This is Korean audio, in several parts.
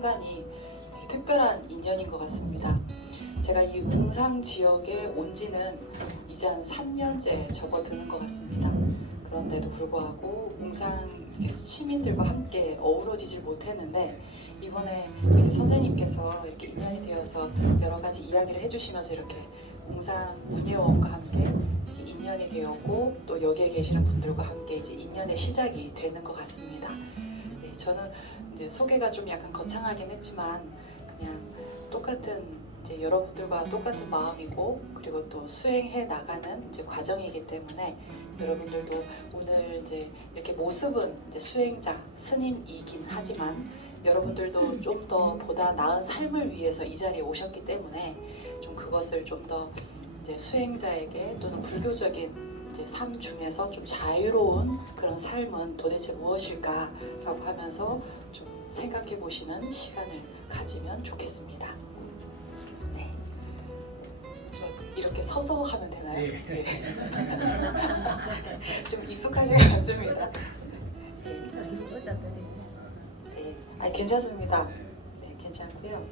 순간이 되게 특별한 인연인 것 같습니다. 제가 이 웅상 지역에 온 지는 이제 한 3년째 접어드는 것 같습니다. 그런데도 불구하고 웅상 시민들과 함께 어우러지질 못했는데, 이번에 이렇게 선생님께서 이렇게 인연이 되어서 여러 가지 이야기를 해주시면서 이렇게 웅상 문예원과 함께 인연이 되었고, 또 여기에 계시는 분들과 함께 이제 인연의 시작이 되는 것 같습니다. 네, 저는 이제 소개가 좀 약간 거창하긴 했지만 그냥 똑같은 이제 여러분들과 똑같은 마음이고, 그리고 또 수행해 나가는 이제 과정이기 때문에 여러분들도 오늘 이제 이렇게 모습은 이제 수행자 스님이긴 하지만 여러분들도 좀 더 보다 나은 삶을 위해서 이 자리에 오셨기 때문에 좀 그것을 좀 더 이제 수행자에게 또는 불교적인 이제 삶 중에서 좀 자유로운 그런 삶은 도대체 무엇일까라고 하면서 좀 생각해 보시는 시간을 가지면 좋겠습니다. 네. 저 이렇게 서서 하면 되나요? 네. 네. 좀 익숙하지가 않습니다. 네. 아니, 괜찮습니다. 네, 괜찮고요.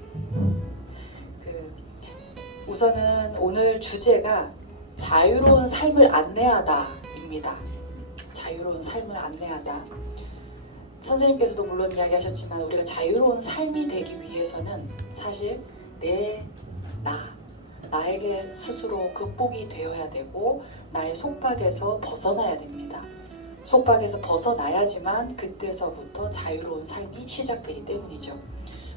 우선은 오늘 주제가 자유로운 삶을 안내하다입니다. 자유로운 삶을 안내하다. 선생님께서도 물론 이야기하셨지만 우리가 자유로운 삶이 되기 위해서는 사실 나에게 스스로 극복이 되어야 되고 나의 속박에서 벗어나야 됩니다. 속박에서 벗어나야지만 그때서부터 자유로운 삶이 시작되기 때문이죠.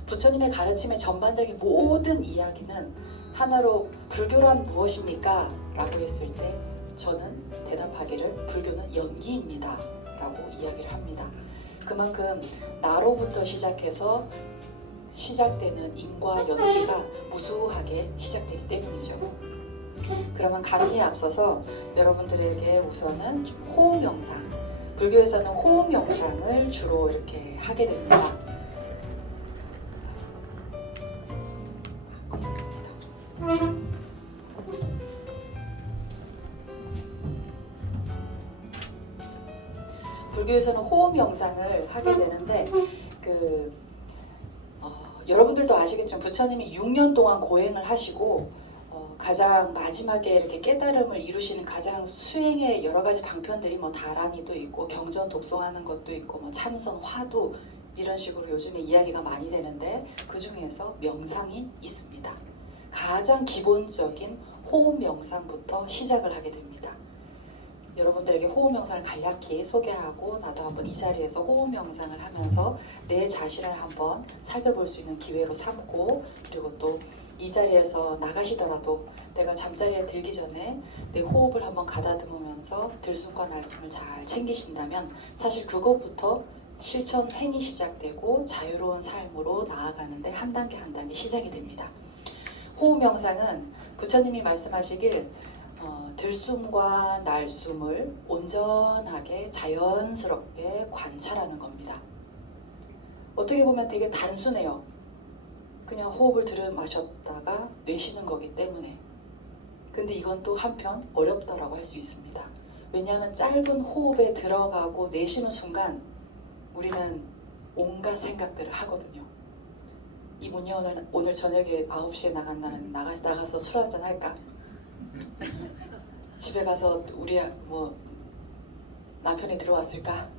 부처님의 가르침의 전반적인 모든 이야기는 하나로 불교란 무엇입니까? 라고 했을 때 저는 대답하기를 불교는 연기입니다 라고 이야기를 합니다. 그만큼 나로부터 시작해서 시작되는 인과 연기가 무수하게 시작되기 때문이죠. 그러면 강의에 앞서서 여러분들에게 우선은 호흡 명상, 불교에서는 호흡 명상을 주로 이렇게 하게 됩니다. 불교에서는 호흡 명상을 하게 되는데 여러분들도 아시겠지만 부처님이 6년 동안 고행을 하시고 가장 마지막에 이렇게 깨달음을 이루시는 가장 수행의 여러 가지 방편들이 뭐 다란이도 있고 경전 독송하는 것도 있고 뭐 참선 화두 이런 식으로 요즘에 이야기가 많이 되는데 그 중에서 명상이 있습니다. 가장 기본적인 호흡 명상부터 시작을 하게 됩니다. 여러분들에게 호흡 명상을 간략히 소개하고 나도 한번 이 자리에서 호흡 명상을 하면서 내 자신을 한번 살펴볼 수 있는 기회로 삼고, 그리고 또 이 자리에서 나가시더라도 내가 잠자리에 들기 전에 내 호흡을 한번 가다듬으면서 들숨과 날숨을 잘 챙기신다면 사실 그것부터 실천 행위 시작되고 자유로운 삶으로 나아가는데 한 단계 한 단계 시작이 됩니다. 호흡 명상은 부처님이 말씀하시길 들숨과 날숨을 온전하게 자연스럽게 관찰하는 겁니다. 어떻게 보면 되게 단순해요. 그냥 호흡을 들이마셨다가 내쉬는 거기 때문에. 근데 이건 또 한편 어렵다라고 할 수 있습니다. 왜냐하면 짧은 호흡에 들어가고 내쉬는 순간 우리는 온갖 생각들을 하거든요. 이 문예원을 오늘 저녁에 9시에 나간다면 나가서 술 한잔 할까? 집에 가서 우리 뭐 남편이 들어왔을까?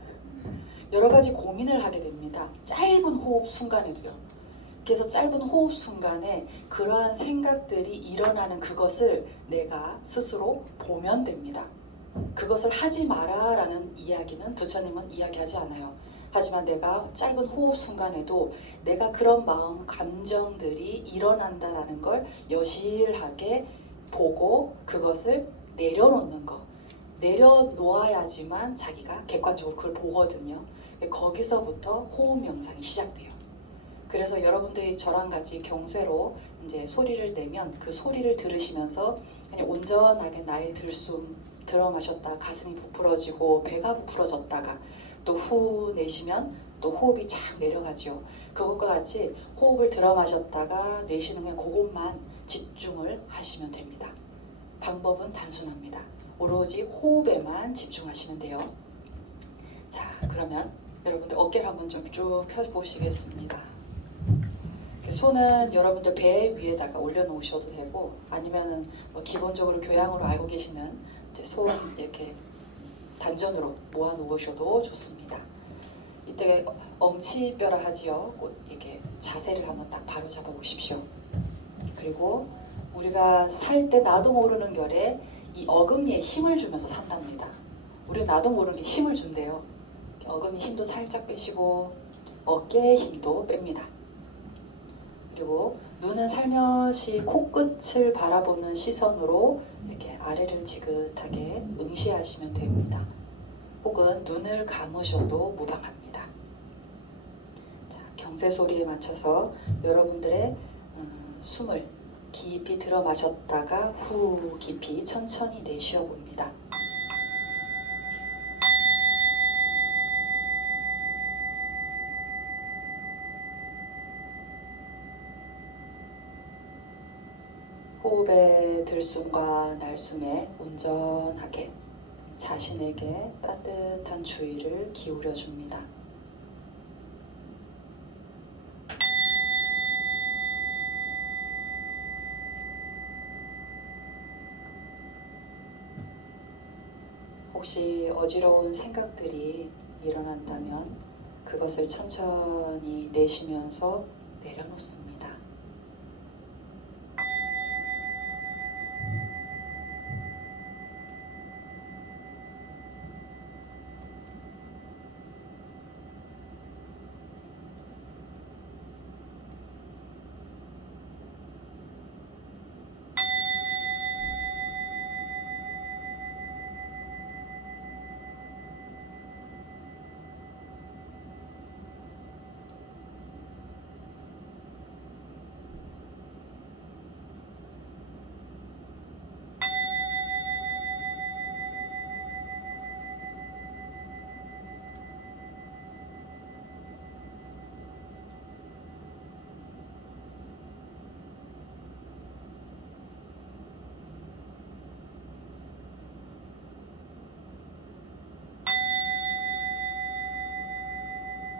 여러 가지 고민을 하게 됩니다. 짧은 호흡 순간에도요. 그래서 짧은 호흡 순간에 그러한 생각들이 일어나는 그것을 내가 스스로 보면 됩니다. 그것을 하지 마라 라는 이야기는 부처님은 이야기하지 않아요. 하지만 내가 짧은 호흡 순간에도 내가 그런 마음 감정들이 일어난다라는 걸 여실하게 보고 그것을 내려놓는 것. 내려놓아야지만 자기가 객관적으로 그걸 보거든요. 거기서부터 호흡 명상이 시작돼요. 그래서 여러분들이 저랑 같이 경쇠로 이제 소리를 내면 그 소리를 들으시면서 그냥 온전하게 나의 들숨 들어 마셨다 가슴이 부풀어지고 배가 부풀어졌다가 또 후 내쉬면 또 호흡이 쫙 내려가죠. 그것과 같이 호흡을 들어 마셨다가 내쉬는 그냥 그것만 집중을 하시면 됩니다. 방법은 단순합니다. 오로지 호흡에만 집중하시면 돼요. 자, 그러면 여러분들 어깨를 한번 좀 쭉 펴보시겠습니다. 손은 여러분들 배 위에다가 올려놓으셔도 되고, 아니면은 뭐 기본적으로 교양으로 알고 계시는 이제 손 이렇게 단전으로 모아 놓으셔도 좋습니다. 이때 엄치뼈라 하지요. 꼭 이렇게 자세를 한번 딱 바로 잡아 보십시오. 그리고 우리가 살 때 나도 모르는 결에 이 어금니에 힘을 주면서 산답니다. 우리 나도 모르게 힘을 준대요. 어금니 힘도 살짝 빼시고 어깨에 힘도 뺍니다. 그리고 눈은 살며시 코끝을 바라보는 시선으로 이렇게 아래를 지긋하게 응시하시면 됩니다. 혹은 눈을 감으셔도 무방합니다. 자, 경세 소리에 맞춰서 여러분들의 숨을 깊이 들어 마셨다가 후 깊이 천천히 내쉬어 봅니다. 호흡의 들숨과 날숨에 온전하게 자신에게 따뜻한 주의를 기울여 줍니다. 혹시 어지러운 생각들이 일어난다면 그것을 천천히 내쉬면서 내려놓습니다.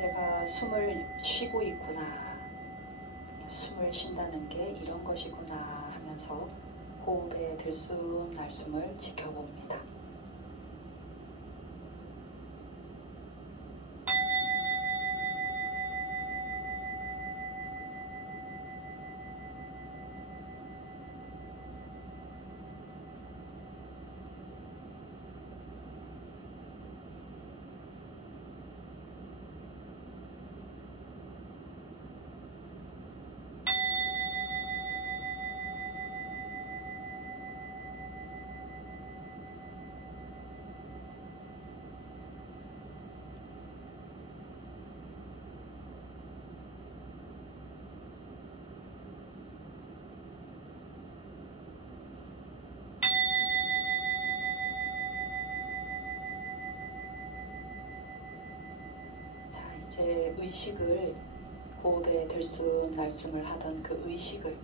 내가 숨을 쉬고 있구나, 숨을 쉰다는 게 이런 것이구나 하면서 호흡의 들숨 날숨을 지켜봅니다. 이제 의식을, 호흡의 들숨 날숨을 하던 그 의식을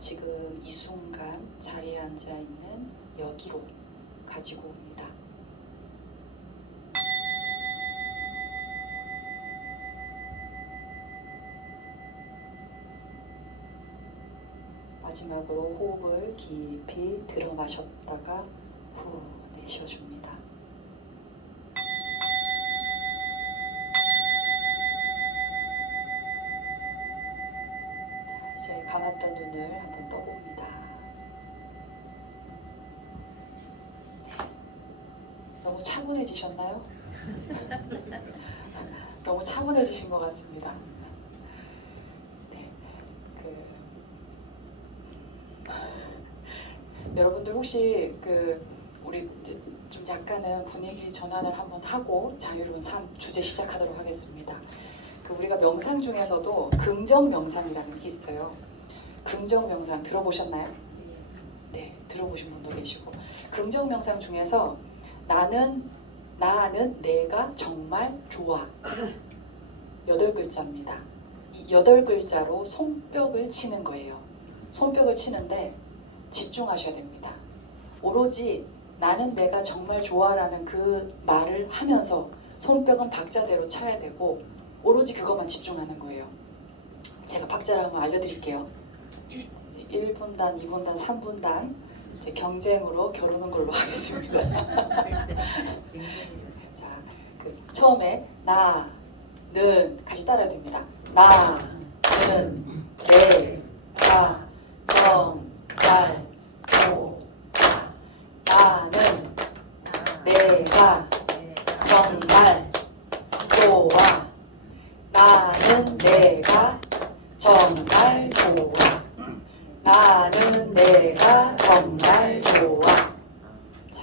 지금 이 순간 자리에 앉아 있는 여기로 가지고 옵니다. 마지막으로 호흡을 깊이 들어 마셨다가 후 내쉬어줍니다. 이제 감았던 눈을 한번 떠봅니다. 너무 차분해지셨나요? 너무 차분해지신 것 같습니다. 네, 여러분들 혹시 우리 좀 약간은 분위기 전환을 한번 하고 자유로운 삶 주제 시작하도록 하겠습니다. 우리가 명상 중에서도 긍정 명상이라는 게 있어요. 긍정 명상 들어보셨나요? 네, 들어보신 분도 계시고. 긍정 명상 중에서 나는 내가 정말 좋아. 8글자입니다. 이 8글자로 손뼉을 치는 거예요. 손뼉을 치는데 집중하셔야 됩니다. 오로지 나는 내가 정말 좋아라는 그 말을 하면서 손뼉은 박자대로 쳐야 되고 오로지 그것만 집중하는 거예요. 제가 박자를 한번 알려드릴게요. 1분단, 2분단, 3분단 이제 경쟁으로 겨루는 걸로 하겠습니다. 자, 처음에 나는 같이 따라야 됩니다. 나는 내가 정말 좋아. 나는 내가 정말 좋아. 나는 내가 정말 좋아. 나는 내가 정말 좋아. 자,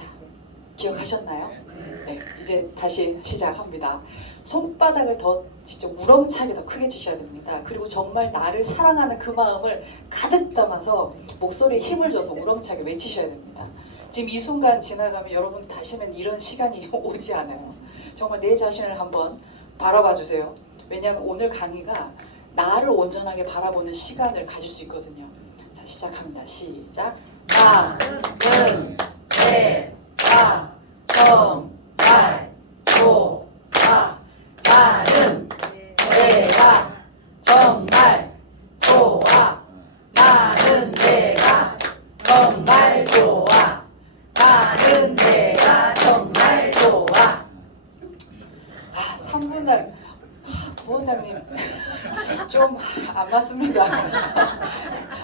기억하셨나요? 네, 이제 다시 시작합니다. 손바닥을 더 진짜 우렁차게 더 크게 치셔야 됩니다. 그리고 정말 나를 사랑하는 그 마음을 가득 담아서 목소리에 힘을 줘서 우렁차게 외치셔야 됩니다. 지금 이 순간 지나가면 여러분 다시는 이런 시간이 오지 않아요. 정말 내 자신을 한번 바라봐 주세요. 왜냐하면 오늘 강의가 나를 온전하게 바라보는 시간을 가질 수 있거든요. 자, 시작합니다. 시작. 나는 내가 정말 좋아. 나는 내가 정말 좋아. 나는 내가 정말 좋아. 나는 내가 정말 좋아. 3분단 부원장님 좀 안 맞습니다.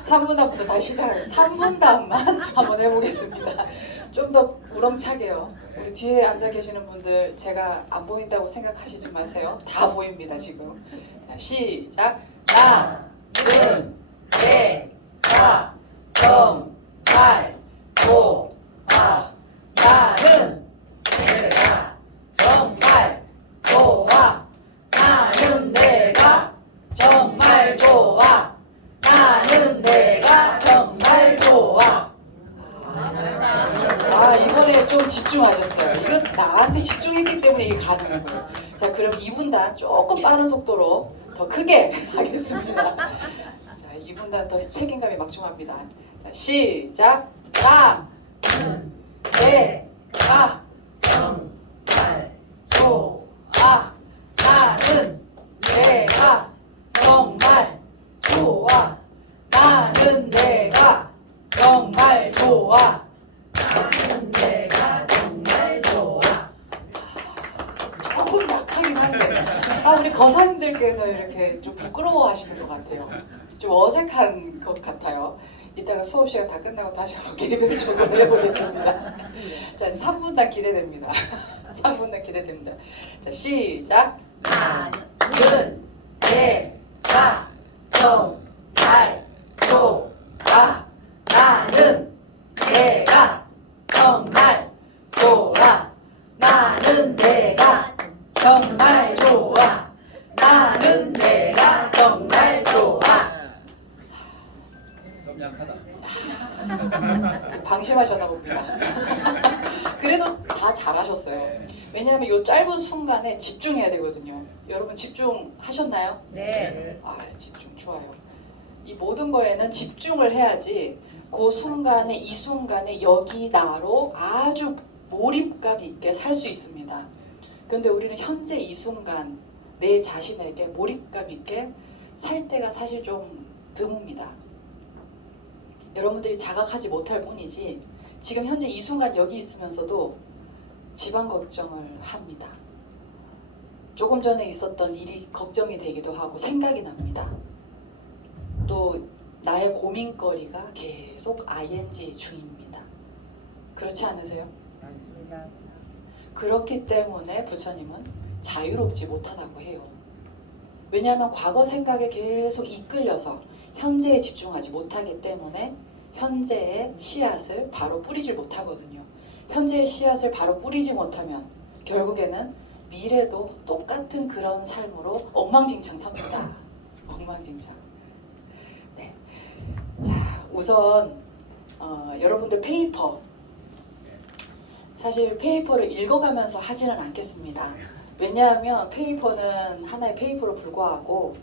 3분단부터 다시 시작해요. 3분단만 한번 해보겠습니다. 좀 더 우렁차게요. 우리 뒤에 앉아 계시는 분들 제가 안 보인다고 생각하시지 마세요. 다 보입니다 지금. 자, 시작. 나는 내가 정말 좋아. 나는 내가 정말 좋아. 나는 내가 정말 좋아. 나는 내가 정말 좋아. 이번에 좀 집중하셨어요. 이거 나한테 집중했기 때문에 이게 가능한 거예요. 자, 그럼 2분단 조금 빠른 속도로 더 크게 하겠습니다. 자, 2분단 더 책임감이 막중합니다. 자, 시작. 나는 내가 정말 좋아. 나는 내가 정말 좋아. 나는 내가 정말 좋아. 나는 내가 정말 좋아. 조금 약하긴 한데 우리 거사님들께서 이렇게 좀 부끄러워하시는 것 같아요. 좀 어색한 것 같아요. 이따가 수업 시간 다 끝나고 다시 한번 개별적으로 해보겠습니다. 자, 3분단 기대됩니다. 3분단 기대됩니다. 자, 시작. 나는 내가 정말 좋아. 나는 내가 정말 좋아. 나는 내가 정말 좋아. 나는 내가 정말 좋아. 좀 약하다. 방심하셨나 봅니다. 그래도 다 잘하셨어요. 왜냐하면 이 짧은 순간에 집중해야 되거든요. 여러분 집중하셨나요? 네. 집중 좋아요. 이 모든 거에는 집중을 해야지 그 순간에 이 순간에 여기 나로 아주 몰입감 있게 살 수 있습니다. 그런데 우리는 현재 이 순간 내 자신에게 몰입감 있게 살 때가 사실 좀 드뭅니다. 여러분들이 자각하지 못할 뿐이지 지금 현재 이 순간 여기 있으면서도 집안 걱정을 합니다. 조금 전에 있었던 일이 걱정이 되기도 하고 생각이 납니다. 또 나의 고민거리가 계속 ing 중입니다. 그렇지 않으세요? 그렇기 때문에 부처님은 자유롭지 못하다고 해요. 왜냐하면 과거 생각에 계속 이끌려서 현재에 집중하지 못하기 때문에 현재의 씨앗을 바로 뿌리질 못하거든요. 현재의 씨앗을 바로 뿌리지 못하면 결국에는 미래도 똑같은 그런 삶으로 엉망진창 섭니다. 엉망진창. 네. 자, 우선 여러분들 페이퍼, 사실 페이퍼를 읽어가면서 하지는 않겠습니다. 왜냐하면 페이퍼는 하나의 페이퍼로 불과하고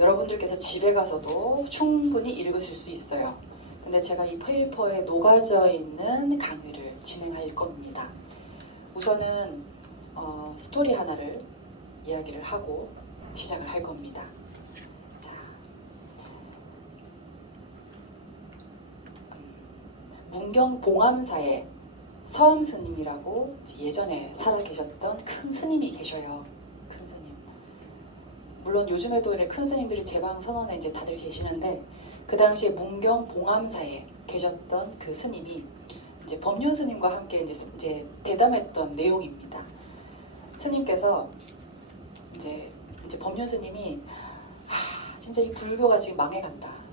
여러분들께서 집에 가서도 충분히 읽으실 수 있어요. 근데 제가 이 페이퍼에 녹아져 있는 강의를 진행할 겁니다. 우선은 스토리 하나를 이야기를 하고 시작을 할 겁니다. 자, 문경 봉암사에 서암 스님이라고 예전에 살아 계셨던 큰 스님이 계셔요. 큰 스님. 물론 요즘에도 이렇게 큰 스님들이 제방 선원에 이제 다들 계시는데 그 당시에 문경 봉암사에 계셨던 그 스님이 이제 법륜 스님과 함께 이제 대담했던 내용입니다. 스님께서 이제 법륜 스님이 진짜 이 불교가 지금 망해간다.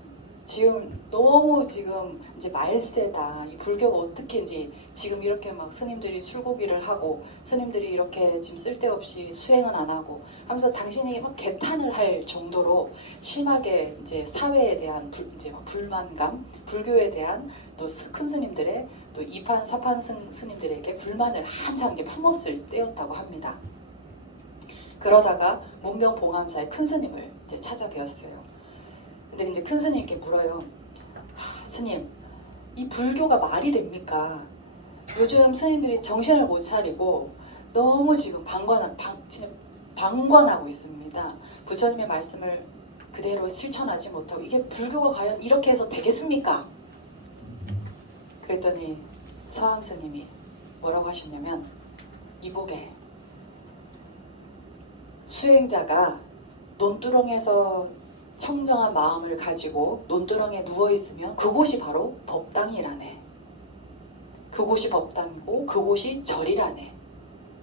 지금 너무 지금 이제 말세다. 이 불교가 어떻게 이제 지금 이렇게 막 스님들이 술고기를 하고 스님들이 이렇게 지금 쓸데없이 수행은 안 하고 하면서 당신이 막 개탄을 할 정도로 심하게 이제 사회에 대한 이제 막 불만감, 불교에 대한 또 큰 스님들의 또 이판 사판 스님들에게 불만을 한창 이제 품었을 때였다고 합니다. 그러다가 문경 봉암사의 큰 스님을 이제 찾아뵈었어요. 근데 이제 큰 스님께 물어요. 스님, 이 불교가 말이 됩니까? 요즘 스님들이 정신을 못 차리고 너무 지금 방관하고 있습니다. 부처님의 말씀을 그대로 실천하지 못하고 이게 불교가 과연 이렇게 해서 되겠습니까? 그랬더니 서암 스님이 뭐라고 하셨냐면 이보게 수행자가 논두렁에서 청정한 마음을 가지고 논두렁에 누워있으면 그곳이 바로 법당이라네. 그곳이 법당이고 그곳이 절이라네.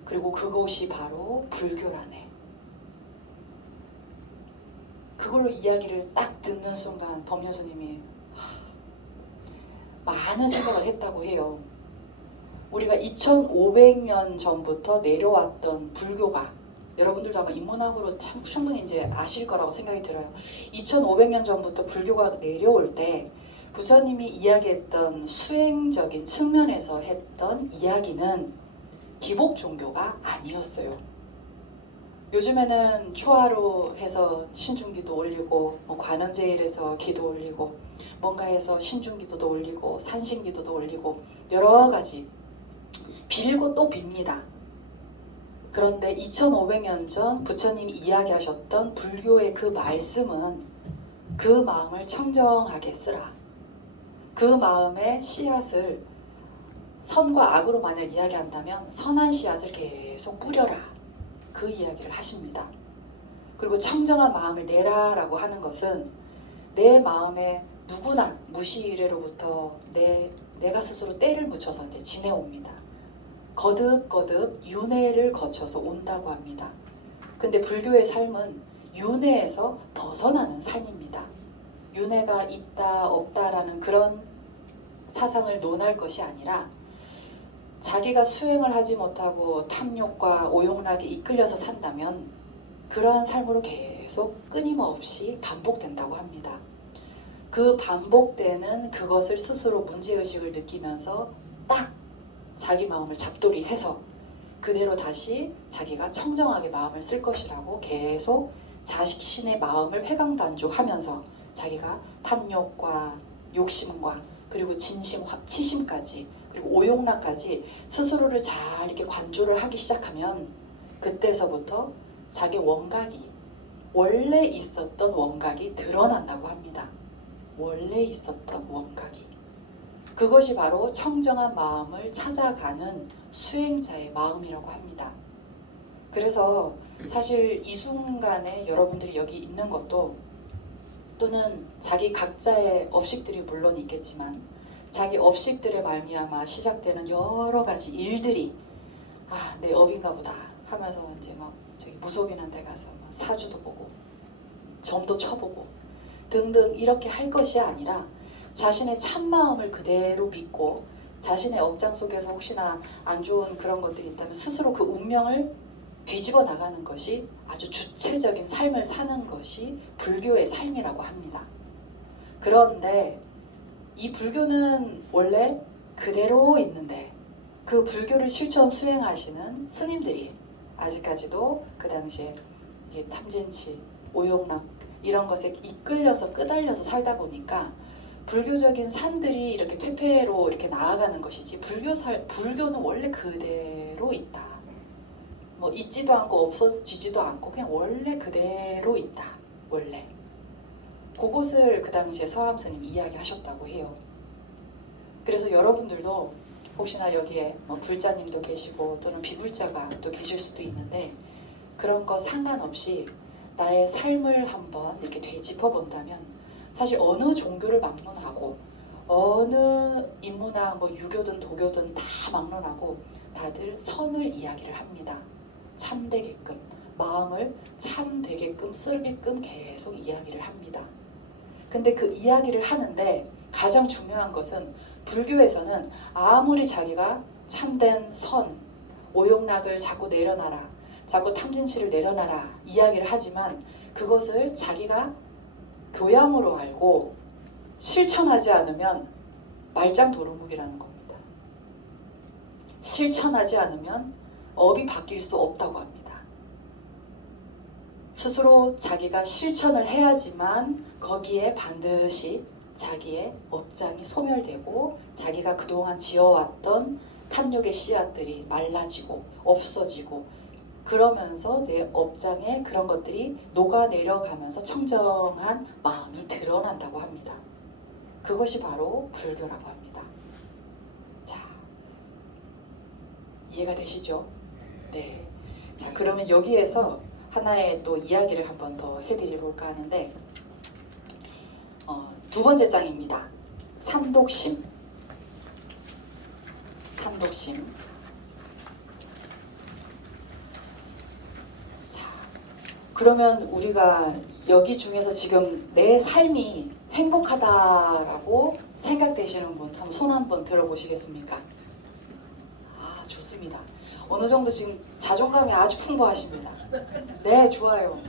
그리고 그곳이 바로 불교라네. 그걸로 이야기를 딱 듣는 순간 법륜 스님이 많은 생각을 했다고 해요. 우리가 2500년 전부터 내려왔던 불교가 여러분들도 아마 인문학으로 참 충분히 이제 아실 거라고 생각이 들어요. 2500년 전부터 불교가 내려올 때 부처님이 이야기했던 수행적인 측면에서 했던 이야기는 기복 종교가 아니었어요. 요즘에는 초하루 해서 신중기도 올리고 관음제일에서 기도 올리고 뭔가 해서 신중기도도 올리고 산신기도도 올리고 여러 가지 빌고 또 빕니다. 그런데 2500년 전 부처님이 이야기하셨던 불교의 그 말씀은 그 마음을 청정하게 쓰라. 그 마음의 씨앗을 선과 악으로 만약 이야기한다면 선한 씨앗을 계속 뿌려라. 그 이야기를 하십니다. 그리고 청정한 마음을 내라 라고 하는 것은 내 마음에 누구나 무시의례로부터 내가 스스로 때를 묻혀서 이제 지내옵니다. 거듭거듭 윤회를 거쳐서 온다고 합니다. 근데 불교의 삶은 윤회에서 벗어나는 삶입니다. 윤회가 있다 없다라는 그런 사상을 논할 것이 아니라 자기가 수행을 하지 못하고 탐욕과 오용락에 이끌려서 산다면 그러한 삶으로 계속 끊임없이 반복된다고 합니다. 그 반복되는 그것을 스스로 문제의식을 느끼면서 딱 자기 마음을 잡돌이해서 그대로 다시 자기가 청정하게 마음을 쓸 것이라고 계속 자신의 마음을 회광반조하면서 자기가 탐욕과 욕심과 그리고 진심, 치심까지 그리고 오용락까지 스스로를 잘 이렇게 관조를 하기 시작하면 그때서부터 자기 원각이 원래 있었던 원각이 드러난다고 합니다. 원래 있었던 원각이. 그것이 바로 청정한 마음을 찾아가는 수행자의 마음이라고 합니다. 그래서 사실 이 순간에 여러분들이 여기 있는 것도 또는 자기 각자의 업식들이 물론 있겠지만 자기 업식들의 말미암아 시작되는 여러 가지 일들이 내 업인가 보다 하면서 이제 막 저기 무속인한 데 가서 사주도 보고 점도 쳐보고 등등 이렇게 할 것이 아니라 자신의 참마음을 그대로 믿고 자신의 업장 속에서 혹시나 안 좋은 그런 것들이 있다면 스스로 그 운명을 뒤집어 나가는 것이 아주 주체적인 삶을 사는 것이 불교의 삶이라고 합니다. 그런데 이 불교는 원래 그대로 있는데 그 불교를 실천 수행하시는 스님들이 아직까지도 그 당시에 탐진치, 오용락 이런 것에 이끌려서 끄달려서 살다 보니까 불교적인 산들이 이렇게 퇴폐로 이렇게 나아가는 것이지 불교는 원래 그대로 있다. 뭐 있지도 않고 없어지지도 않고 그냥 원래 그대로 있다. 원래. 그것을 그 당시에 서암 스님이 이야기하셨다고 해요. 그래서 여러분들도 혹시나 여기에 불자님도 계시고 또는 비불자가 또 계실 수도 있는데 그런 거 상관없이 나의 삶을 한번 이렇게 되짚어 본다면 사실 어느 종교를 막론하고 어느 인문학 뭐 유교든 도교든 다 막론하고 다들 선을 이야기를 합니다. 참되게끔 마음을 참되게끔 쓰게끔 계속 이야기를 합니다. 근데 그 이야기를 하는데 가장 중요한 것은 불교에서는 아무리 자기가 참된 선, 오용락을 자꾸 내려놔라, 자꾸 탐진치를 내려놔라 이야기를 하지만 그것을 자기가 교양으로 알고 실천하지 않으면 말짱 도루묵이라는 겁니다. 실천하지 않으면 업이 바뀔 수 없다고 합니다. 스스로 자기가 실천을 해야지만 거기에 반드시 자기의 업장이 소멸되고 자기가 그동안 지어왔던 탐욕의 씨앗들이 말라지고 없어지고 그러면서 내 업장에 그런 것들이 녹아내려가면서 청정한 마음이 드러난다고 합니다. 그것이 바로 불교라고 합니다. 자, 이해가 되시죠? 네. 자, 그러면 여기에서 하나의 또 이야기를 한번 더 해드려볼까 하는데 두 번째 장입니다. 삼독심. 삼독심. 자, 그러면 우리가 여기 중에서 지금 내 삶이 행복하다라고 생각되시는 분 한번 손 한번 들어보시겠습니까? 아, 좋습니다. 어느 정도 지금 자존감이 아주 풍부하십니다. 네, 좋아요.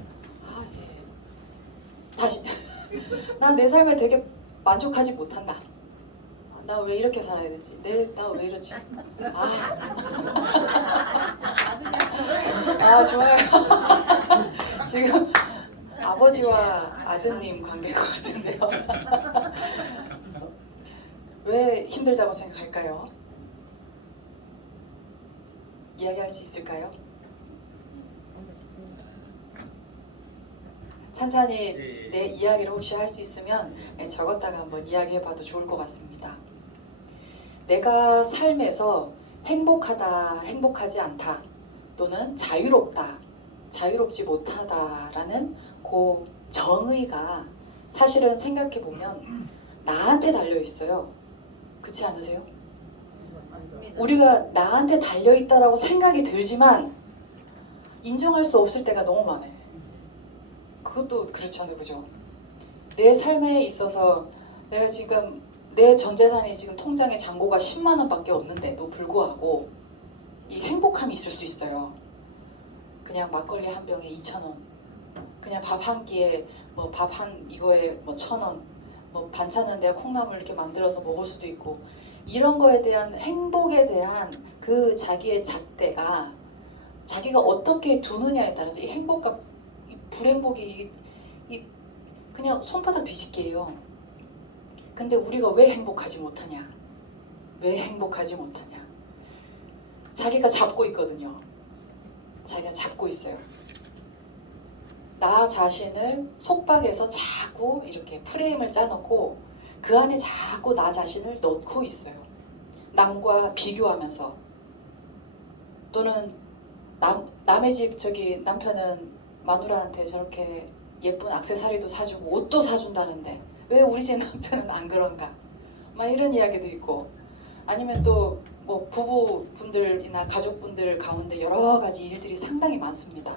아, 예. 다시. 난 내 삶에 되게 만족하지 못한다. 나 왜 이렇게 살아야 되지? 나 왜 이러지? 좋아요. 지금 아버지와 아드님 관계인 것 같은데요. 왜 힘들다고 생각할까요? 이야기할 수 있을까요? 찬찬히 내 이야기를 혹시 할 수 있으면 적었다가 한번 이야기해봐도 좋을 것 같습니다. 내가 삶에서 행복하다, 행복하지 않다, 또는 자유롭다, 자유롭지 못하다라는 그 정의가 사실은 생각해보면 나한테 달려있어요. 그렇지 않으세요? 우리가 나한테 달려있다라고 생각이 들지만 인정할 수 없을 때가 너무 많아요. 그것도 그렇잖아요, 그죠? 내 삶에 있어서 내가 지금 내 전 재산이 지금 통장에 잔고가 10만 원밖에 없는데도 불구하고 이 행복함이 있을 수 있어요. 그냥 막걸리 한 병에 2,000원, 그냥 밥 한 끼에 뭐 밥 한 이거에 뭐 1,000원, 뭐 반찬은 내가 콩나물 이렇게 만들어서 먹을 수도 있고 이런 거에 대한 행복에 대한 그 자기의 잣대가 자기가 어떻게 두느냐에 따라서 이 행복과 이 불행복이 그냥 손바닥 뒤집기예요. 근데 우리가 왜 행복하지 못하냐? 왜 행복하지 못하냐? 자기가 잡고 있거든요. 자기가 잡고 있어요. 나 자신을 속박해서 자꾸 이렇게 프레임을 짜놓고 그 안에 자꾸 나 자신을 넣고 있어요. 남과 비교하면서 또는 남의 집 저기 남편은 마누라한테 저렇게 예쁜 액세서리도 사주고 옷도 사준다는데 왜 우리 집 남편은 안 그런가? 막 이런 이야기도 있고 아니면 또 뭐 부부분들이나 가족분들 가운데 여러 가지 일들이 상당히 많습니다.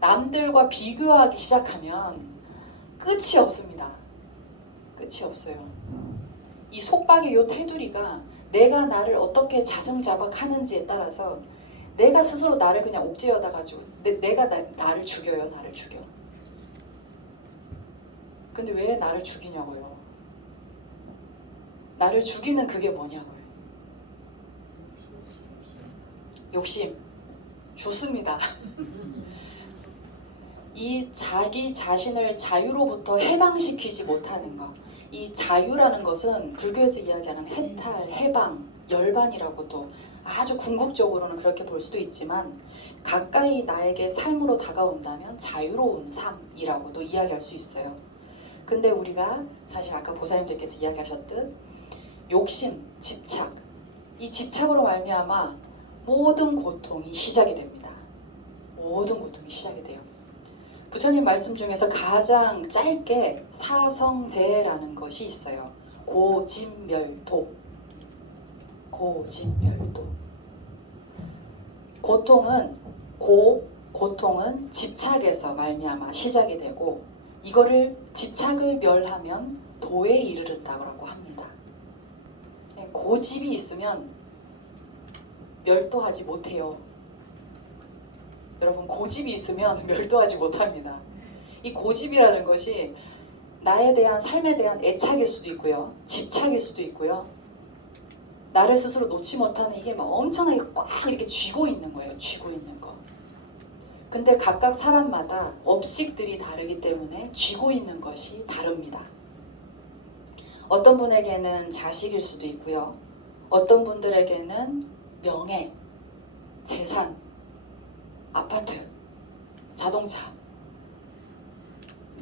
남들과 비교하기 시작하면 끝이 없습니다. 끝이 없어요. 이 속박의 요 테두리가 내가 나를 어떻게 자승자박하는지에 따라서 내가 스스로 나를 그냥 옥죄어다 가지고 내가 나를 죽여요. 나를 죽여. 근데 왜 나를 죽이냐고요? 나를 죽이는 그게 뭐냐고요? 욕심. 좋습니다. 이 자기 자신을 자유로부터 해방시키지 못하는 것. 이 자유라는 것은 불교에서 이야기하는 해탈, 해방, 열반이라고도 아주 궁극적으로는 그렇게 볼 수도 있지만 가까이 나에게 삶으로 다가온다면 자유로운 삶이라고도 이야기할 수 있어요. 근데 우리가 사실 아까 보살님들께서 이야기하셨듯 욕심, 집착, 이 집착으로 말미암아 모든 고통이 시작이 됩니다. 모든 고통이 시작이 돼요. 부처님 말씀 중에서 가장 짧게 사성제라는 것이 있어요. 고진멸도. 고진멸도. 고통은 집착에서 말미암아 시작이 되고, 이거를 집착을 멸하면 도에 이르른다고 합니다. 고집이 있으면 멸도하지 못해요. 여러분, 고집이 있으면 멸도하지 못합니다. 이 고집이라는 것이 나에 대한, 삶에 대한 애착일 수도 있고요, 집착일 수도 있고요, 나를 스스로 놓지 못하는, 이게 막 엄청나게 꽉 이렇게 쥐고 있는 거예요. 쥐고 있는 거. 근데 각각 사람마다 업식들이 다르기 때문에 쥐고 있는 것이 다릅니다. 어떤 분에게는 자식일 수도 있고요, 어떤 분들에게는 명예, 재산, 아파트, 자동차,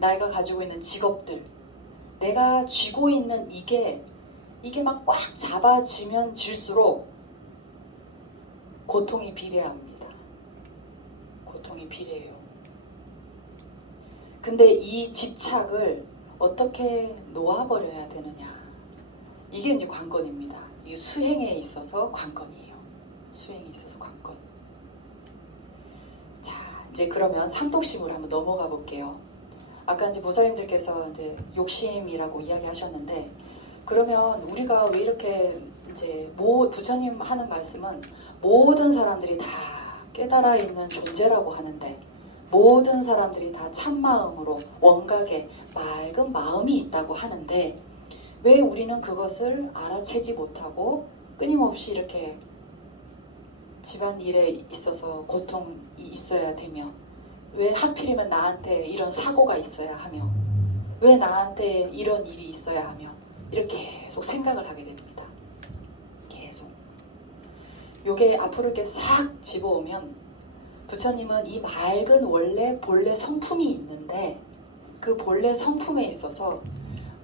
내가 가지고 있는 직업들, 내가 쥐고 있는 이게 막 꽉 잡아지면 질수록 고통이 비례합니다. 고통이 비례해요. 근데 이 집착을 어떻게 놓아버려야 되느냐, 이게 이제 관건입니다. 이 수행에 있어서 관건이에요. 수행에 있어서 관건. 자, 이제 그러면 삼독심으로 한번 넘어가 볼게요. 아까 이제 보살님들께서 이제 욕심이라고 이야기하셨는데, 그러면 우리가 왜 이렇게 이제 부처님 하는 말씀은 모든 사람들이 다 깨달아 있는 존재라고 하는데, 모든 사람들이 다 참마음으로 원각의 맑은 마음이 있다고 하는데, 왜 우리는 그것을 알아채지 못하고 끊임없이 이렇게 집안일에 있어서 고통이 있어야 되며, 왜 하필이면 나한테 이런 사고가 있어야 하며, 왜 나한테 이런 일이 있어야 하며, 이렇게 계속 생각을 하게 됩니다. 계속. 요게 앞으로 이렇게 싹 집어오면, 부처님은 이 맑은 본래 성품이 있는데, 그 본래 성품에 있어서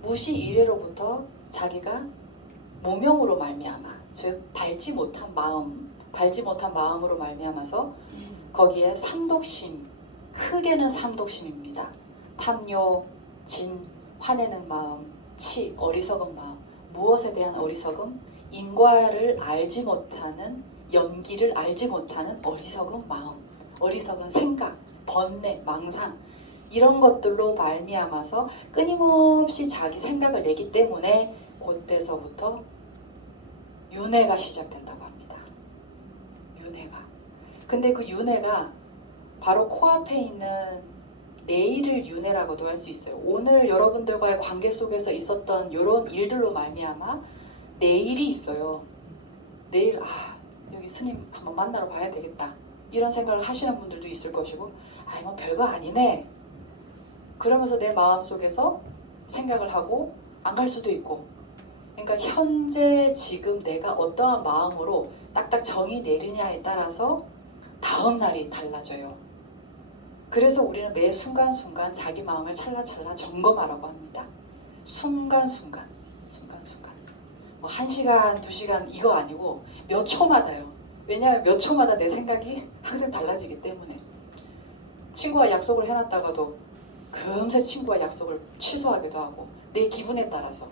무시 이래로부터 자기가 무명으로 말미암아, 즉 밝지 못한 마음으로 말미암아서 거기에 삼독심, 크게는 삼독심입니다. 탐욕, 진, 화내는 마음, 치, 어리석은 마음. 무엇에 대한 어리석음? 인과를 알지 못하는, 연기를 알지 못하는 어리석은 마음, 어리석은 생각, 번뇌, 망상, 이런 것들로 말미암아서 끊임없이 자기 생각을 내기 때문에 그때서부터 윤회가 시작된다고 합니다. 윤회가. 근데 그 윤회가 바로 코앞에 있는 내일을 윤회라고도 할 수 있어요. 오늘 여러분들과의 관계 속에서 있었던 이런 일들로 말미암아 내일이 있어요. 내일 여기 스님 한번 만나러 가야 되겠다, 이런 생각을 하시는 분들도 있을 것이고, 뭐 별거 아니네, 그러면서 내 마음속에서 생각을 하고 안 갈 수도 있고. 그러니까 현재 지금 내가 어떠한 마음으로 딱딱 정이 내리냐에 따라서 다음 날이 달라져요. 그래서 우리는 매 순간순간 자기 마음을 찰나찰나 점검하라고 합니다. 순간순간. 뭐 1시간, 2시간 이거 아니고 몇 초마다요. 왜냐하면 몇 초마다 내 생각이 항상 달라지기 때문에. 친구와 약속을 해놨다가도 금세 친구와 약속을 취소하기도 하고, 내 기분에 따라서,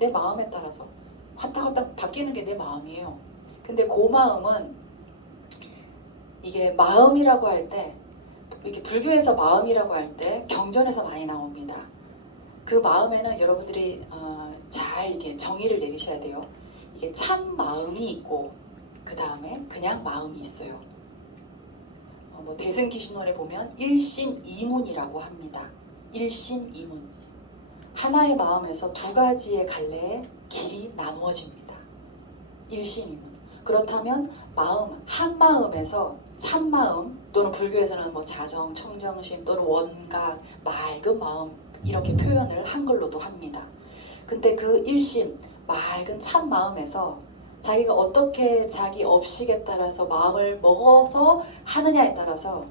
내 마음에 따라서 왔다 바뀌는 게 내 마음이에요. 근데 그 마음은, 이게 마음이라고 할 때, 이렇게 불교에서 마음이라고 할 때 경전에서 많이 나옵니다. 그 마음에는 여러분들이 잘 이게 정의를 내리셔야 돼요. 이게 참 마음이 있고, 그 다음에 그냥 마음이 있어요. 뭐 대승기신론에 보면 일심이문이라고 합니다. 일심이문. 하나의 마음에서 두 가지의 갈래의 길이 나누어집니다. 일심이문. 그렇다면 마음, 한 마음에서 참마음, 또는 불교에서는 뭐 자정, 청정심, 또는 원각, 맑은 마음, 이렇게 표현을 한글로도 합니다. 근데 그 일심, 맑은 참마음에서 자기가 어떻게 자기 업식에 따라서 마음을 먹어서 하느냐에 따라서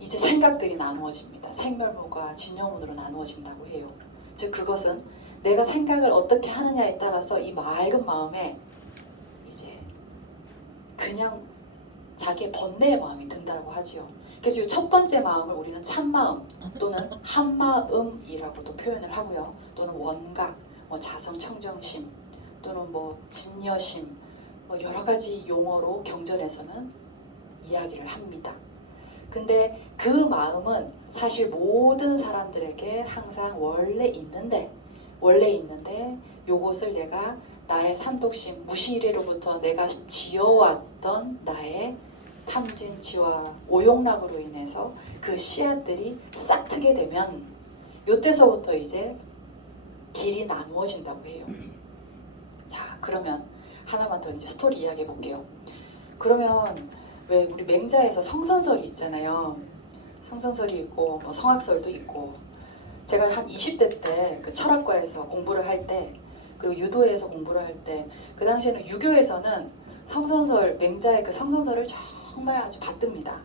이제 생각들이 나누어집니다. 생멸문과 진여문으로 나누어진다고 해요. 즉 그것은 내가 생각을 어떻게 하느냐에 따라서 이 맑은 마음에 이제 그냥 자기의 번뇌의 마음이 든다고 하지요. 그래서 이 첫 번째 마음을 우리는 참마음 또는 한마음이라고도 표현을 하고요. 또는 원각, 자성청정심 또는 진여심 여러 가지 용어로 경전에서는 이야기를 합니다. 근데 그 마음은 사실 모든 사람들에게 항상 원래 있는데 요것을 내가 나의 산독심, 무시이래로부터 내가 지어왔던 나의 탐진, 지와 오용락으로 인해서 그 씨앗들이 싹 트게 되면 요때서부터 이제 길이 나누어진다고 해요. 자, 그러면 하나만 더 이제 스토리 이야기해 볼게요. 그러면 왜 우리 맹자에서 성선설이 있잖아요. 성선설이 있고 성악설도 있고, 제가 한 20대 때 그 철학과에서 공부를 할 때, 그리고 유도에서 공부를 할 때, 그 당시에는 유교에서는 성선설, 맹자의 그 성선설을 정말 아주 받듭니다.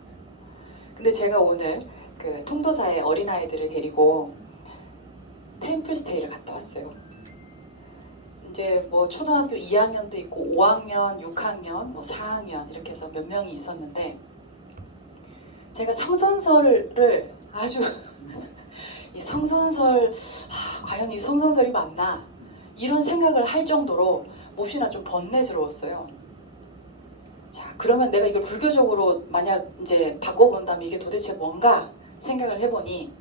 근데 제가 오늘 그 통도사의 어린아이들을 데리고 템플스테이를 갔다 왔어요. 이제 초등학교 2학년도 있고 5학년, 6학년, 4학년 이렇게 해서 몇 명이 있었는데, 제가 성선설을 아주 이 성선설, 과연 이 성선설이 맞나? 이런 생각을 할 정도로 몹시나 좀 번뇌스러웠어요. 자, 그러면 내가 이걸 불교적으로 만약 이제 바꿔본다면 이게 도대체 뭔가 생각을 해보니,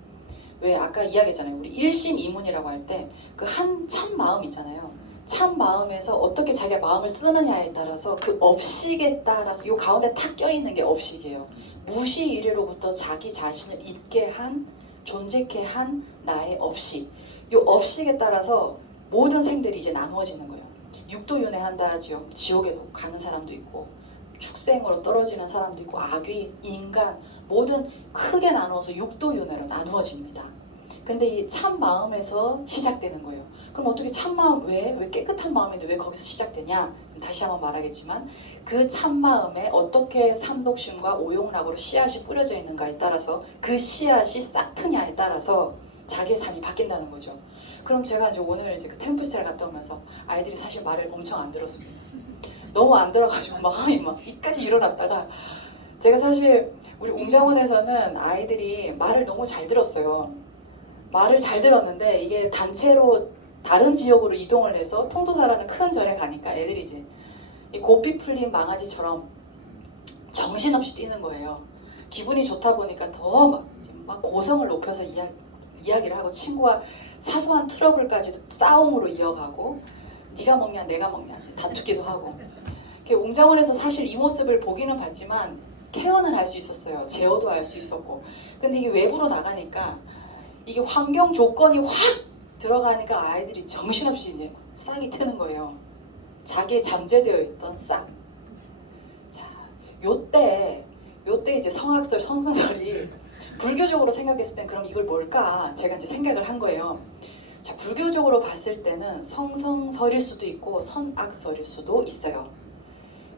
왜 아까 이야기했잖아요. 우리 일심이문이라고 할 때 그 한 참 마음 있잖아요. 참 마음에서 어떻게 자기가 마음을 쓰느냐에 따라서 그 업식에 따라서 요 가운데 탁 껴있는 게 업식이에요. 무시 이래로부터 자기 자신을 있게 한, 존재케 한 나의 업식. 요 업식에 따라서 모든 생들이 이제 나누어지는 거예요. 육도윤회 한다 하지요. 지옥에도 가는 사람도 있고, 축생으로 떨어지는 사람도 있고, 악귀, 인간, 모든 크게 나누어서 육도윤회로 나누어집니다. 근데 이 참 마음에서 시작되는 거예요. 그럼 어떻게 참 마음, 왜 깨끗한 마음인데 왜 거기서 시작되냐? 다시 한번 말하겠지만, 그 참 마음에 어떻게 삼독심과 오용락으로 씨앗이 뿌려져 있는가에 따라서, 그 씨앗이 싹 트냐에 따라서 자기의 삶이 바뀐다는 거죠. 그럼 제가 이제 오늘 이제 그 템플스테이를 갔다 오면서 아이들이 사실 말을 엄청 안 들었습니다. 너무 안 들어가지고 마음이 막 이까지 일어났다가, 제가 사실 우리 웅장원에서는 아이들이 말을 너무 잘 들었어요. 말을 잘 들었는데 이게 단체로 다른 지역으로 이동을 해서 통도사라는 큰 절에 가니까 애들이 이제 이 고삐 풀린 망아지처럼 정신없이 뛰는 거예요. 기분이 좋다 보니까 더 막 고성을 높여서 이야기를 하고, 친구와 사소한 트러블까지도 싸움으로 이어가고, 네가 먹냐 내가 먹냐 다투기도 하고. 웅장원에서 사실 이 모습을 보기는 봤지만 케어는 할 수 있었어요. 제어도 할 수 있었고. 근데 이게 외부로 나가니까 이게 환경 조건이 확 들어가니까 아이들이 정신없이 이제 싹이 트는 거예요. 자기의 잠재되어 있던 싹. 자, 요때 이제 성악설, 성선설이 불교적으로 생각했을 땐 그럼 이걸 뭘까? 제가 이제 생각을 한 거예요. 자, 불교적으로 봤을 때는 성성설일 수도 있고 선악설일 수도 있어요.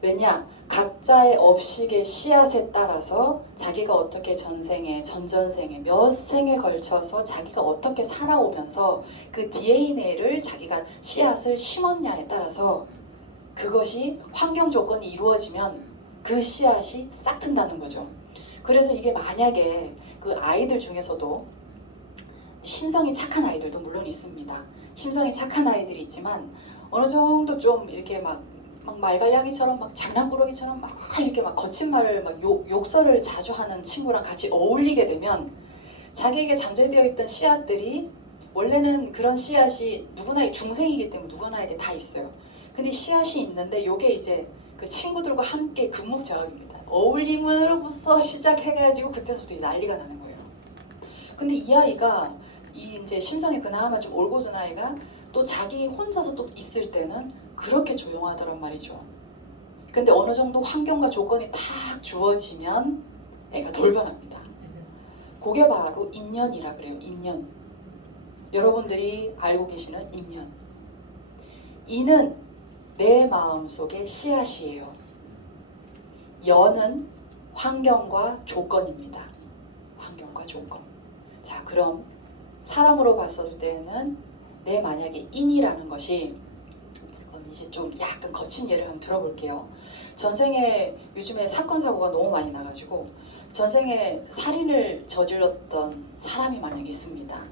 왜냐? 각자의 업식의 씨앗에 따라서 자기가 어떻게 전생에, 전전생에, 몇 생에 걸쳐서 자기가 어떻게 살아오면서 그 DNA를 자기가 씨앗을 심었냐에 따라서 그것이 환경 조건이 이루어지면 그 씨앗이 싹 튼다는 거죠. 그래서 이게 만약에 그 아이들 중에서도 심성이 착한 아이들도 물론 있습니다. 심성이 착한 아이들이 있지만 어느 정도 좀 이렇게 막 말갈량이처럼 막 장난꾸러기처럼 막 이렇게 막 거친 말을 막 욕설을 자주 하는 친구랑 같이 어울리게 되면 자기에게 잠재되어 있던 씨앗들이, 원래는 그런 씨앗이 누구나 중생이기 때문에 누구나에게 다 있어요. 근데 씨앗이 있는데 요게 이제 그 친구들과 함께 금묵자학입니다. 어울림으로부터 시작해가지고 그때부터 난리가 나는 거예요. 근데 이 아이가 이 이제 심성이 그나마 좀 올곧은 아이가 또 자기 혼자서 또 있을 때는 그렇게 조용하더란 말이죠. 근데 어느 정도 환경과 조건이 탁 주어지면 애가 돌변합니다. 그게 바로 인연이라 그래요. 인연. 여러분들이 알고 계시는 인연. 이는 내 마음속의 씨앗이에요. 연은 환경과 조건입니다. 환경과 조건. 자, 그럼 사람으로 봤을 때는 내 만약에 인이라는 것이, 그럼 이제 좀 약간 거친 예를 한번 들어볼게요. 전생에 요즘에 사건 사고가 너무 많이 나가지고 전생에 살인을 저질렀던 사람이 만약 있습니다.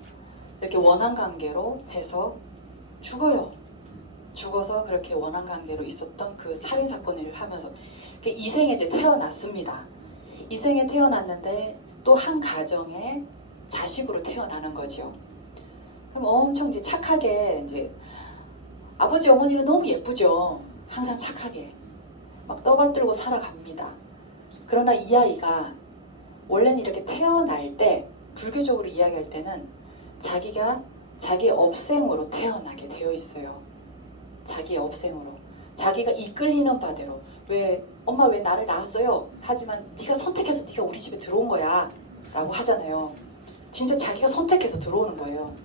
이렇게 원한 관계로 해서 죽어요. 죽어서 그렇게 원한 관계로 있었던 그 살인 사건을 하면서 이 생에 이제 태어났습니다. 이 생에 태어났는데 또 한 가정의 자식으로 태어나는 거죠. 그럼 엄청 이제 착하게, 이제 아버지 어머니는 너무 예쁘죠. 항상 착하게 막 떠받들고 살아갑니다. 그러나 이 아이가 원래는 이렇게 태어날 때, 불교적으로 이야기할 때는 자기가 자기의 업생으로 태어나게 되어 있어요. 자기의 업생으로, 자기가 이끌리는 바대로. 왜 엄마 왜 나를 낳았어요? 하지만 네가 선택해서 네가 우리 집에 들어온 거야 라고 하잖아요. 진짜 자기가 선택해서 들어오는 거예요.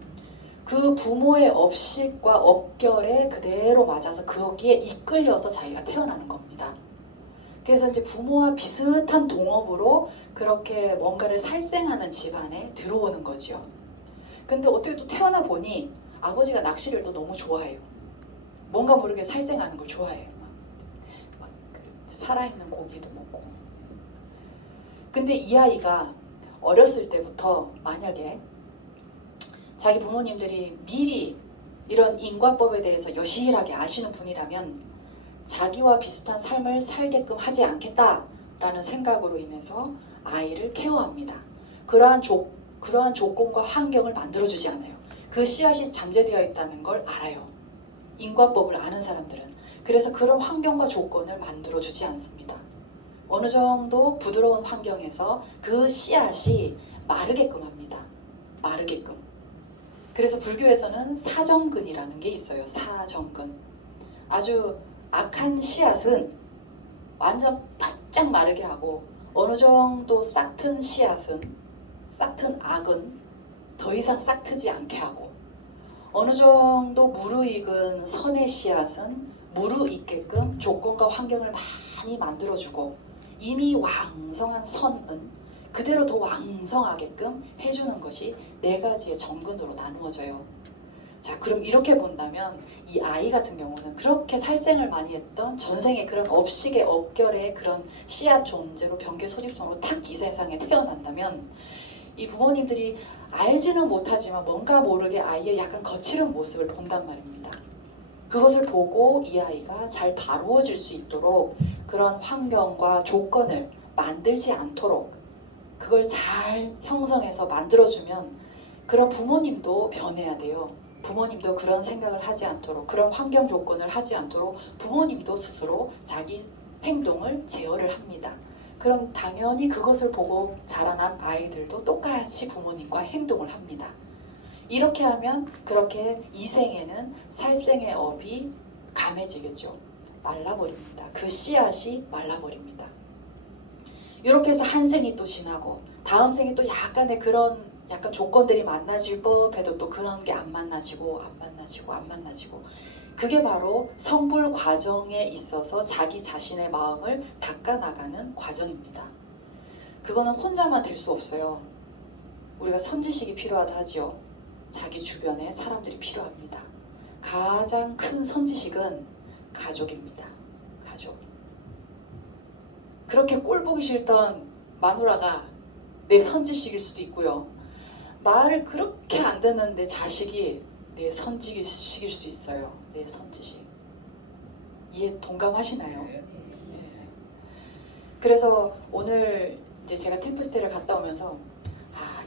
그 부모의 업식과 업결에 그대로 맞아서 거기에 이끌려서 자기가 태어나는 겁니다. 그래서 이제 부모와 비슷한 동업으로 그렇게 뭔가를 살생하는 집안에 들어오는 거죠. 근데 어떻게 또 태어나 보니 아버지가 낚시를 또 너무 좋아해요. 뭔가 모르게 살생하는 걸 좋아해요. 막 살아있는 고기도 먹고. 근데 이 아이가 어렸을 때부터 만약에 자기 부모님들이 미리 이런 인과법에 대해서 여실하게 아시는 분이라면 자기와 비슷한 삶을 살게끔 하지 않겠다라는 생각으로 인해서 아이를 케어합니다. 그러한 조건과 환경을 만들어주지 않아요. 그 씨앗이 잠재되어 있다는 걸 알아요. 인과법을 아는 사람들은. 그래서 그런 환경과 조건을 만들어주지 않습니다. 어느 정도 부드러운 환경에서 그 씨앗이 마르게끔 합니다. 마르게끔. 그래서 불교에서는 사정근이라는 게 있어요. 사정근. 아주 악한 씨앗은 완전 바짝 마르게 하고, 어느 정도 싹튼 씨앗은, 싹튼 악은 더 이상 싹트지 않게 하고, 어느 정도 무르익은 선의 씨앗은 무르익게끔 조건과 환경을 많이 만들어주고, 이미 왕성한 선은 그대로 더 왕성하게끔 해주는 것이 네 가지의 정근으로 나누어져요. 자, 그럼 이렇게 본다면 이 아이 같은 경우는 그렇게 살생을 많이 했던 전생의 그런 업식의 업결의 그런 씨앗 존재로 병계 소집성으로 탁 이 세상에 태어난다면, 이 부모님들이 알지는 못하지만 뭔가 모르게 아이의 약간 거칠은 모습을 본단 말입니다. 그것을 보고 이 아이가 잘 바루어질 수 있도록 그런 환경과 조건을 만들지 않도록 그걸 잘 형성해서 만들어주면 그런 부모님도 변해야 돼요. 부모님도 그런 생각을 하지 않도록, 그런 환경 조건을 하지 않도록 부모님도 스스로 자기 행동을 제어를 합니다. 그럼 당연히 그것을 보고 자라난 아이들도 똑같이 부모님과 행동을 합니다. 이렇게 하면 그렇게 이생에는 살생의 업이 감해지겠죠. 말라버립니다. 그 씨앗이 말라버립니다. 이렇게 해서 한 생이 또 지나고 다음 생에 또 약간의 그런 약간 조건들이 만나질 법해도 또 그런 게 안 만나지고 안 만나지고 안 만나지고, 그게 바로 성불 과정에 있어서 자기 자신의 마음을 닦아나가는 과정입니다. 그거는 혼자만 될 수 없어요. 우리가 선지식이 필요하다 하지요. 자기 주변에 사람들이 필요합니다. 가장 큰 선지식은 가족입니다. 가족. 그렇게 꼴 보기 싫던 마누라가 내 선지식일 수도 있고요. 말을 그렇게 안 듣는 내 자식이 내 선지식일 수 있어요. 내 선지식. 이해 동감하시나요? 네. 그래서 오늘 이제 제가 템플스테이를 갔다 오면서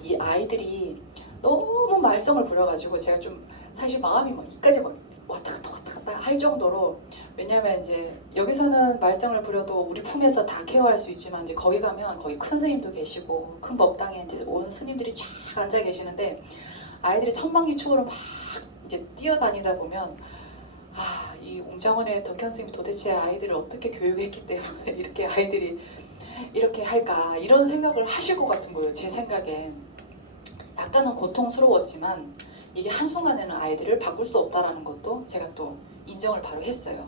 이 아이들이 너무 말썽을 부려가지고 제가 좀 사실 마음이 막 이까지 막 왔다 갔다 할 정도로, 왜냐면 이제 여기서는 말썽을 부려도 우리 품에서 다 케어할 수 있지만 이제 거기 가면 거기 큰 스님도 계시고 큰 법당에 이제 온 스님들이 쫙 앉아 계시는데, 아이들이 천방지축으로 막 이제 뛰어다니다 보면 이 웅장원의 덕현 스님이 도대체 아이들을 어떻게 교육했기 때문에 이렇게 아이들이 이렇게 할까, 이런 생각을 하실 것 같은 거예요. 제 생각에 약간은 고통스러웠지만 이게 한순간에는 아이들을 바꿀 수 없다라는 것도 제가 또 인정을 바로 했어요.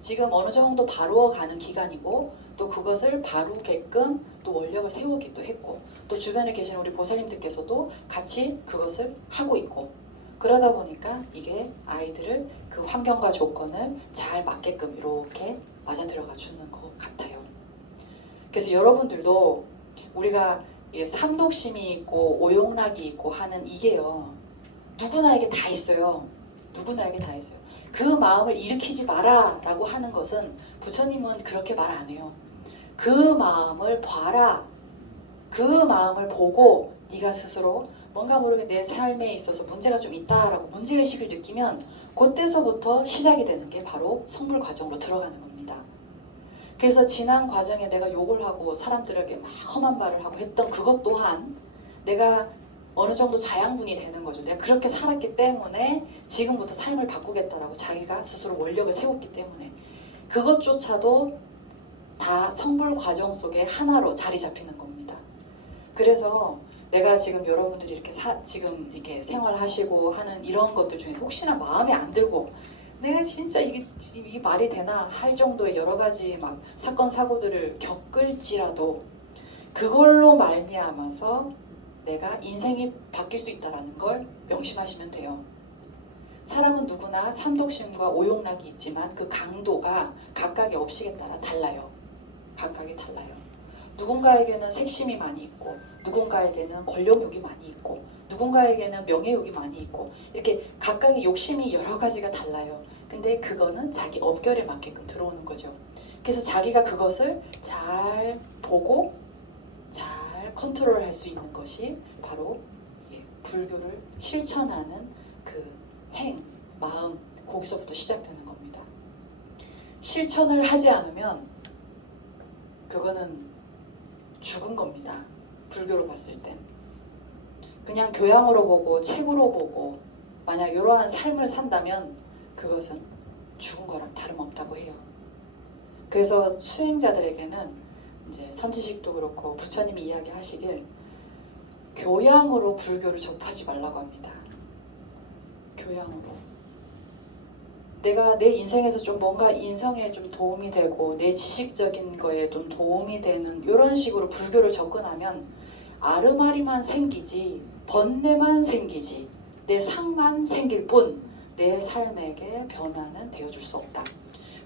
지금 어느 정도 바루어가는 기간이고, 또 그것을 바루게끔 또 원력을 세우기도 했고, 또 주변에 계신 우리 보살님들께서도 같이 그것을 하고 있고, 그러다 보니까 이게 아이들을 그 환경과 조건을 잘 맞게끔 이렇게 맞아 들어가 주는 것 같아요. 그래서 여러분들도 우리가 삼독심이 있고 오용락이 있고 하는 이게요, 누구나에게 다 있어요. 누구나에게 다 있어요. 그 마음을 일으키지 마라 라고 하는 것은 부처님은 그렇게 말 안 해요. 그 마음을 봐라. 그 마음을 보고 네가 스스로 뭔가 모르게 내 삶에 있어서 문제가 좀 있다라고 문제의식을 느끼면 그때서부터 시작이 되는 게 바로 성불 과정으로 들어가는 겁니다. 그래서 지난 과정에 내가 욕을 하고 사람들에게 막 험한 말을 하고 했던 그것 또한 내가 어느 정도 자양분이 되는 거죠. 내가 그렇게 살았기 때문에 지금부터 삶을 바꾸겠다라고 자기가 스스로 원력을 세웠기 때문에 그것조차도 다 성불 과정 속에 하나로 자리 잡히는 겁니다. 그래서 내가 지금 여러분들이 이렇게 지금 이렇게 생활하시고 하는 이런 것들 중에서 혹시나 마음에 안 들고 내가 진짜 이게 말이 되나 할 정도의 여러 가지 막 사건 사고들을 겪을지라도 그걸로 말미암아서 내가 인생이 바뀔 수 있다는 걸 명심하시면 돼요. 사람은 누구나 삼독심과 오용락이 있지만 그 강도가 각각의 업식에 따라 달라요. 각각이 달라요. 누군가에게는 색심이 많이 있고 누군가에게는 권력욕이 많이 있고 누군가에게는 명예욕이 많이 있고 이렇게 각각의 욕심이 여러 가지가 달라요. 근데 그거는 자기 업결에 맞게끔 들어오는 거죠. 그래서 자기가 그것을 잘 보고 잘 컨트롤할 수 있는 것이 바로 불교를 실천하는 그 행, 마음, 거기서부터 시작되는 겁니다. 실천을 하지 않으면 그거는 죽은 겁니다. 불교로 봤을 땐. 그냥 교양으로 보고 책으로 보고 만약 이러한 삶을 산다면 그것은 죽은 거랑 다름없다고 해요. 그래서 수행자들에게는 이제 선지식도 그렇고 부처님이 이야기하시길 교양으로 불교를 접하지 말라고 합니다. 교양으로. 내가 내 인생에서 좀 뭔가 인성에 좀 도움이 되고 내 지식적인 거에 좀 도움이 되는 이런 식으로 불교를 접근하면 아르마리만 생기지 번뇌만 생기지 내 상만 생길 뿐 내 삶에게 변화는 되어줄 수 없다.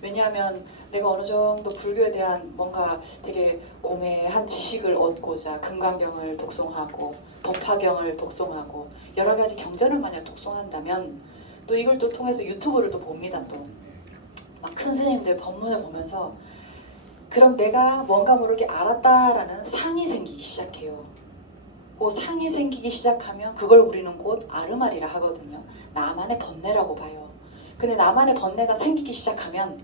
왜냐하면 내가 어느 정도 불교에 대한 뭔가 되게 고매한 지식을 얻고자 금강경을 독송하고 법화경을 독송하고 여러 가지 경전을 만약 독송한다면 또 이걸 또 통해서 유튜브를 또 봅니다. 또 막 큰 스님들 법문을 보면서 그럼 내가 뭔가 모르게 알았다라는 상이 생기기 시작해요. 그 상이 생기기 시작하면 그걸 우리는 곧 아르마리라 하거든요. 나만의 번뇌라고 봐요. 근데 나만의 번뇌가 생기기 시작하면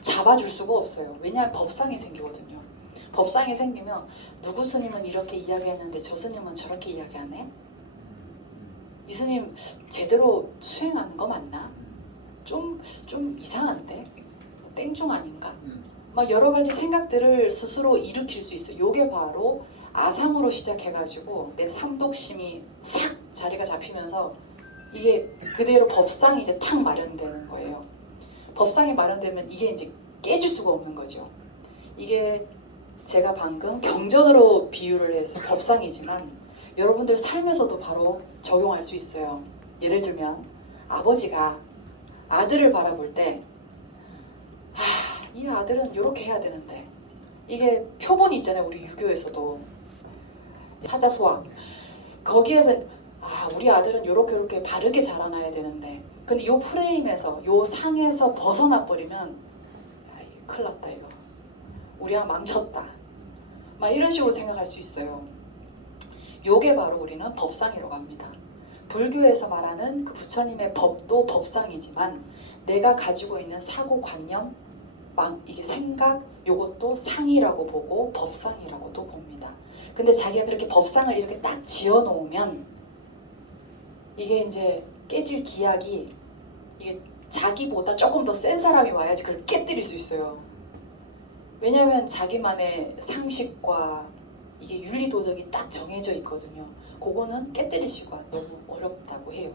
잡아줄 수가 없어요. 왜냐하면 법상이 생기거든요. 법상이 생기면 누구 스님은 이렇게 이야기했는데 저 스님은 저렇게 이야기하네? 이 스님 제대로 수행하는 거 맞나? 좀 이상한데? 땡중 아닌가? 막 여러 가지 생각들을 스스로 일으킬 수 있어요. 요게 바로 아상으로 시작해가지고 내 삼독심이 싹 자리가 잡히면서 이게 그대로 법상이 이제 탁 마련되는 거예요. 법상이 마련되면 이게 이제 깨질 수가 없는 거죠. 이게 제가 방금 경전으로 비유를 해서 법상이지만 여러분들 삶에서도 바로 적용할 수 있어요. 예를 들면 아버지가 아들을 바라볼 때 이 아들은 이렇게 해야 되는데 이게 표본이 있잖아요. 우리 유교에서도 사자소학 거기에서 우리 아들은 이렇게 바르게 자라나야 되는데 근데 이 프레임에서 이 상에서 벗어나 버리면 이게 큰일 났다 이거 우리가 망쳤다 막 이런 식으로 생각할 수 있어요. 요게 바로 우리는 법상이라고 합니다. 불교에서 말하는 그 부처님의 법도 법상이지만 내가 가지고 있는 사고관념 이게 생각 요것도 상이라고 보고 법상이라고도 봅니다. 근데 자기가 그렇게 법상을 이렇게 딱 지어 놓으면 이게 이제 깨질 기약이 이게 자기보다 조금 더 센 사람이 와야지 그걸 깨뜨릴 수 있어요. 왜냐하면 자기만의 상식과 이게 윤리도덕이 딱 정해져 있거든요. 그거는 깨뜨리기가 너무 어렵다고 해요.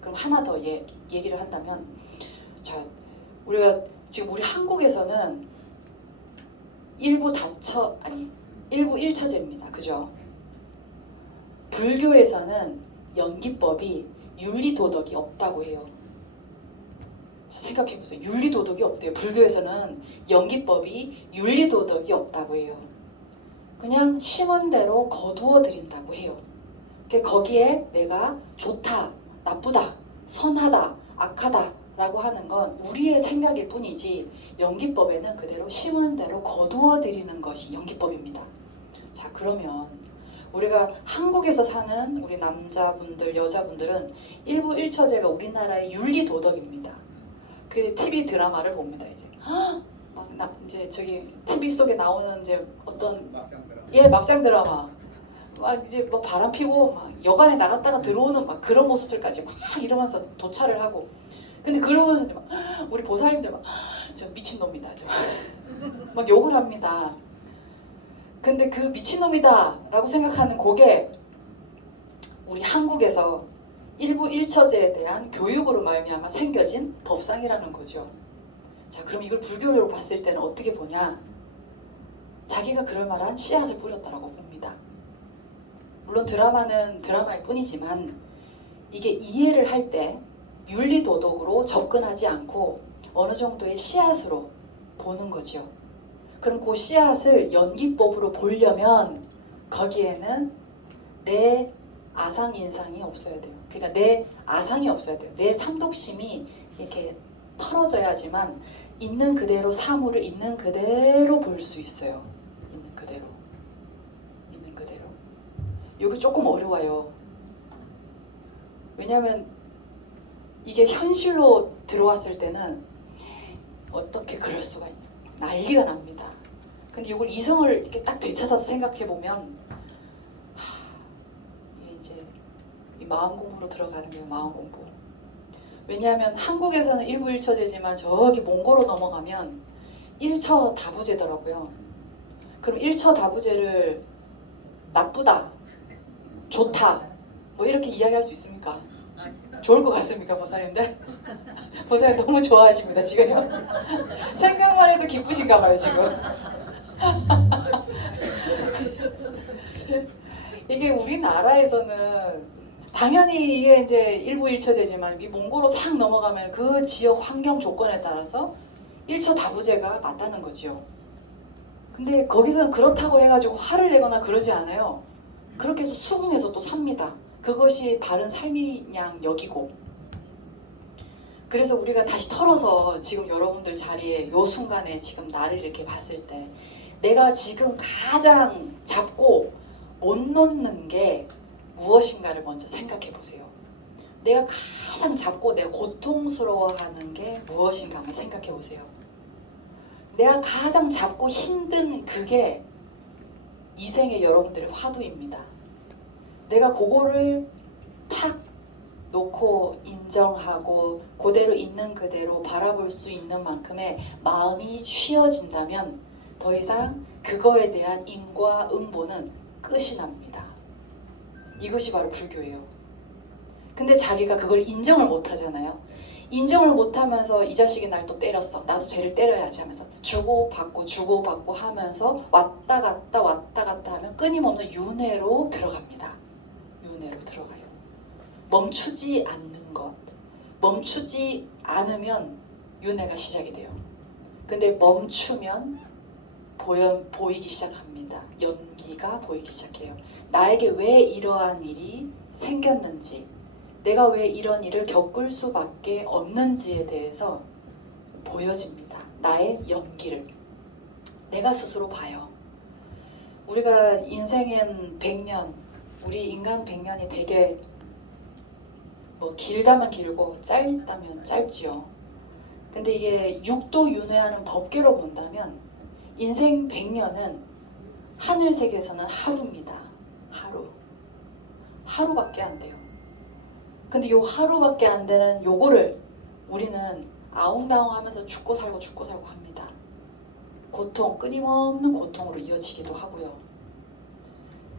그럼 하나 더 얘기를 한다면 자, 우리가 지금 우리 한국에서는 일부 1처제입니다. 그죠? 불교에서는 연기법이 윤리도덕이 없다고 해요. 자, 생각해보세요. 윤리도덕이 없대요. 불교에서는 연기법이 윤리도덕이 없다고 해요. 그냥 심은 대로 거두어 드린다고 해요. 거기에 내가 좋다, 나쁘다, 선하다, 악하다 라고 하는 건 우리의 생각일 뿐이지 연기법에는 그대로 심은 대로 거두어 드리는 것이 연기법입니다. 자, 그러면 우리가 한국에서 사는 우리 남자분들, 여자분들은 일부 일처제가 우리나라의 윤리도덕입니다. 그 TV 드라마를 봅니다. 이제 이제 저기 TV 속에 나오는 이제 어떤 막장 드라마 막 이제 뭐 바람 피고 막 여관에 나갔다가 들어오는 막 그런 모습들까지 막 이러면서 도찰을 하고, 근데 그러면서 이제 막 우리 보살님들 막 저 미친놈이다 저 막 욕을 합니다. 근데 그 미친놈이다 라고 생각하는 그게 우리 한국에서 일부 일처제에 대한 교육으로 말미암아 생겨진 법상이라는 거죠. 자, 그럼 이걸 불교로 봤을 때는 어떻게 보냐? 자기가 그럴 만한 씨앗을 뿌렸다라고 봅니다. 물론 드라마는 드라마일 뿐이지만 이게 이해를 할 때 윤리도덕으로 접근하지 않고 어느 정도의 씨앗으로 보는 거죠. 그럼 그 씨앗을 연기법으로 보려면 거기에는 내 아상인상이 없어야 돼요. 그러니까 내 아상이 없어야 돼요. 내 삼독심이 이렇게 털어져야지만 있는 그대로 사물을 있는 그대로 볼 수 있어요. 있는 그대로. 있는 그대로. 이게 조금 어려워요. 왜냐하면 이게 현실로 들어왔을 때는 어떻게 그럴 수가 있냐. 난리가 납니다. 근데 이걸 이성을 이렇게 딱 되찾아서 생각해보면 이게 이제 이 마음 공부로 들어가는 거예요. 마음 공부. 왜냐하면 한국에서는 일부 일처제지만 저기 몽고로 넘어가면 일처 다부제더라고요. 그럼 일처 다부제를 나쁘다, 좋다 뭐 이렇게 이야기할 수 있습니까? 좋을 것 같습니까, 보살님들? 보살님 너무 좋아하십니다 지금요. 생각만 해도 기쁘신가 봐요 지금. 이게 우리나라에서는 당연히 이게 이제 일부 일처제지만 이 몽고로 싹 넘어가면 그 지역 환경 조건에 따라서 일처 다부제가 맞다는 거죠. 근데 거기서는 그렇다고 해가지고 화를 내거나 그러지 않아요. 그렇게 해서 수긍해서 또 삽니다. 그것이 바른 삶이 양 여기고. 그래서 우리가 다시 털어서 지금 여러분들 자리에 요 순간에 지금 나를 이렇게 봤을 때 내가 지금 가장 잡고 못 놓는 게 무엇인가를 먼저 생각해 보세요. 내가 가장 잡고 내가 고통스러워하는 게 무엇인가 한번 생각해 보세요. 내가 가장 잡고 힘든 그게 이 생의 여러분들의 화두입니다. 내가 그거를 탁 놓고 인정하고 그대로 있는 그대로 바라볼 수 있는 만큼의 마음이 쉬어진다면 더 이상 그거에 대한 인과 응보는 끝이 납니다. 이것이 바로 불교예요. 근데 자기가 그걸 인정을 못 하잖아요. 인정을 못 하면서 이 자식이 날 또 때렸어. 나도 쟤를 때려야지 하면서 주고받고 하면서 왔다 갔다 하면 끊임없는 윤회로 들어갑니다. 윤회로 들어가요. 멈추지 않는 것. 멈추지 않으면 윤회가 시작이 돼요. 근데 멈추면 보이기 시작합니다. 연기가 보이기 시작해요. 나에게 왜 이러한 일이 생겼는지, 내가 왜 이런 일을 겪을 수밖에 없는지에 대해서 보여집니다. 나의 연기를 내가 스스로 봐요. 우리가 인생엔 100년, 우리 인간 100년이 되게 뭐 길다면 길고 짧다면 짧지요. 근데 이게 육도 윤회하는 법계로 본다면 인생 100년은 하늘 세계에서는 하루입니다. 하루밖에 안 돼요. 근데 요 하루밖에 안 되는 요거를 우리는 아웅다웅 하면서 죽고 살고 합니다. 고통, 끊임없는 고통으로 이어지기도 하고요.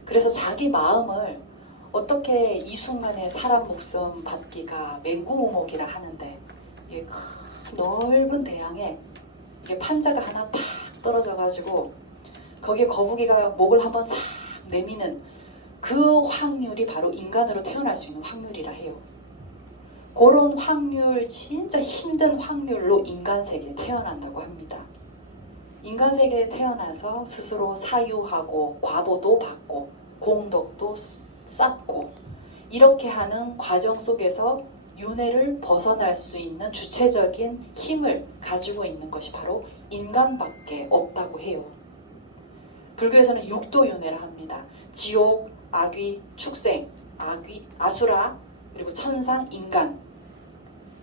그래서 자기 마음을 어떻게 이 순간에 사람 목숨 받기가 맹구우목이라 하는데, 이게 큰 넓은 대양에 이게 판자가 하나 탁 떨어져가지고 거기에 거북이가 목을 한번 싹 내미는 그 확률이 바로 인간으로 태어날 수 있는 확률이라 해요. 그런 확률, 진짜 힘든 확률로 인간 세계에 태어난다고 합니다. 인간 세계에 태어나서 스스로 사유하고 과보도 받고 공덕도 쌓고 이렇게 하는 과정 속에서 윤회를 벗어날 수 있는 주체적인 힘을 가지고 있는 것이 바로 인간밖에 없다고 해요. 불교에서는 육도 윤회를 합니다. 지옥, 아귀, 축생, 아수라, 그리고 천상, 인간.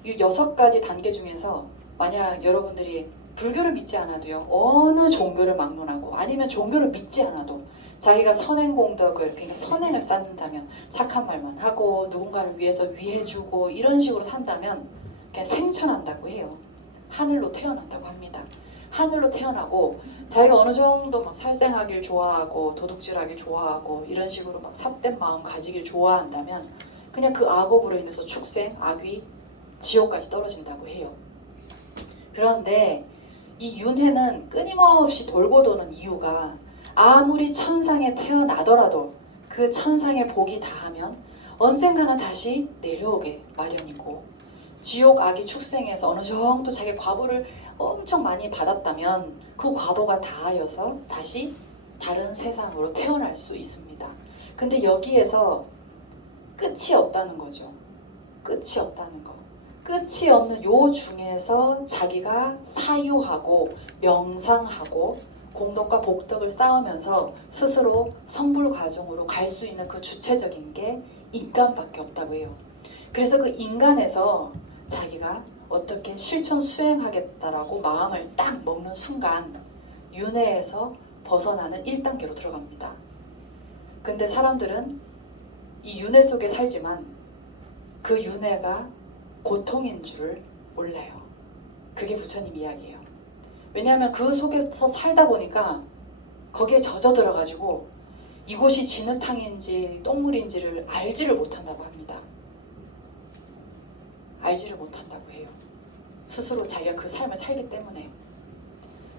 이 6가지 단계 중에서 만약 여러분들이 불교를 믿지 않아도요, 어느 종교를 막론하고 아니면 종교를 믿지 않아도 자기가 선행 공덕을, 그러니까 선행을 쌓는다면, 착한 말만 하고 누군가를 위해서 위해주고 이런 식으로 산다면 그냥 생천한다고 해요. 하늘로 태어난다고 합니다. 하늘로 태어나고 자기가 어느 정도 막 살생하길 좋아하고 도둑질하길 좋아하고 이런 식으로 막 삿된 마음 가지길 좋아한다면 그냥 그 악업으로 인해서 축생, 아귀, 지옥까지 떨어진다고 해요. 그런데 이 윤회는 끊임없이 돌고 도는 이유가 아무리 천상에 태어나더라도 그 천상의 복이 다하면 언젠가는 다시 내려오게 마련이고, 지옥, 아기, 축생에서 어느 정도 자기 과보를 엄청 많이 받았다면 그 과보가 다하여서 다시 다른 세상으로 태어날 수 있습니다. 근데 여기에서 끝이 없다는 거죠. 끝이 없다는 거. 끝이 없는 요 중에서 자기가 사유하고 명상하고 공덕과 복덕을 쌓으면서 스스로 성불 과정으로 갈 수 있는 그 주체적인 게 인간밖에 없다고 해요. 그래서 그 인간에서 자기가 어떻게 실천 수행하겠다라고 마음을 딱 먹는 순간 윤회에서 벗어나는 1단계로 들어갑니다. 근데 사람들은 이 윤회 속에 살지만 그 윤회가 고통인 줄을 몰라요. 그게 부처님 이야기예요. 왜냐하면 그 속에서 살다 보니까 거기에 젖어 들어가지고 이곳이 진흙탕인지 똥물인지를 알지를 못한다고 합니다. 알지를 못한다고 해요. 스스로 자기가 그 삶을 살기 때문에.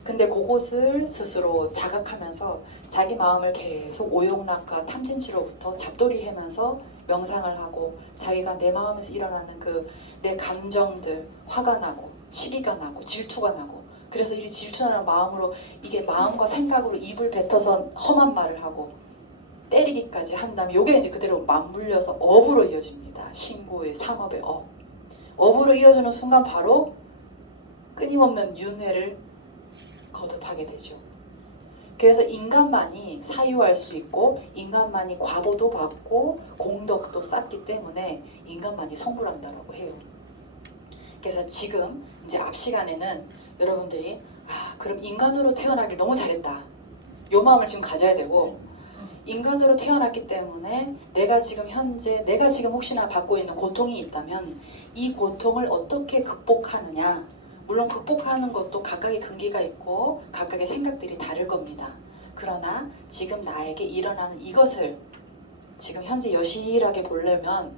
근데 그곳을 스스로 자각하면서 자기 마음을 계속 오용락과 탐진치로부터 잡돌이 하면서 명상을 하고 자기가 내 마음에서 일어나는 그 내 감정들, 화가 나고 치기가 나고 질투가 나고, 그래서 이 질투나는 마음으로 이게 마음과 생각으로 입을 뱉어서 험한 말을 하고 때리기까지 한다면 요게 이제 그대로 맞물려서 업으로 이어집니다. 신고의 상업의 업. 업으로 이어지는 순간 바로 끊임없는 윤회를 거듭하게 되죠. 그래서 인간만이 사유할 수 있고 인간만이 과보도 받고 공덕도 쌓기 때문에 인간만이 성불한다고 해요. 그래서 지금 이제 앞 시간에는 여러분들이 그럼 인간으로 태어나길 너무 잘했다, 요 마음을 지금 가져야 되고, 인간으로 태어났기 때문에 내가 지금 현재 내가 지금 혹시나 받고 있는 고통이 있다면 이 고통을 어떻게 극복하느냐. 물론 극복하는 것도 각각의 근기가 있고 각각의 생각들이 다를 겁니다. 그러나 지금 나에게 일어나는 이것을 지금 현재 여실하게 보려면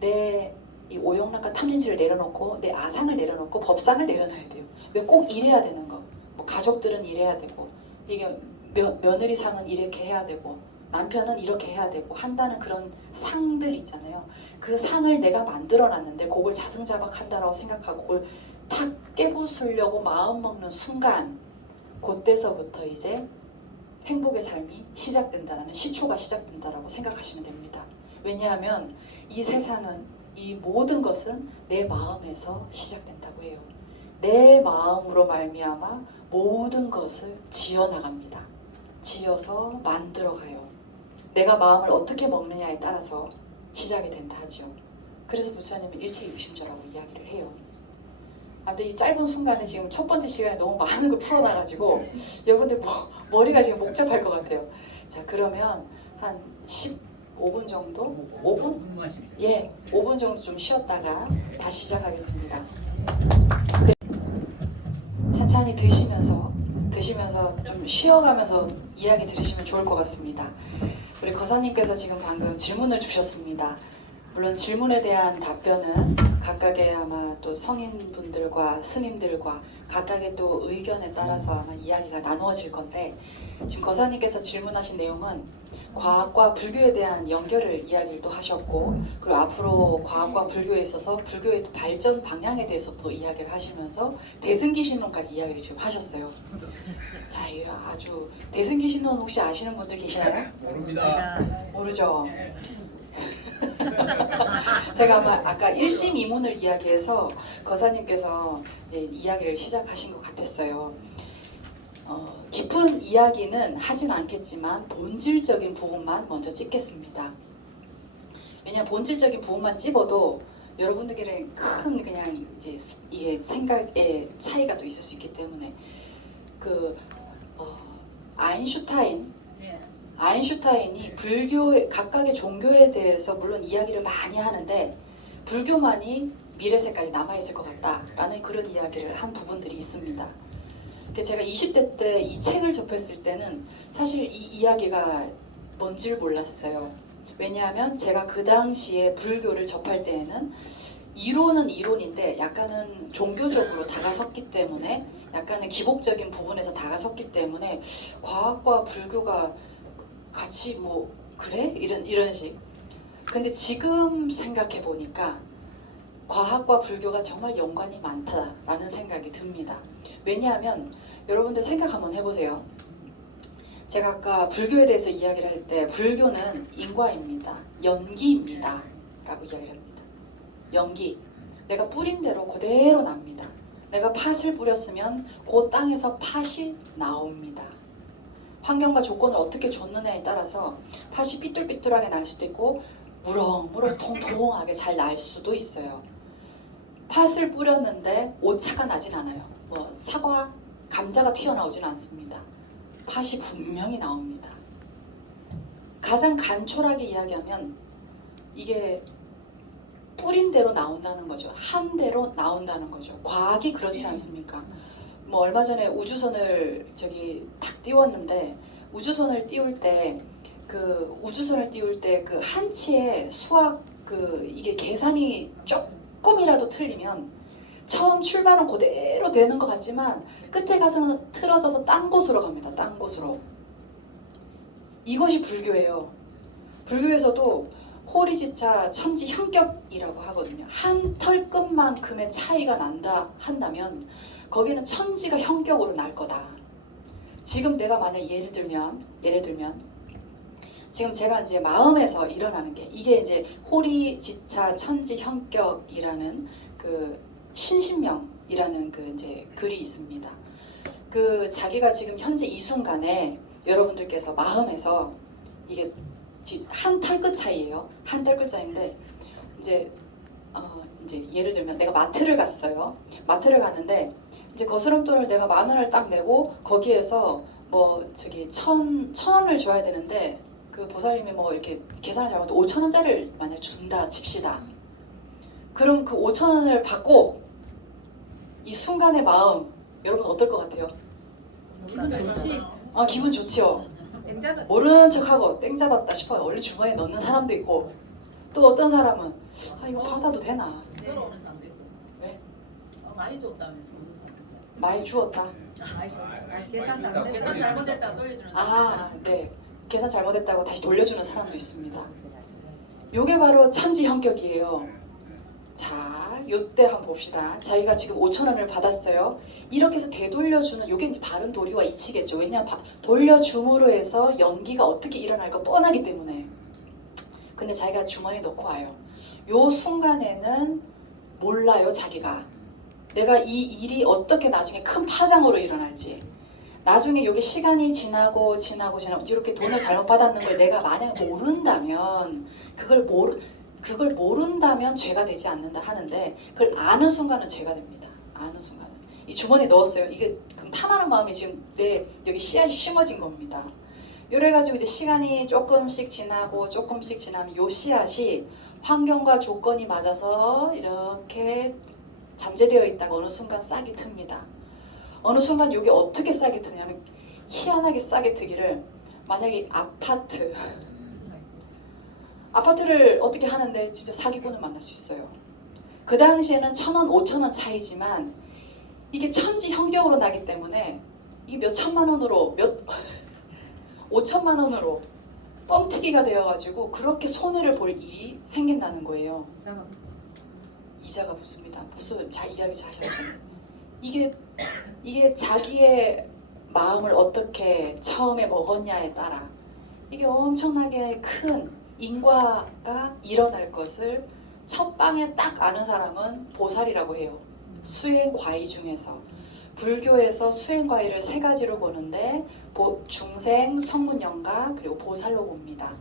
내 이 오용락과 탐진치를 내려놓고 내 아상을 내려놓고 법상을 내려놔야 돼요. 왜 꼭 이래야 되는 거? 뭐 가족들은 이래야 되고, 이게 며느리상은 이렇게 해야 되고, 남편은 이렇게 해야 되고 한다는 그런 상들 있잖아요. 그 상을 내가 만들어놨는데 그걸 자승자박한다라고 생각하고 그걸 탁 깨부수려고 마음 먹는 순간, 그때서부터 이제 행복의 삶이 시작된다는, 시초가 시작된다라고 생각하시면 됩니다. 왜냐하면 이 세상은, 이 모든 것은 내 마음에서 시작된다고 해요. 내 마음으로 말미암아 모든 것을 지어나갑니다. 지어서 만들어가요. 내가 마음을 어떻게 먹느냐에 따라서 시작이 된다 하죠. 그래서 부처님은 일체유심조라고 이야기를 해요. 아무튼 이 짧은 순간에 지금 첫 번째 시간에 너무 많은 걸 풀어놔가지고 여러분들 머리가 지금 복잡할 것 같아요. 자, 그러면 한 15분 정도? 5분? 예, 5분 정도 좀 쉬었다가 다시 시작하겠습니다. 천천히 드시면서 좀 쉬어가면서 이야기 들으시면 좋을 것 같습니다. 우리 거사님께서 지금 방금 질문을 주셨습니다. 물론 질문에 대한 답변은 각각의 아마 또 성인분들과 스님들과 각각의 또 의견에 따라서 아마 이야기가 나누어질 건데, 지금 거사님께서 질문하신 내용은 과학과 불교에 대한 연결을 이야기를 또 하셨고, 그리고 앞으로 과학과 불교에 있어서 불교의 발전 방향에 대해서 또 이야기를 하시면서 대승기신론까지 이야기를 지금 하셨어요. 자, 이거 아주 대승기신론 혹시 아시는 분들 계시나요? 모릅니다. 모르죠. 제가 아까 1심 2문을 이야기해서 거사님께서 이제 이야기를 시작하신 것 같았어요. 깊은 이야기는 하진 않겠지만 본질적인 부분만 먼저 찍겠습니다. 왜냐하면 본질적인 부분만 찝어도 여러분들에게는 큰 그냥 이제 이게 생각의 차이가 또 있을 수 있기 때문에 아인슈타인이 불교 각각의 종교에 대해서 물론 이야기를 많이 하는데 불교만이 미래 세까지 남아있을 것 같다라는 그런 이야기를 한 부분들이 있습니다. 제가 20대 때 이 책을 접했을 때는 사실 이 이야기가 뭔지를 몰랐어요. 왜냐하면 제가 그 당시에 불교를 접할 때에는 이론은 이론인데 약간은 종교적으로 다가섰기 때문에 약간은 기복적인 부분에서 다가섰기 때문에 과학과 불교가 같이 뭐 그래? 이런 식. 근데 지금 생각해 보니까 과학과 불교가 정말 연관이 많다라는 생각이 듭니다. 왜냐하면 여러분들 생각 한번 해보세요. 제가 아까 불교에 대해서 이야기를 할 때 불교는 인과입니다. 연기입니다. 라고 이야기를 합니다. 연기. 내가 뿌린 대로 그대로 납니다. 내가 팥을 뿌렸으면 그 땅에서 팥이 나옵니다. 환경과 조건을 어떻게 줬느냐에 따라서 팥이 삐뚤삐뚤하게 날 수도 있고 무럭무럭 통통하게 잘 날 수도 있어요. 팥을 뿌렸는데 오차가 나진 않아요. 뭐 사과, 감자가 튀어나오진 않습니다. 팥이 분명히 나옵니다. 가장 간촐하게 이야기하면 이게 뿌린 대로 나온다는 거죠. 한 대로 나온다는 거죠. 과학이 그렇지 않습니까? 뭐 얼마 전에 우주선을 탁 띄웠는데 우주선을 띄울 때 그 한치의 수학 이게 계산이 조금이라도 틀리면 처음 출발은 그대로 되는 것 같지만 끝에 가서는 틀어져서 딴 곳으로 갑니다. 딴 곳으로. 이것이 불교예요. 불교에서도 호리지차 천지형격이라고 하거든요. 한 털끝만큼의 차이가 난다 한다면 거기는 천지가 형격으로 날 거다. 지금 내가 만약 예를 들면 지금 제가 이제 마음에서 일어나는 게 이게 이제 호리지차 천지형격이라는 그 신신명이라는 그 이제 글이 있습니다. 그 자기가 지금 현재 이 순간에 여러분들께서 마음에서 이게 한 털끝 차이예요. 한 털끝 차이인데 이제 예를 들면 내가 마트를 갔어요. 마트를 갔는데 이제 거스름돈을 내가 10,000원을 딱 내고 거기에서 뭐 천 원을 줘야 되는데 그 보살님이 뭐 이렇게 계산을 잘못해 5,000원짜리를 만약 준다 칩시다. 그럼 그 5,000원을 받고 이 순간의 마음 여러분 어떨 것 같아요? 기분 좋지. 기분 좋지요. 땡잡아. 모르는 척하고 땡 잡았다 싶어요. 원래 주머니에 넣는 사람도 있고 또 어떤 사람은 이거 받아도 되나? 들어오는 사람도 있고. 왜? 많이 줬다면서. 많이 주었다. 많이 줬다. 계산 많이 잘못. 줬다. 계산 잘못했다고 돌려주는. 네. 계산 잘못했다고 다시 돌려주는 사람도 있습니다. 요게 바로 천지형격이에요. 자, 요때 한번 봅시다. 자기가 지금 5,000원을 받았어요. 이렇게 해서 되돌려주는 요게 이제 바른 도리와 이치겠죠. 왜냐하면 돌려줌으로 해서 연기가 어떻게 일어날까 뻔하기 때문에. 근데 자기가 주머니에 넣고 와요. 요 순간에는 몰라요, 자기가. 내가 이 일이 어떻게 나중에 큰 파장으로 일어날지. 나중에 여기 시간이 지나고 이렇게 돈을 잘못 받았는 걸 내가 만약 모른다면 그걸 모른다면 죄가 되지 않는다 하는데 그걸 아는 순간은 죄가 됩니다. 아는 순간은. 이 주머니에 넣었어요. 이게 그럼 탐하는 마음이 지금 내 여기 씨앗이 심어진 겁니다. 이래가지고 이제 시간이 조금씩 지나면 요 씨앗이 환경과 조건이 맞아서 이렇게 잠재되어 있다가 어느 순간 싹이 틉니다. 어느 순간 이게 어떻게 싹이 트냐면 희한하게 싹이 트기를 만약에 아파트를 어떻게 하는데 진짜 사기꾼을 만날 수 있어요. 그 당시에는 1,000원, 5,000원 차이지만 이게 천지형격으로 나기 때문에 이게 몇 천만 원으로 5천만 원으로 뻥튀기가 되어가지고 그렇게 손해를 볼 일이 생긴다는 거예요. 이사가 이자가 붙습니다. 무슨 이야기 잘하셨죠? 이게 자기의 마음을 어떻게 처음에 먹었냐에 따라 이게 엄청나게 큰 인과가 일어날 것을 첫 방에 딱 아는 사람은 보살이라고 해요. 수행 과의 중에서 불교에서 수행 과의를 세 가지로 보는데 중생, 성문영가 그리고 보살로 봅니다.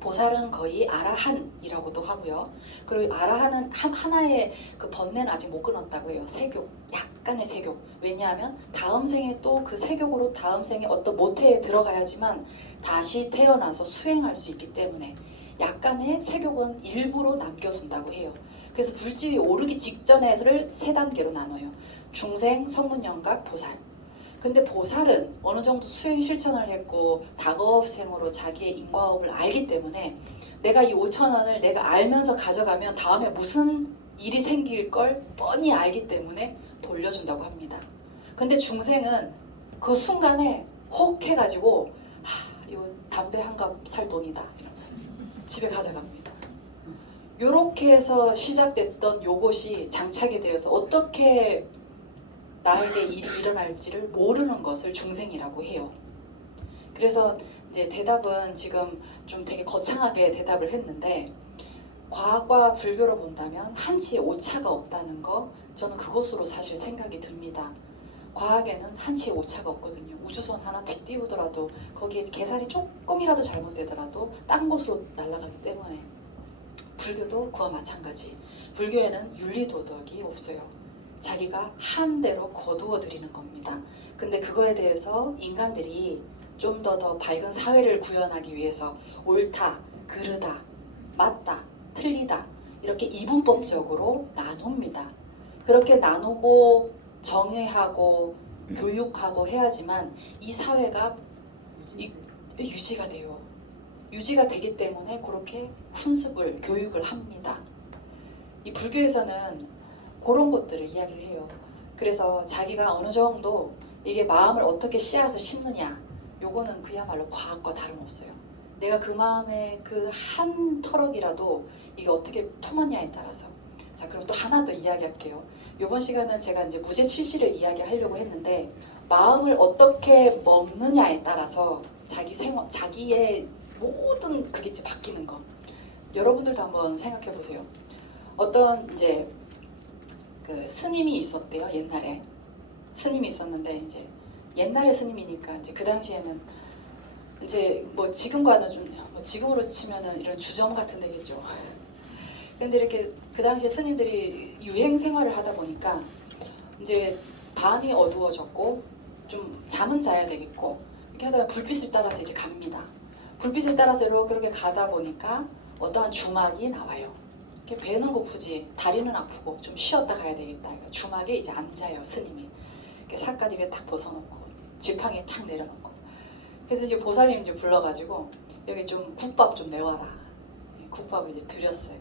보살은 거의 아라한이라고도 하고요. 그리고 아라한은 하나의 그 번뇌는 아직 못 끊었다고 해요. 세교, 약간의 세교. 왜냐하면 다음 생에 또 그 세교로 다음 생에 어떤 모태에 들어가야지만 다시 태어나서 수행할 수 있기 때문에 약간의 세교는 일부러 남겨둔다고 해요. 그래서 불지위 오르기 직전에를 세 단계로 나눠요. 중생, 성문영각, 보살. 근데 보살은 어느 정도 수행 실천을 했고 다거업생으로 자기의 인과업을 알기 때문에 내가 이 5,000원을 내가 알면서 가져가면 다음에 무슨 일이 생길 걸 뻔히 알기 때문에 돌려준다고 합니다. 근데 중생은 그 순간에 혹 해가지고 요 담배 한 갑 살 돈이다 이러면서 집에 가져갑니다. 요렇게 해서 시작됐던 요것이 장착이 되어서 어떻게 나에게 일이 일어날지를 모르는 것을 중생이라고 해요. 그래서 이제 대답은 지금 좀 되게 거창하게 대답을 했는데 과학과 불교로 본다면 한치의 오차가 없다는 거 저는 그것으로 사실 생각이 듭니다. 과학에는 한치의 오차가 없거든요. 우주선 하나 틱 띄우더라도 거기에 계산이 조금이라도 잘못되더라도 딴 곳으로 날아가기 때문에 불교도 그와 마찬가지. 불교에는 윤리도덕이 없어요. 자기가 한 대로 거두어 드리는 겁니다. 근데 그거에 대해서 인간들이 좀 더 밝은 사회를 구현하기 위해서 옳다, 그르다, 맞다, 틀리다 이렇게 이분법적으로 나눕니다. 그렇게 나누고 정의하고 교육하고 해야지만 이 사회가 유지가 돼요. 유지가 되기 때문에 그렇게 훈습을, 교육을 합니다. 이 불교에서는 그런 것들을 이야기를 해요. 그래서 자기가 어느 정도 이게 마음을 어떻게 씨앗을 심느냐 요거는 그야말로 과학과 다름없어요. 내가 그 마음에 그 한 터럭이라도 이게 어떻게 품었냐에 따라서. 자, 그럼 또 하나 더 이야기할게요. 이번 시간은 제가 이제 무죄칠시를 이야기하려고 했는데 마음을 어떻게 먹느냐에 따라서 자기의 모든 그게 이제 바뀌는 거. 여러분들도 한번 생각해 보세요. 어떤 이제 그 스님이 있었대요. 옛날에 스님이 있었는데 이제 옛날에 스님이니까 이제 그 당시에는 이제 뭐 지금과는 좀 뭐 지금으로 치면은 이런 주점 같은 데겠죠. 근데 이렇게 그 당시에 스님들이 유행 생활을 하다 보니까 이제 밤이 어두워졌고 좀 잠은 자야 되겠고 이렇게 하다가 불빛을 따라서 이제 갑니다. 불빛을 따라서 이렇게 가다 보니까 어떠한 주막이 나와요. 이렇게 배는 고프지 다리는 아프고 좀 쉬었다 가야 되겠다. 주막에 이제 앉아요 스님이. 이렇게 삿가지를 딱 벗어놓고 지팡이 탁 내려놓고. 그래서 이제 보살님 이제 불러가지고 여기 좀 국밥 좀 내와라. 국밥을 이제 드렸어요.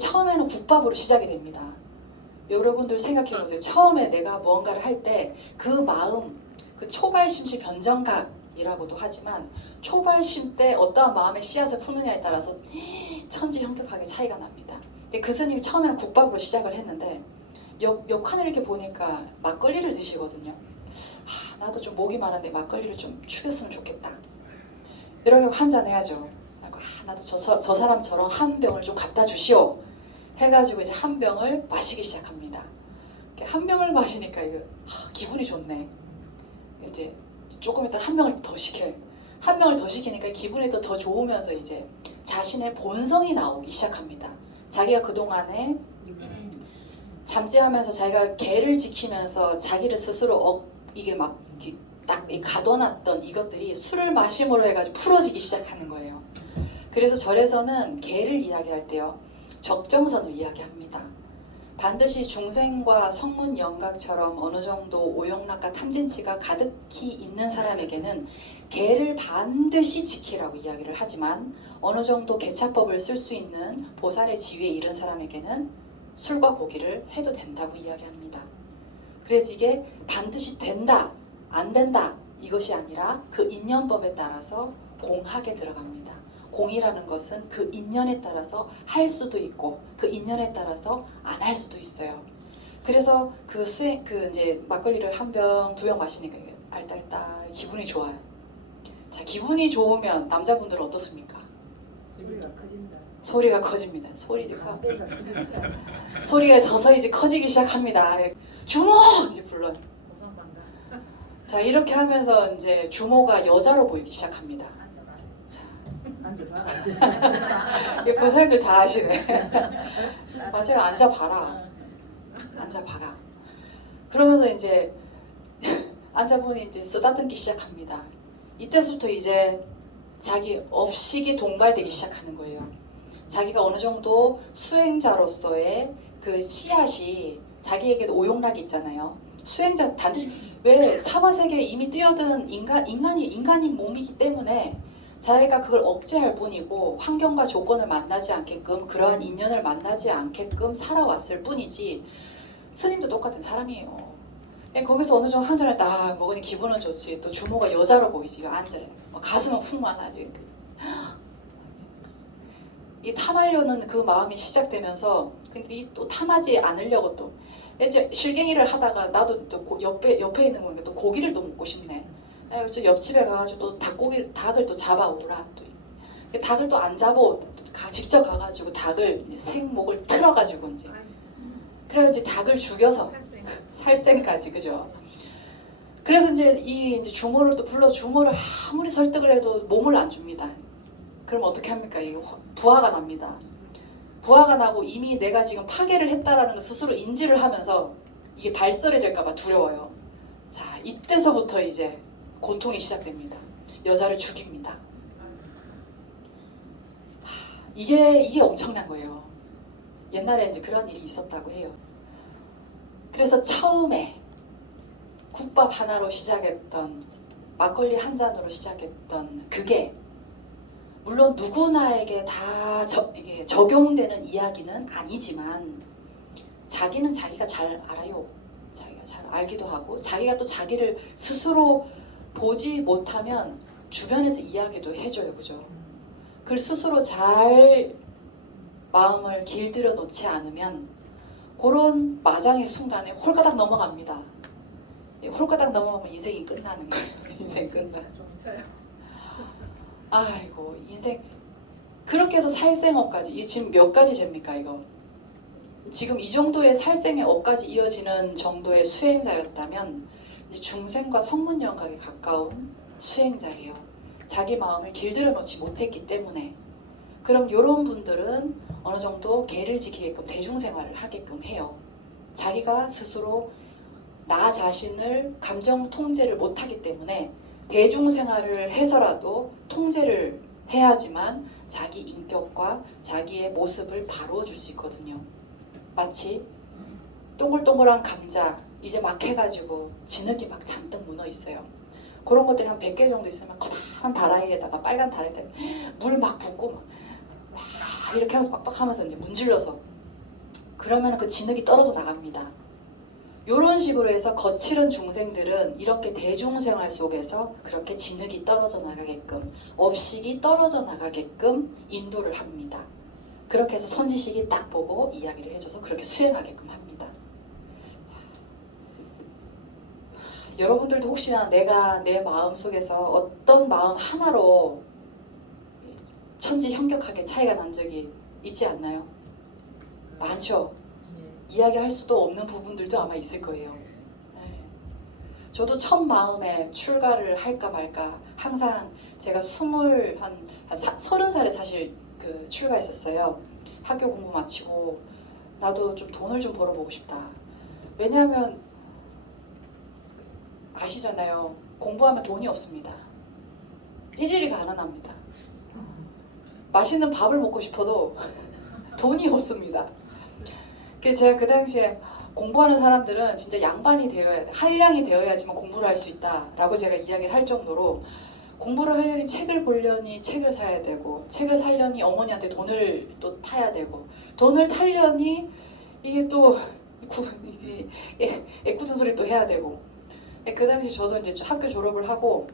처음에는 국밥으로 시작이 됩니다. 여러분들 생각해보세요. 처음에 내가 무언가를 할 때 그 마음, 그 초발심시 변정각이라고도 하지만 초발심 때 어떠한 마음의 씨앗을 푸느냐에 따라서 천지형격하게 차이가 납니다. 그 스님이 처음에는 국밥으로 시작을 했는데 옆칸을 이렇게 보니까 막걸리를 드시거든요. 나도 좀 목이 마른데 막걸리를 좀 축였으면 좋겠다. 이렇게 한잔 해야죠. 나도 저 사람처럼 한 병을 좀 갖다 주시오. 해가지고 이제 한 병을 마시기 시작합니다. 한 병을 마시니까 이거 기분이 좋네. 이제 조금 있다 한 병을 더 시켜요. 한 병을 더 시키니까 기분이 더 좋으면서 이제 자신의 본성이 나오기 시작합니다. 자기가 그동안에 잠재하면서 자기가 계를 지키면서 자기를 스스로 이게 막 딱 가둬놨던 이것들이 술을 마심으로 해가지고 풀어지기 시작하는 거예요. 그래서 절에서는 계를 이야기할 때요. 적정선을 이야기합니다. 반드시 중생과 성문 영각처럼 어느 정도 오용락과 탐진치가 가득히 있는 사람에게는 계를 반드시 지키라고 이야기를 하지만 어느 정도 계차법을 쓸 수 있는 보살의 지위에 이른 사람에게는 술과 고기를 해도 된다고 이야기합니다. 그래서 이게 반드시 된다, 안 된다 이것이 아니라 그 인연법에 따라서 공학에 들어갑니다. 공이라는 것은 그 인연에 따라서 할 수도 있고 그 인연에 따라서 안 할 수도 있어요. 그래서 그 이제 막걸리를 한 병, 두 병 마시니까 알딸딸 기분이 좋아요. 자, 기분이 좋으면 남자분들은 어떻습니까? 소리가 커진다. 소리가 커집니다. 소리가 배가 커진다. 소리가 서서히 이제 커지기 시작합니다. 주모! 이제 불러요. 보상받는다. 자, 이렇게 하면서 이제 주모가 여자로 보이기 시작합니다. 앉아봐. 앉아봐. 이 고사님들 다 아시네. 맞아요. 앉아봐라. 앉아봐라. 그러면서 이제 앉아보니 이제 쓰다듬기 시작합니다. 이때부터 이제 자기 업식이 동발되기 시작하는 거예요. 자기가 어느 정도 수행자로서의 그 씨앗이 자기에게도 오용락이 있잖아요. 수행자 반드시 왜 사바세계에 이미 뛰어든 인간인 몸이기 때문에 자기가 그걸 억제할 뿐이고 환경과 조건을 만나지 않게끔 그러한 인연을 만나지 않게끔 살아왔을 뿐이지 스님도 똑같은 사람이에요. 거기서 어느 정도 한 잔을 딱 먹으니 기분은 좋지. 또 주모가 여자로 보이지. 앉아요. 가슴은 풍만하지. 이 탐하려는 그 마음이 시작되면서 근데 또 탐하지 않으려고 또 이제 실갱이를 하다가 나도 또 옆에 있는 거니까 또 고기를 또 먹고 싶네. 그래서 옆집에 가가지고 또 닭을 또 잡아오라. 또 닭을 또 안 잡아 직접 가가지고 닭을 생목을 틀어가지고 이제 그래서 닭을 죽여서 살생까지 그죠. 그래서 이제 주모를 또 불러 주모를 아무리 설득을 해도 몸을 안 줍니다. 그럼 어떻게 합니까? 이게 부하가 납니다. 부하가 나고 이미 내가 지금 파괴를 했다라는 걸 스스로 인지를 하면서 이게 발설이 될까봐 두려워요. 자, 이때서부터 이제 고통이 시작됩니다. 여자를 죽입니다. 이게 엄청난 거예요. 옛날에 이제 그런 일이 있었다고 해요. 그래서 처음에 국밥 하나로 시작했던 막걸리 한 잔으로 시작했던 그게 물론 누구나에게 다 이게 적용되는 이야기는 아니지만 자기는 자기가 잘 알아요. 자기가 잘 알기도 하고 자기가 또 자기를 스스로 보지 못하면 주변에서 이야기도 해줘요. 그죠? 그걸 스스로 잘 마음을 길들여 놓지 않으면 그런 마장의 순간에 홀가닥 넘어갑니다. 홀가닥 넘어가면 인생이 끝나는 거예요. 인생 끝나. 좋아요. 아이고 인생 그렇게 해서 살생업까지 이 지금 몇 가지 됩니까 이거? 지금 이 정도의 살생의 업까지 이어지는 정도의 수행자였다면 이제 중생과 성문연각에 가까운 수행자예요. 자기 마음을 길들여 놓지 못했기 때문에 그럼 이런 분들은 어느 정도 계를 지키게끔 대중생활을 하게끔 해요. 자기가 스스로 나 자신을 감정 통제를 못하기 때문에 대중생활을 해서라도 통제를 해야지만 자기 인격과 자기의 모습을 바로워 줄 수 있거든요. 마치 동글동글한 감자 이제 막 해가지고 진흙이 막 잔뜩 묻어 있어요. 그런 것들이 한 100개 정도 있으면 커다란 다라이에다가 빨간 다라이에다가 물 막 붓고 막 이렇게 하면서 빡빡하면서 이제 문질러서 그러면 그 진흙이 떨어져 나갑니다. 이런 식으로 해서 거칠은 중생들은 이렇게 대중생활 속에서 그렇게 진흙이 떨어져 나가게끔 업식이 떨어져 나가게끔 인도를 합니다. 그렇게 해서 선지식이 딱 보고 이야기를 해줘서 그렇게 수행하게끔 합니다. 자, 여러분들도 혹시나 내가 내 마음 속에서 어떤 마음 하나로 천지형격하게 차이가 난 적이 있지 않나요? 많죠? 이야기할 수도 없는 부분들도 아마 있을 거예요. 네. 저도 첫 마음에 출가를 할까 말까 항상 제가 30살에 사실 출가했었어요. 학교 공부 마치고 나도 좀 돈을 좀 벌어보고 싶다. 왜냐하면 아시잖아요. 공부하면 돈이 없습니다. 찌질이 가난합니다. 맛있는 밥을 먹고 싶어도 돈이 없습니다. 그래서 제가 그 당시에 공부하는 사람들은 진짜 양반이 되어야 한량이 되어야지만 공부를 할 수 있다라고 제가 이야기를 할 정도로 공부를 하려니 책을 보려니 책을 사야 되고 책을 사려니 어머니한테 돈을 또 타야 되고 돈을 타려니 이게 또 애꿎은 소리 또 해야 되고 그 당시 저도 이제 학교 졸업을 하고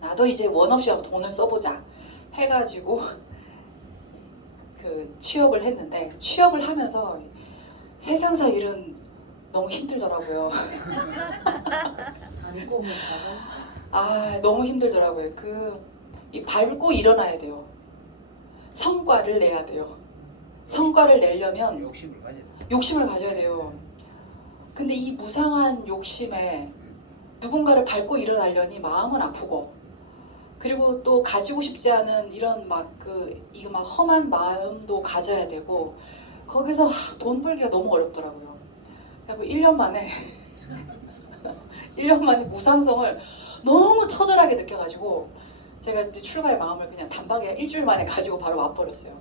나도 이제 원 없이 한번 돈을 써보자 해가지고 그 취업을 했는데 취업을 하면서 세상사 일은 너무 힘들더라고요. 안 꼬면 가요. 아 너무 힘들더라고요. 이 밟고 일어나야 돼요. 성과를 내야 돼요. 성과를 내려면 욕심을 가져야 돼. 욕심을 가져야 돼요. 근데 이 무상한 욕심에 누군가를 밟고 일어나려니 마음은 아프고 그리고 또 가지고 싶지 않은 이런 이거 막 험한 마음도 가져야 되고 거기서 돈 벌기가 너무 어렵더라고요. 그리고 1년 만에 1년 만에 무상성을 너무 처절하게 느껴가지고 제가 이제 출가의 마음을 그냥 단박에 일주일 만에 가지고 바로 와버렸어요.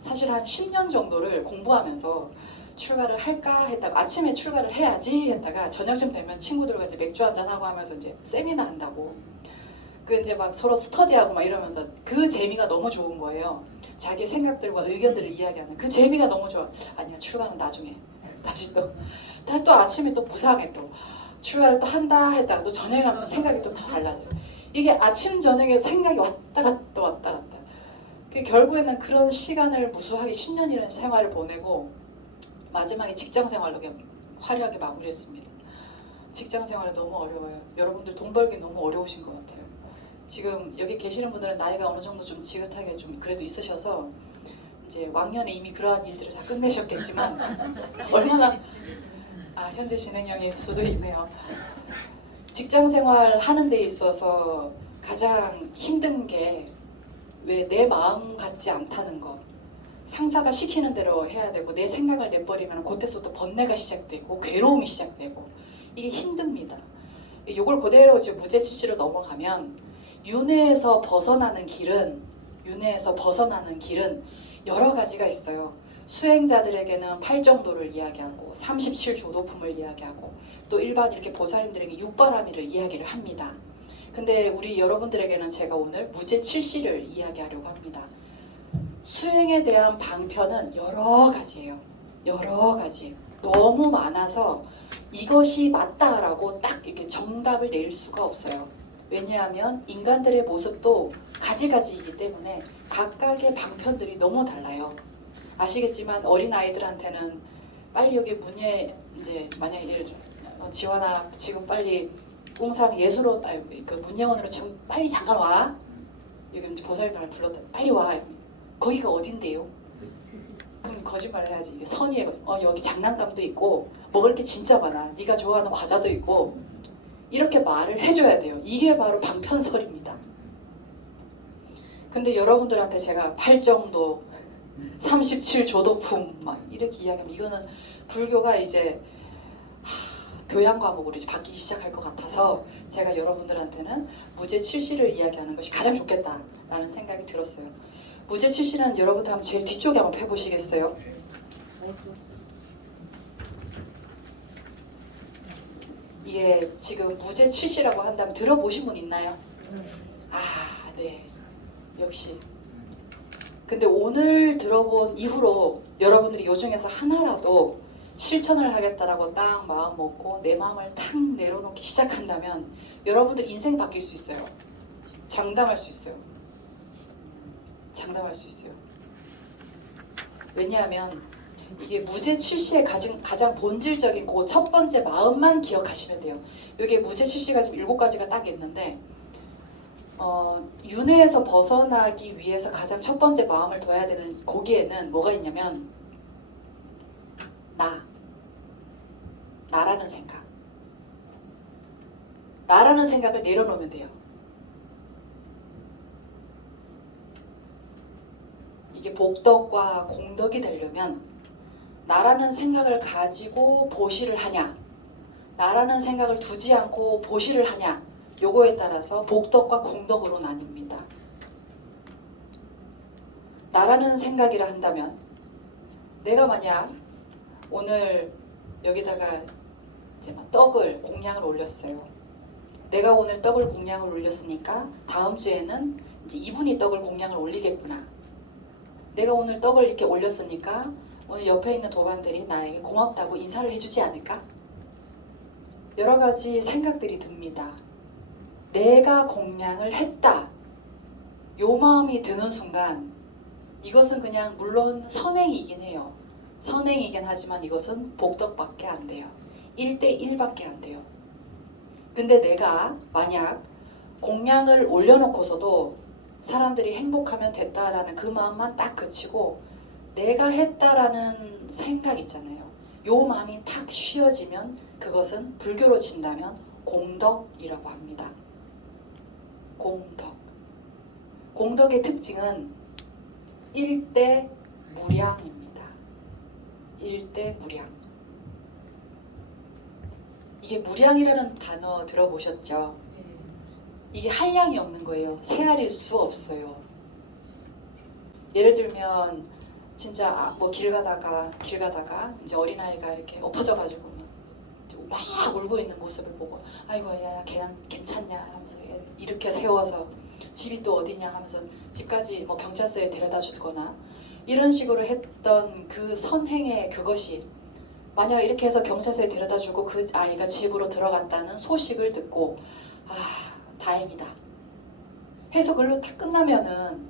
사실 한 10년 정도를 공부하면서 출가를 할까 했다가 아침에 출가를 해야지 했다가 저녁쯤 되면 친구들과 이제 맥주 한잔 하고 하면서 이제 세미나 한다고 그 이제 막 서로 스터디하고 막 이러면서 그 재미가 너무 좋은 거예요. 자기 생각들과 의견들을 이야기하는 그 재미가 너무 좋아. 아니야 출가는 나중에 다시 또 아침에 또 무상해 또 출가를 또 한다 했다가 또 저녁에 가면 또 생각이 또 달라져요. 이게 아침 저녁에 생각이 왔다 갔다 왔다 갔다. 결국에는 그런 시간을 무수하게 10년이라는 생활을 보내고 마지막에 직장 생활로 그냥 화려하게 마무리했습니다. 직장 생활이 너무 어려워요. 여러분들 돈 벌기 너무 어려우신 것 같아요. 지금 여기 계시는 분들은 나이가 어느 정도 좀 지긋하게 좀 그래도 있으셔서 이제 왕년에 이미 그러한 일들을 다 끝내셨겠지만 얼마나 현재 진행형일 수도 있네요. 직장 생활 하는 데 있어서 가장 힘든 게 왜 내 마음 같지 않다는 거. 상사가 시키는 대로 해야 되고 내 생각을 내버리면 그때서부터 번뇌가 시작되고 괴로움이 시작되고 이게 힘듭니다. 이걸 그대로 이제 무죄칠시로 넘어가면 윤회에서 벗어나는 길은 여러 가지가 있어요. 수행자들에게는 팔정도를 이야기하고 37조도품을 이야기하고 또 일반 이렇게 보살님들에게 육바라밀을 이야기를 합니다. 근데 우리 여러분들에게는 제가 오늘 무죄칠시를 이야기하려고 합니다. 수행에 대한 방편은 여러 가지예요. 여러 가지. 너무 많아서 이것이 맞다라고 딱 이렇게 정답을 낼 수가 없어요. 왜냐하면 인간들의 모습도 가지가지이기 때문에 각각의 방편들이 너무 달라요. 아시겠지만 어린아이들한테는 빨리 여기 문예 이제 만약에 예를 들어 지원아 지금 빨리 웅상 예수로 그 문예원으로 지금 빨리 잠깐 와. 여기 이제 보살님을 불렀다. 빨리 와. 거기가 어딘데요? 그럼 거짓말을 해야지. 이게 선의의 여기 장난감도 있고 먹을 게 진짜 많아. 네가 좋아하는 과자도 있고 이렇게 말을 해줘야 돼요. 이게 바로 방편설입니다. 근데 여러분들한테 제가 팔정도 37조도품 막 이렇게 이야기하면 이거는 불교가 이제 교양 과목으로 이제 바뀌기 시작할 것 같아서 제가 여러분들한테는 무죄칠시를 이야기하는 것이 가장 좋겠다라는 생각이 들었어요. 무죄칠시는 여러분들 한번 제일 뒤쪽에 한번 펴보시겠어요? 이게 지금 무죄칠시라고 한다면 들어보신 분 있나요? 네. 역시. 근데 오늘 들어본 이후로 여러분들이 이 중에서 하나라도 실천을 하겠다라고 딱 마음 먹고 내 마음을 탁 내려놓기 시작한다면 여러분들 인생 바뀔 수 있어요. 장담할 수 있어요. 장담할 수 있어요. 왜냐하면 이게 무죄칠시의 가장 본질적인 그 첫 번째 마음만 기억하시면 돼요. 여기에 무죄칠시가 지금 7가지가 딱 있는데 윤회에서 벗어나기 위해서 가장 첫 번째 마음을 둬야 되는 거기에는 뭐가 있냐면 나라는 생각. 나라는 생각을 내려놓으면 돼요. 이게 복덕과 공덕이 되려면 나라는 생각을 가지고 보시를 하냐, 나라는 생각을 두지 않고 보시를 하냐, 요거에 따라서 복덕과 공덕으로 나뉩니다. 나라는 생각이라 한다면 내가 만약 오늘 여기다가 이제 막 떡을 공양을 올렸어요. 내가 오늘 떡을 공양을 올렸으니까 다음 주에는 이제 이분이 떡을 공양을 올리겠구나. 내가 오늘 떡을 이렇게 올렸으니까 오늘 옆에 있는 도반들이 나에게 고맙다고 인사를 해주지 않을까? 여러 가지 생각들이 듭니다. 내가 공양을 했다. 요 마음이 드는 순간 이것은 그냥 물론 선행이긴 해요. 선행이긴 하지만 이것은 복덕밖에 안 돼요. 1대1밖에 안 돼요. 근데 내가 만약 공양을 올려놓고서도 사람들이 행복하면 됐다라는 그 마음만 딱 그치고 내가 했다라는 생각 있잖아요. 요 마음이 탁 쉬어지면 그것은 불교로 친다면 공덕이라고 합니다. 공덕. 공덕의 특징은 1대 무량입니다. 1대 무량. 이게 무량이라는 단어 들어보셨죠? 이게 한량이 없는 거예요. 세알일 수 없어요. 예를 들면 진짜 뭐 길 가다가 이제 어린아이가 이렇게 엎어져가지고 막 울고 있는 모습을 보고 아이고 야 괜찮냐 하면서 이렇게 세워서 집이 또 어디냐 하면서 집까지 뭐 경찰서에 데려다 주거나 이런 식으로 했던 그 선행의 그것이 만약 이렇게 해서 경찰서에 데려다 주고 그 아이가 집으로 들어갔다는 소식을 듣고 아 다행이다 해서 그걸로 다 끝나면은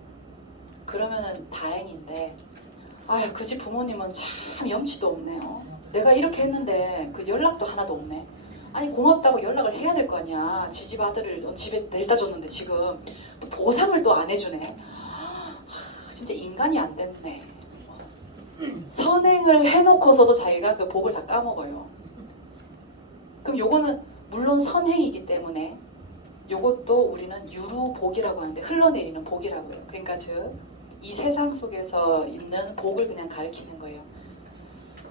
그러면은 다행인데 아유 그 집 부모님은 참 염치도 없네요. 내가 이렇게 했는데 그 연락도 하나도 없네. 아니 고맙다고 연락을 해야 될 거 아니야. 지집 아들을 집에 데려다 줬는데 지금 또 보상을 또 안 해주네. 진짜 인간이 안 됐네. 선행을 해놓고서도 자기가 그 복을 다 까먹어요. 그럼 요거는 물론 선행이기 때문에 요것도 우리는 유루복이라고 하는데 흘러내리는 복이라고요. 그러니까 즉 이 세상 속에서 있는 복을 그냥 가리키는 거예요.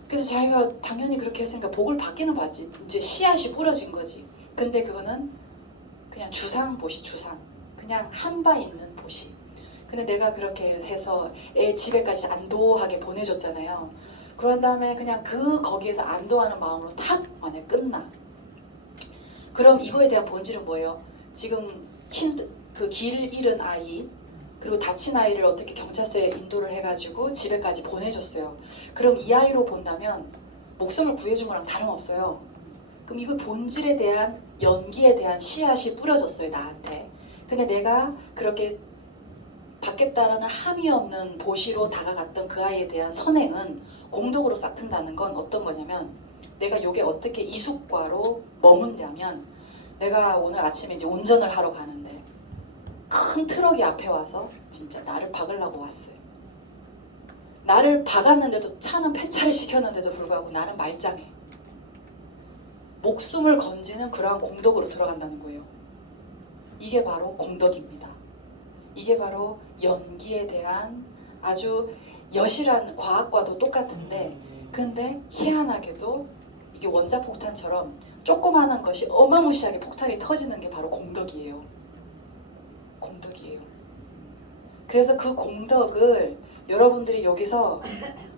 그래서 자기가 당연히 그렇게 했으니까 복을 받기는 받지. 이제 씨앗이 뿌려진 거지. 근데 그거는 그냥 주상보시 주상. 그냥 한 바 있는 보시. 근데 내가 그렇게 해서 애 집에까지 안도하게 보내줬잖아요. 그런 다음에 그냥 거기에서 안도하는 마음으로 탁 만약 끝나. 그럼 이거에 대한 본질은 뭐예요? 지금 그 길 잃은 아이 그리고 다친 아이를 어떻게 경찰서에 인도를 해가지고 집에까지 보내줬어요. 그럼 이 아이로 본다면 목숨을 구해준 거랑 다름없어요. 그럼 이거 본질에 대한 연기에 대한 씨앗이 뿌려졌어요 나한테. 근데 내가 그렇게 받겠다라는 함이 없는 보시로 다가갔던 그 아이에 대한 선행은 공덕으로 싹튼다는 건 어떤 거냐면 내가 요게 어떻게 이숙과로 머문다면 내가 오늘 아침에 이제 운전을 하러 가는데 큰 트럭이 앞에 와서 진짜 나를 박으려고 왔어요. 나를 박았는데도 차는 폐차를 시켰는데도 불구하고 나는 말짱해. 목숨을 건지는 그러한 공덕으로 들어간다는 거예요. 이게 바로 공덕입니다. 이게 바로 연기에 대한 아주 여실한 과학과도 똑같은데 근데 희한하게도 이게 원자폭탄처럼 조그마한 것이 어마무시하게 폭탄이 터지는 게 바로 공덕이에요. 공덕이에요. 그래서 그 공덕을 여러분들이 여기서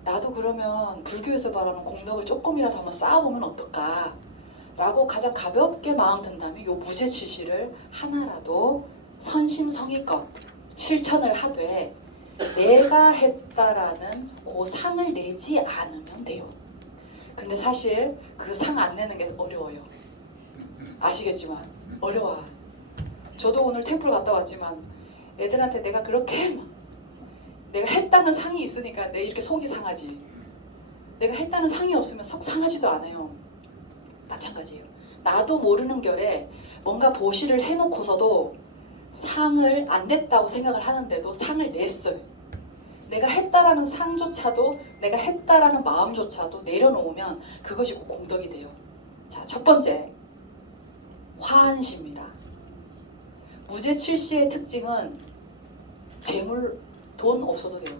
나도 그러면 불교에서 말하는 공덕을 조금이라도 한번 쌓아보면 어떨까 라고 가장 가볍게 마음 든다면 요 무죄칠시를 하나라도 선심성의껏 실천을 하되 내가 했다라는 그 상을 내지 않으면 돼요. 근데 사실 그 상 안 내는 게 어려워요. 아시겠지만 어려워. 저도 오늘 템플 갔다 왔지만 애들한테 내가 그렇게 내가 했다는 상이 있으니까 내 이렇게 속이 상하지. 내가 했다는 상이 없으면 속 상하지도 않아요. 마찬가지예요. 나도 모르는 결에 뭔가 보시를 해놓고서도 상을 안 냈다고 생각을 하는데도 상을 냈어요. 내가 했다라는 상조차도 내가 했다라는 마음조차도 내려놓으면 그것이 곧 공덕이 돼요. 자, 첫 번째 화한시입니다. 무죄칠시의 특징은 재물, 돈 없어도 돼요.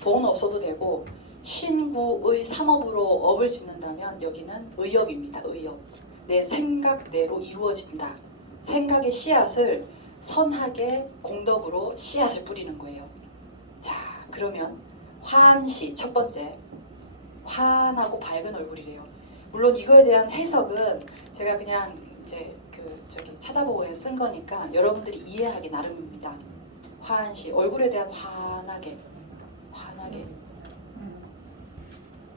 돈 없어도 되고 신구의 삼업으로 업을 짓는다면 여기는 의업입니다. 의업. 내 생각대로 이루어진다. 생각의 씨앗을 선하게 공덕으로 씨앗을 뿌리는 거예요. 자, 그러면 화한시 첫 번째. 환하고 밝은 얼굴이래요. 물론 이거에 대한 해석은 제가 그냥 이제 찾아보고 쓴 거니까 여러분들이 이해하기 나름입니다. 화한시 얼굴에 대한 환하게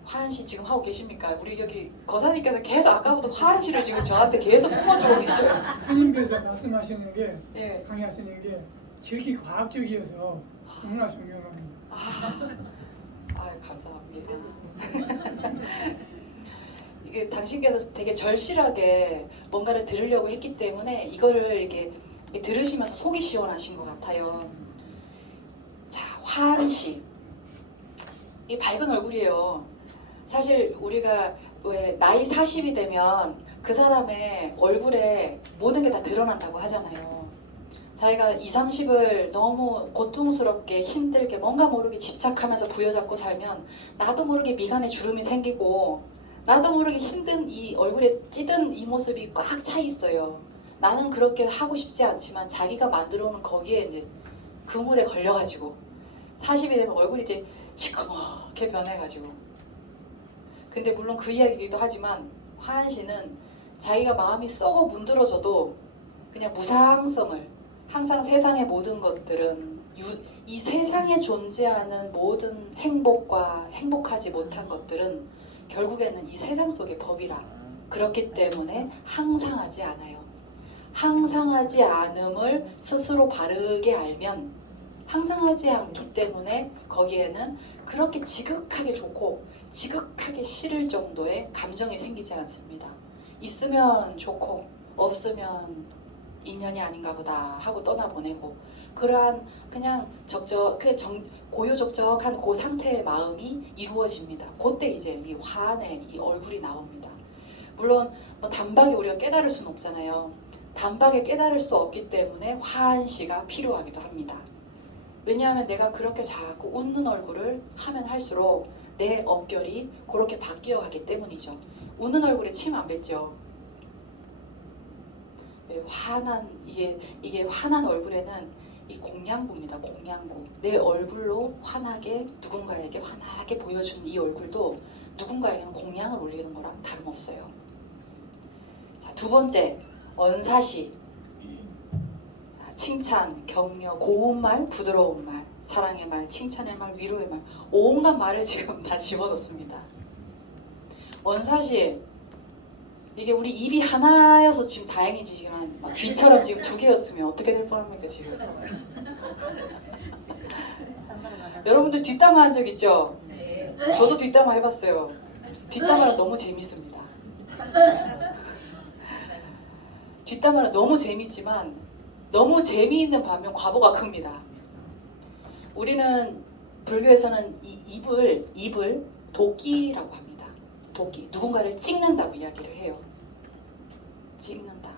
화한 씨 지금 하고 계십니까? 우리 여기 거사님께서 계속 아까부터 화한 씨를 지금 저한테 계속 뿜어주고 계셔요. 스님께서 말씀하시는 게 예. 강의하시는 게 지극히 과학적이어서 너무나 존경합니다. 감사합니다. 이게 당신께서 되게 절실하게 뭔가를 들으려고 했기 때문에 이거를 이렇게 들으시면서 속이 시원하신 것 같아요. 자, 화한 씨. 이 밝은 얼굴이에요. 사실 우리가 왜 나이 40이 되면 그 사람의 얼굴에 모든 게 다 드러난다고 하잖아요. 자기가 20, 30을 너무 고통스럽게 힘들게 뭔가 모르게 집착하면서 부여잡고 살면 나도 모르게 미간에 주름이 생기고 나도 모르게 힘든 이 얼굴에 찌든 이 모습이 꽉 차 있어요. 나는 그렇게 하고 싶지 않지만 자기가 만들어 놓은 거기에 이제 그물에 걸려가지고 40이 되면 얼굴이 이제 시커멓게 변해가지고. 근데 물론 그 이야기이기도 하지만 화한 씨는 자기가 마음이 썩어 문드러져도 그냥 무상성을, 항상 세상의 모든 것들은 이 세상에 존재하는 모든 행복과 행복하지 못한 것들은 결국에는 이 세상 속의 법이라. 그렇기 때문에 항상하지 않아요. 항상하지 않음을 스스로 바르게 알면 항상하지 않기 때문에 거기에는 그렇게 지극하게 좋고 지극하게 싫을 정도의 감정이 생기지 않습니다. 있으면 좋고 없으면 인연이 아닌가 보다 하고 떠나보내고, 그러한 그냥 고요적적한 그 상태의 마음이 이루어집니다. 그때 이제 이 화한의 이 얼굴이 나옵니다. 물론 뭐 단박에 우리가 깨달을 수는 없잖아요. 단박에 깨달을 수 없기 때문에 화한 씨가 필요하기도 합니다. 왜냐하면 내가 그렇게 자꾸 웃는 얼굴을 하면 할수록 내 업결이 그렇게 바뀌어 가기 때문이죠. 웃는 얼굴에 침 안 뱉죠. 이게 환한 얼굴에는 이 공양구입니다. 공양구. 내 얼굴로 환하게 누군가에게 환하게 보여준 이 얼굴도 누군가에게는 공양을 올리는 거랑 다름없어요. 자, 두 번째, 언사시. 칭찬, 격려, 고운 말, 부드러운 말, 사랑의 말, 칭찬의 말, 위로의 말, 온갖 말을 지금 다 집어넣습니다. 원사시, 이게 우리 입이 하나여서 지금 다행이지만 막 귀처럼 지금 두 개였으면 어떻게 될 뻔합니까 지금? 여러분들 뒷담화 한 적 있죠? 네. 저도 뒷담화 해봤어요. 뒷담화는 너무 재밌습니다. 뒷담화는 너무 재밌지만 너무 재미있는 반면 과보가 큽니다. 우리는 불교에서는 이 입을 도끼라고 합니다. 도끼. 누군가를 찍는다고 이야기를 해요. 찍는다.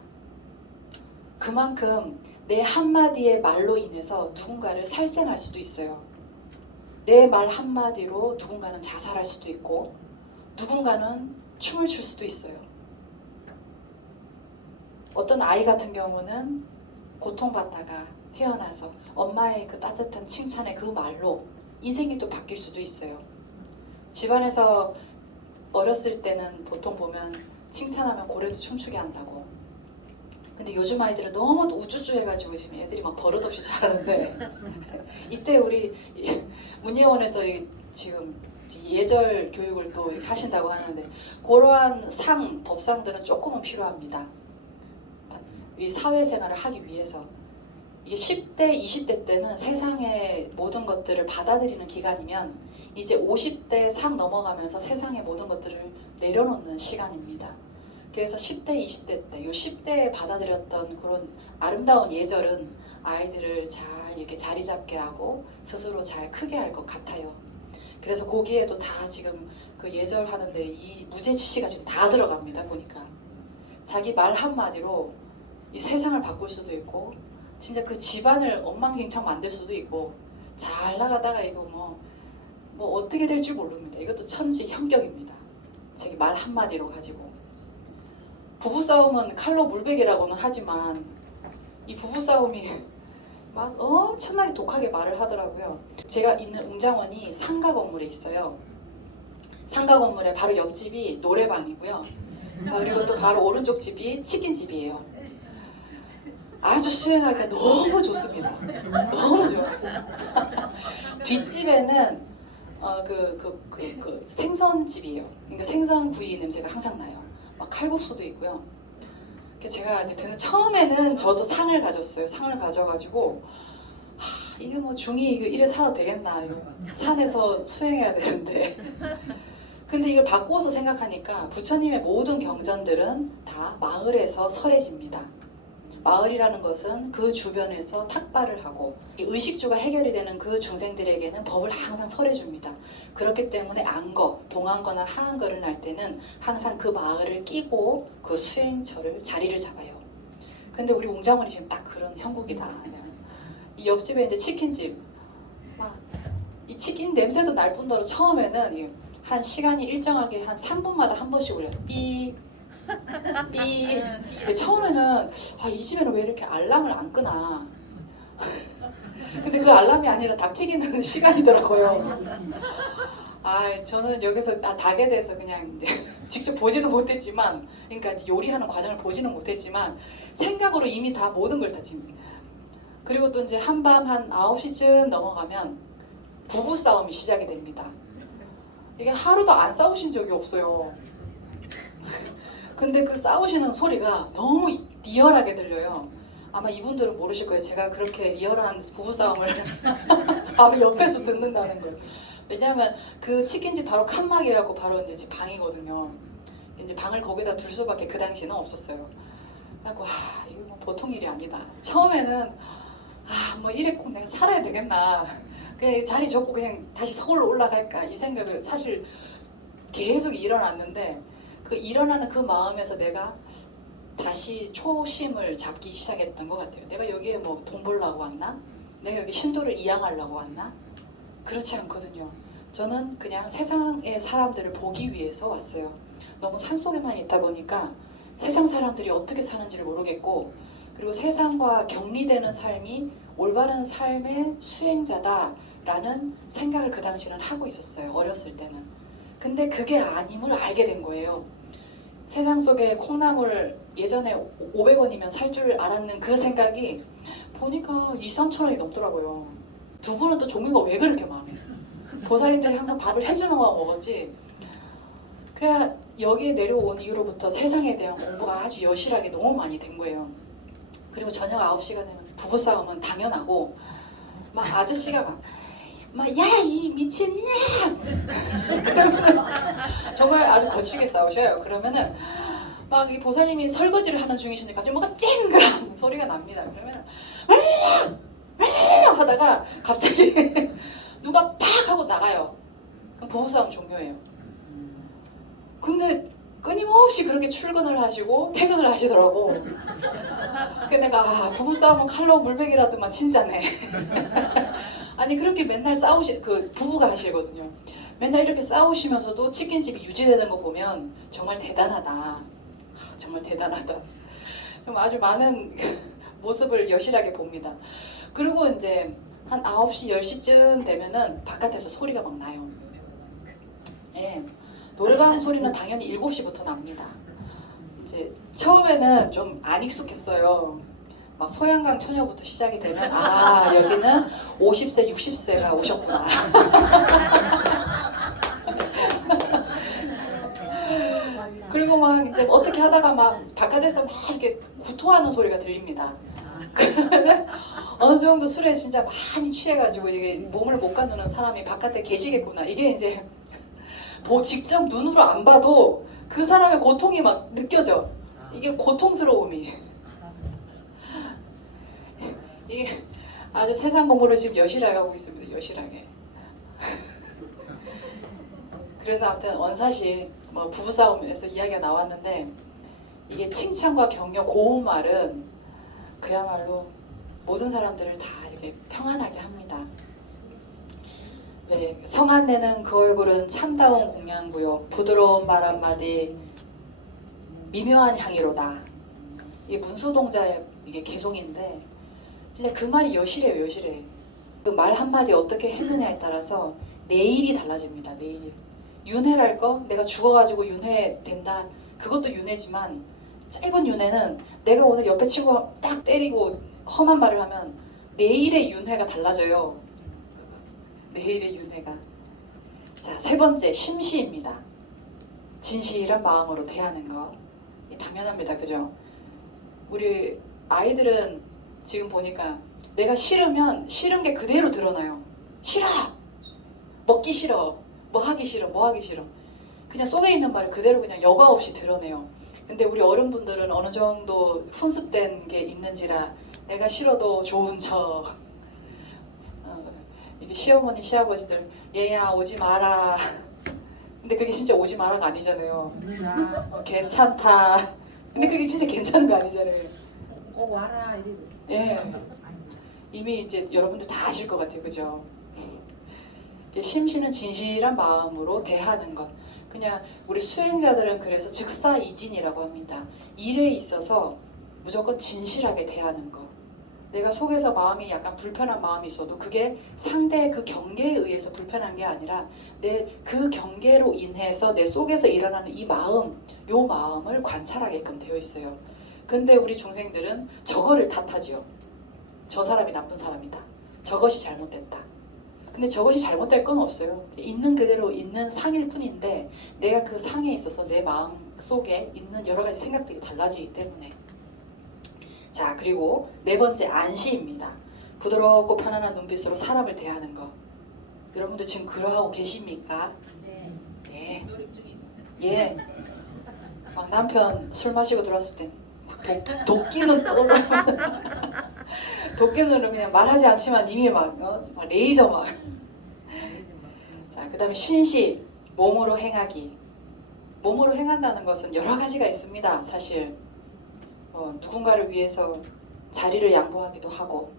그만큼 내 한마디의 말로 인해서 누군가를 살생할 수도 있어요. 내 말 한마디로 누군가는 자살할 수도 있고 누군가는 춤을 출 수도 있어요. 어떤 아이 같은 경우는 고통받다가 헤어나서 엄마의 그 따뜻한 칭찬의 그 말로 인생이 또 바뀔 수도 있어요. 집안에서 어렸을 때는 보통 보면 칭찬하면 고래도 춤추게 한다고. 근데 요즘 아이들은 너무 우쭈쭈 해가지고 지금 애들이 막 버릇없이 잘하는데 이때 우리 문예원에서 지금 예절 교육을 또 하신다고 하는데 그러한 법상들은 조금은 필요합니다. 이 사회생활을 하기 위해서. 이게 10대, 20대 때는 세상의 모든 것들을 받아들이는 기간이면 이제 50대 상 넘어가면서 세상의 모든 것들을 내려놓는 시간입니다. 그래서 10대, 20대 때, 이 10대에 받아들였던 그런 아름다운 예절은 아이들을 잘 이렇게 자리 잡게 하고 스스로 잘 크게 할 것 같아요. 그래서 거기에도 다 지금 그 예절하는데 이 무제치시가 지금 다 들어갑니다. 보니까 자기 말 한마디로 이 세상을 바꿀 수도 있고 진짜 그 집안을 엉망진창 만들 수도 있고 잘 나가다가 이거 뭐 어떻게 될지 모릅니다. 이것도 천지 현격입니다. 자기 말 한마디로 가지고. 부부싸움은 칼로 물베기라고는 하지만 이 부부싸움이 막 엄청나게 독하게 말을 하더라고요. 제가 있는 웅장원이 상가 건물에 있어요. 상가 건물에 바로 옆집이 노래방이고요. 그리고 또 바로 오른쪽 집이 치킨집이에요. 아주 수행하기가 너무 좋습니다. 너무 좋아요. 뒷집에는 그 생선집이에요. 그러니까 생선구이 냄새가 항상 나요. 막 칼국수도 있고요. 그래서 제가 이제 처음에는 저도 상을 가졌어요. 상을 가져가지고 이게 뭐 중2 이거 이래 살아도 되겠나, 이거 산에서 수행해야 되는데. 근데 이걸 바꾸어서 생각하니까 부처님의 모든 경전들은 다 마을에서 설해집니다. 마을이라는 것은 그 주변에서 탁발을 하고 의식주가 해결이 되는 그 중생들에게는 법을 항상 설해줍니다. 그렇기 때문에 안거, 동안거나 하안거를 날 때는 항상 그 마을을 끼고 그 수행처를 자리를 잡아요. 근데 우리 웅장원이 지금 딱 그런 형국이다. 이 옆집에 이제 치킨집, 막 이 치킨 냄새도 날 뿐더러 처음에는 한 시간이 일정하게 한 3분마다 한 번씩 울려요. 삐 처음에는 이 집에는 왜 이렇게 알람을 안 끄나. 근데 그 알람이 아니라 닭 튀기는 시간이더라고요. 저는 여기서 닭에 대해서 그냥 이제 직접 보지는 못했지만, 그러니까 이제 요리하는 과정을 보지는 못했지만 생각으로 이미 다 모든 걸 다 칩니다. 그리고 또 이제 한밤 한 9시쯤 넘어가면 부부 싸움이 시작이 됩니다. 이게 하루도 안 싸우신 적이 없어요. 근데 그 싸우시는 소리가 너무 리얼하게 들려요. 아마 이분들은 모르실 거예요. 제가 그렇게 리얼한 부부싸움을 바로 옆에서 듣는다는 걸. 왜냐하면 그 치킨집 바로 칸막이하고 바로 이제 집 방이거든요. 이제 방을 거기다 둘 수밖에 그 당시에는 없었어요. 그래갖고 이거 뭐 보통 일이 아니다. 처음에는 뭐 이래 꼭 내가 살아야 되겠나. 그냥 자리 접고 그냥 다시 서울로 올라갈까 이 생각을 사실 계속 일어났는데, 그 일어나는 그 마음에서 내가 다시 초심을 잡기 시작했던 것 같아요. 내가 여기에 뭐 돈 벌려고 왔나? 내가 여기 신도를 이양하려고 왔나? 그렇지 않거든요. 저는 그냥 세상의 사람들을 보기 위해서 왔어요. 너무 산속에만 있다 보니까 세상 사람들이 어떻게 사는지를 모르겠고, 그리고 세상과 격리되는 삶이 올바른 삶의 수행자다라는 생각을 그 당시는 하고 있었어요. 어렸을 때는. 근데 그게 아님을 알게 된 거예요. 세상 속에 콩나물 예전에 500원이면 살 줄 알았는 그 생각이 보니까 2,000~3,000원이 넘더라고요. 두부는 또 종류가 왜 그렇게 많아요? 보살님들이 항상 밥을 해주는 거만 먹었지. 그래야 여기에 내려온 이후로부터 세상에 대한 공부가 아주 여실하게 너무 많이 된 거예요. 그리고 저녁 9시가 되면 부부싸움은 당연하고, 막 아저씨가 야 이 미친년 그러면 정말 아주 거칠게 싸우셔요. 그러면은 막 이 보살님이 설거지를 하는 중이신데 갑자기 뭐가 쨍그랑 소리가 납니다. 그러면은 하다가 갑자기 누가 팍 하고 나가요. 그럼 부부싸움 종료예요. 근데 끊임없이 그렇게 출근을 하시고 퇴근을 하시더라고. 그러니까 내가 부부싸움은 칼로 물베기라더만 진짜네. 아니 그렇게 맨날 그 부부가 하시거든요. 맨날 이렇게 싸우시면서도 치킨집이 유지되는 거 보면 정말 대단하다. 정말 대단하다. 좀 아주 많은 모습을 여실하게 봅니다. 그리고 이제 한 9시, 10시쯤 되면은 바깥에서 소리가 막 나요. 예, 노래방 소리는 당연히 7시부터 납니다. 이제 처음에는 좀 안 익숙했어요. 막 소양강 처녀부터 시작이 되면 여기는 50세, 60세가 오셨구나. 그리고 막 이제 어떻게 하다가 막 바깥에서 막 이렇게 구토하는 소리가 들립니다. 그러면은 어느 정도 술에 진짜 많이 취해가지고 이게 몸을 못 가누는 사람이 바깥에 계시겠구나. 이게 이제 직접 눈으로 안 봐도 그 사람의 고통이 막 느껴져. 이게 고통스러움이. 이게 아주 세상 공부를 지금 여실하게 하고 있습니다. 여실하게. 그래서 아무튼 원사시 뭐 부부싸움에서 이야기가 나왔는데, 이게 칭찬과 격려, 고운 말은 그야말로 모든 사람들을 다 이렇게 평안하게 합니다. 왜 성안내는 그 얼굴은 참다운 공양구요, 부드러운 말 한마디 미묘한 향이로다. 이게 문수동자의 이게 개송인데 진짜 그 말이 여실해요. 여실해. 그 말 한마디 어떻게 했느냐에 따라서 내일이 달라집니다. 내일. 윤회랄 거, 내가 죽어가지고 윤회 된다, 그것도 윤회지만 짧은 윤회는 내가 오늘 옆에 치고 딱 때리고 험한 말을 하면 내일의 윤회가 달라져요. 내일의 윤회가. 자, 세 번째 심시입니다. 진실한 마음으로 대하는 거. 당연합니다. 그죠? 우리 아이들은 지금 보니까 내가 싫으면 싫은 게 그대로 드러나요. 싫어! 먹기 싫어. 뭐 하기 싫어. 뭐 하기 싫어. 그냥 속에 있는 말을 그대로 그냥 여과 없이 드러내요. 근데 우리 어른분들은 어느 정도 훈습된 게 있는지라 내가 싫어도 좋은 척. 이게 시어머니, 시아버지들 얘야 오지 마라. 근데 그게 진짜 오지 마라가 아니잖아요. 누가 괜찮다. 근데 그게 진짜 괜찮은 거 아니잖아요. 꼭 와라 이러고. 예. 이미 이제 여러분들 다 아실 것 같아요. 그죠? 심시는 진실한 마음으로 대하는 것. 그냥 우리 수행자들은 그래서 즉사이진이라고 합니다. 일에 있어서 무조건 진실하게 대하는 것. 내가 속에서 마음이 약간 불편한 마음이 있어도 그게 상대의 그 경계에 의해서 불편한 게 아니라 내 그 경계로 인해서 내 속에서 일어나는 이 마음, 요 마음을 관찰하게끔 되어 있어요. 근데 우리 중생들은 저거를 탓하지요. 저 사람이 나쁜 사람이다. 저것이 잘못됐다. 근데 저것이 잘못될 건 없어요. 있는 그대로 있는 상일 뿐인데 내가 그 상에 있어서 내 마음 속에 있는 여러 가지 생각들이 달라지기 때문에. 자, 그리고 네 번째 안시입니다. 부드럽고 편안한 눈빛으로 사람을 대하는 것. 여러분들 지금 그러하고 계십니까? 네. 네. 노력 중이네. 예. 막 남편 술 마시고 들어왔을 때 막 도끼는 떠. 도끼는 그냥 말하지 않지만 이미 막 레이저 막. 자, 그 다음에 신시, 몸으로 행하기. 몸으로 행한다는 것은 여러 가지가 있습니다. 사실 누군가를 위해서 자리를 양보하기도 하고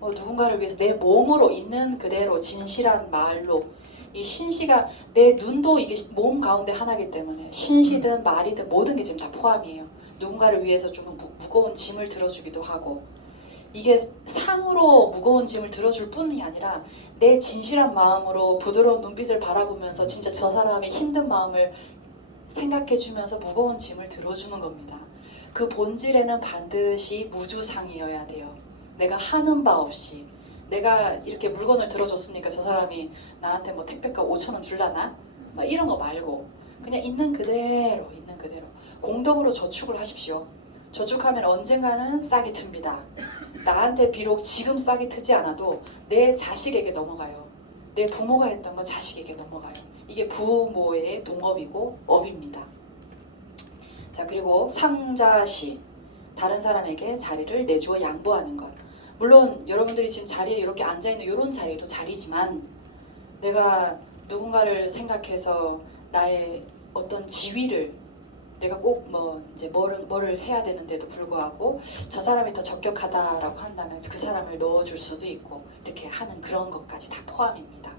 누군가를 위해서 내 몸으로 있는 그대로 진실한 말로 이 신시가 내 눈도 이게 몸 가운데 하나이기 때문에 신시든 말이든 모든 게 지금 다 포함이에요. 누군가를 위해서 좀 무거운 짐을 들어주기도 하고 이게 상으로 무거운 짐을 들어줄 뿐이 아니라 내 진실한 마음으로 부드러운 눈빛을 바라보면서 진짜 저 사람의 힘든 마음을 생각해주면서 무거운 짐을 들어주는 겁니다. 그 본질에는 반드시 무주상이어야 돼요. 내가 하는 바 없이 내가 이렇게 물건을 들어줬으니까 저 사람이 나한테 뭐 택배값 5,000원 줄라나? 막 이런 거 말고 그냥 있는 그대로 공덕으로 저축을 하십시오. 저축하면 언젠가는 싹이 틉니다. 나한테 비록 지금 싹이 트지 않아도 내 자식에게 넘어가요. 내 부모가 했던 거 자식에게 넘어가요. 이게 부모의 동업이고 업입니다. 자, 그리고 상자시, 다른 사람에게 자리를 내주어 양보하는 것. 물론 여러분들이 지금 자리에 이렇게 앉아있는 이런 자리도 자리지만 내가 누군가를 생각해서 나의 어떤 지위를 내가 꼭 이제 뭐를 해야 되는데도 불구하고 저 사람이 더 적격하다라고 한다면 그 사람을 넣어줄 수도 있고 이렇게 하는 그런 것까지 다 포함입니다.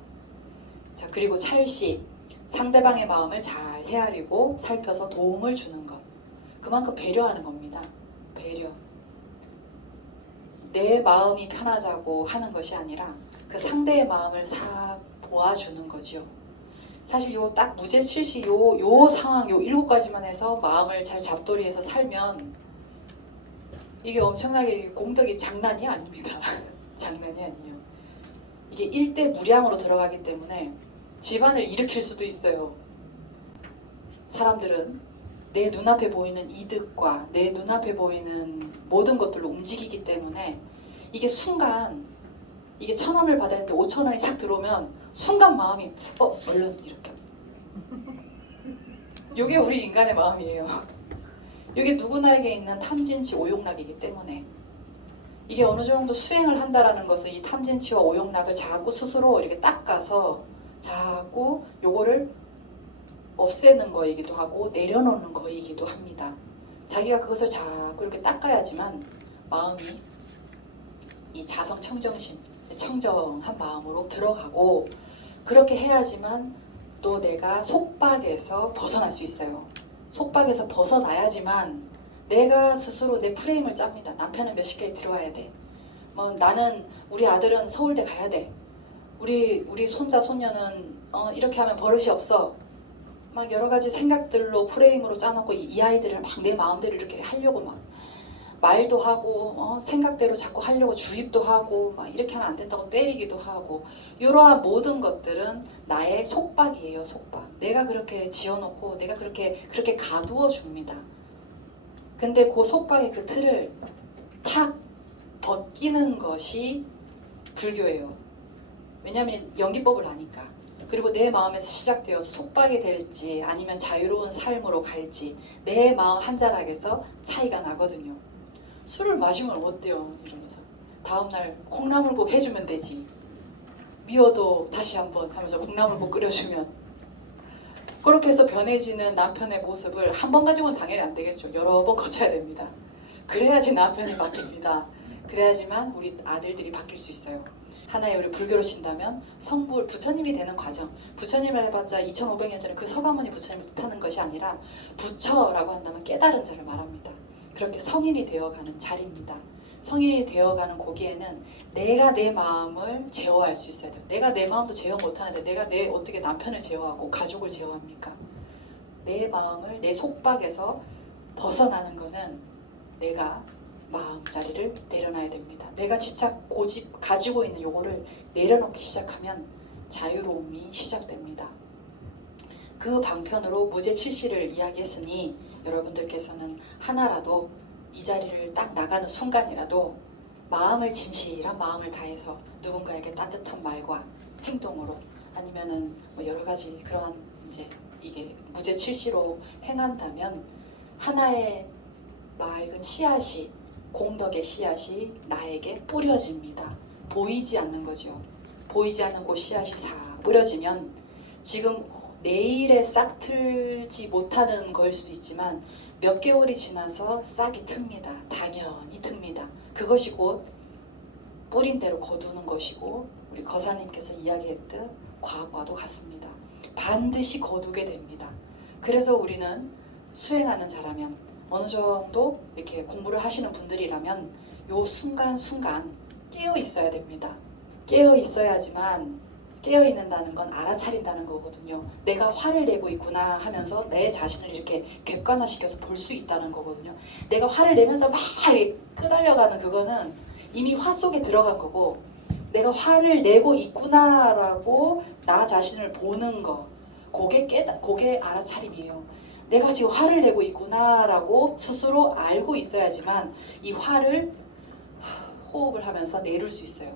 자, 그리고 찰시, 상대방의 마음을 잘 헤아리고 살펴서 도움을 주는 것. 그만큼 배려하는 겁니다. 배려. 내 마음이 편하자고 하는 것이 아니라 그 상대의 마음을 싹 보아주는 거지요. 사실 요 딱 무죄칠시 요 상황 요 7가지만 해서 마음을 잘 잡돌이해서 살면 이게 엄청나게 공덕이 장난이 아닙니다. 장난이 아니에요. 이게 일대무량으로 들어가기 때문에 집안을 일으킬 수도 있어요. 사람들은 내 눈앞에 보이는 이득과 내 눈앞에 보이는 모든 것들로 움직이기 때문에 이게 순간 이게 1,000원을 받아야 되는데 5,000원이 싹 들어오면 순간 마음이 얼른 이렇게 이게 우리 인간의 마음이에요. 이게 누구나에게 있는 탐진치 오용락이기 때문에 이게 어느 정도 수행을 한다라는 것은 이 탐진치와 오용락을 자꾸 스스로 이렇게 닦아서 자꾸 요거를 없애는 거이기도 하고 내려놓는 거이기도 합니다. 자기가 그것을 자꾸 이렇게 닦아야지만 마음이 이 자성 청정심, 청정한 마음으로 들어가고 그렇게 해야지만 또 내가 속박에서 벗어날 수 있어요. 속박에서 벗어나야지만 내가 스스로 내 프레임을 짭니다. 남편은 몇십 개에 들어와야 돼. 나는 우리 아들은 서울대 가야 돼. 우리 손자 손녀는 이렇게 하면 버릇이 없어. 막 여러 가지 생각들로 프레임으로 짜놓고 이 아이들을 막 내 마음대로 이렇게 하려고 막 말도 하고 생각대로 자꾸 하려고 주입도 하고 막 이렇게 하면 안 된다고 때리기도 하고 이러한 모든 것들은 나의 속박이에요. 속박. 내가 그렇게 지어놓고 내가 그렇게 가두어 줍니다. 근데 그 속박의 그 틀을 탁 벗기는 것이 불교예요. 왜냐하면 연기법을 아니까. 그리고 내 마음에서 시작되어서 속박이 될지 아니면 자유로운 삶으로 갈지 내 마음 한 자락에서 차이가 나거든요. 술을 마시면 어때요? 이러면서 다음날 콩나물국 해주면 되지. 미워도 다시 한번 하면서 콩나물국 끓여주면 그렇게 해서 변해지는 남편의 모습을 한 번 가지고는 당연히 안 되겠죠. 여러 번 거쳐야 됩니다. 그래야지 남편이 바뀝니다. 그래야지만 우리 아들들이 바뀔 수 있어요. 하나의 우리 불교로 신다면 성불, 부처님이 되는 과정. 부처님을 해봤자 2500년 전에 그 서가모니 부처님을 뜻하는 것이 아니라 부처라고 한다면 깨달은 자를 말합니다. 그렇게 성인이 되어가는 자리입니다. 성인이 되어가는 거기에는 내가 내 마음을 제어할 수 있어야 돼요. 내가 내 마음도 제어 못하는데 내가 내 어떻게 남편을 제어하고 가족을 제어합니까? 내 마음을 내 속박에서 벗어나는 거는 내가 마음자리를 내려놔야 됩니다. 내가 집착, 고집 가지고 있는 요거를 내려놓기 시작하면 자유로움이 시작됩니다. 그 방편으로 무죄칠시를 이야기했으니 여러분들께서는 하나라도 이 자리를 딱 나가는 순간이라도 마음을 진실한 마음을 다해서 누군가에게 따뜻한 말과 행동으로 아니면은 뭐 여러 가지 그러한 이제 이게 무죄칠시로 행한다면 하나의 맑은 씨앗이 공덕의 씨앗이 나에게 뿌려집니다. 보이지 않는 거죠. 보이지 않는 그 씨앗이 싹 뿌려지면 지금 내일에 싹 틀지 못하는 걸 수도 있지만 몇 개월이 지나서 싹이 틉니다. 당연히 틉니다. 그것이 곧 뿌린 대로 거두는 것이고 우리 거사님께서 이야기했듯 과학과도 같습니다. 반드시 거두게 됩니다. 그래서 우리는 수행하는 자라면 어느 정도 이렇게 공부를 하시는 분들이라면 요 순간순간 깨어 있어야 됩니다. 깨어 있어야지만 깨어 있는다는 건 알아차린다는 거거든요. 내가 화를 내고 있구나 하면서 내 자신을 이렇게 객관화시켜서 볼 수 있다는 거거든요. 내가 화를 내면서 막 끄달려가는 그거는 이미 화 속에 들어간 거고 내가 화를 내고 있구나라고 나 자신을 보는 거 그게 알아차림이에요. 내가 지금 화를 내고 있구나라고 스스로 알고 있어야지만 이 화를 호흡을 하면서 내릴 수 있어요.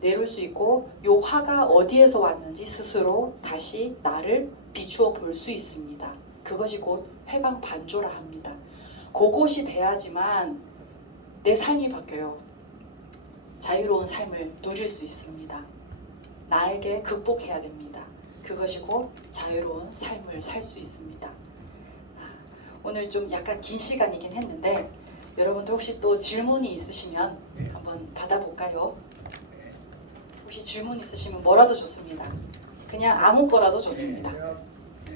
내릴 수 있고 요 화가 어디에서 왔는지 스스로 다시 나를 비추어 볼 수 있습니다. 그것이 곧 회광반조라 합니다. 그것이 돼야지만 내 삶이 바뀌어요. 자유로운 삶을 누릴 수 있습니다. 나에게 극복해야 됩니다. 그것이 곧 자유로운 삶을 살 수 있습니다. 오늘 좀 약간 긴 시간이긴 했는데 여러분들 혹시 또 질문이 있으시면 한번 받아볼까요? 혹시 질문 있으시면 뭐라도 좋습니다. 그냥 아무 거라도 좋습니다.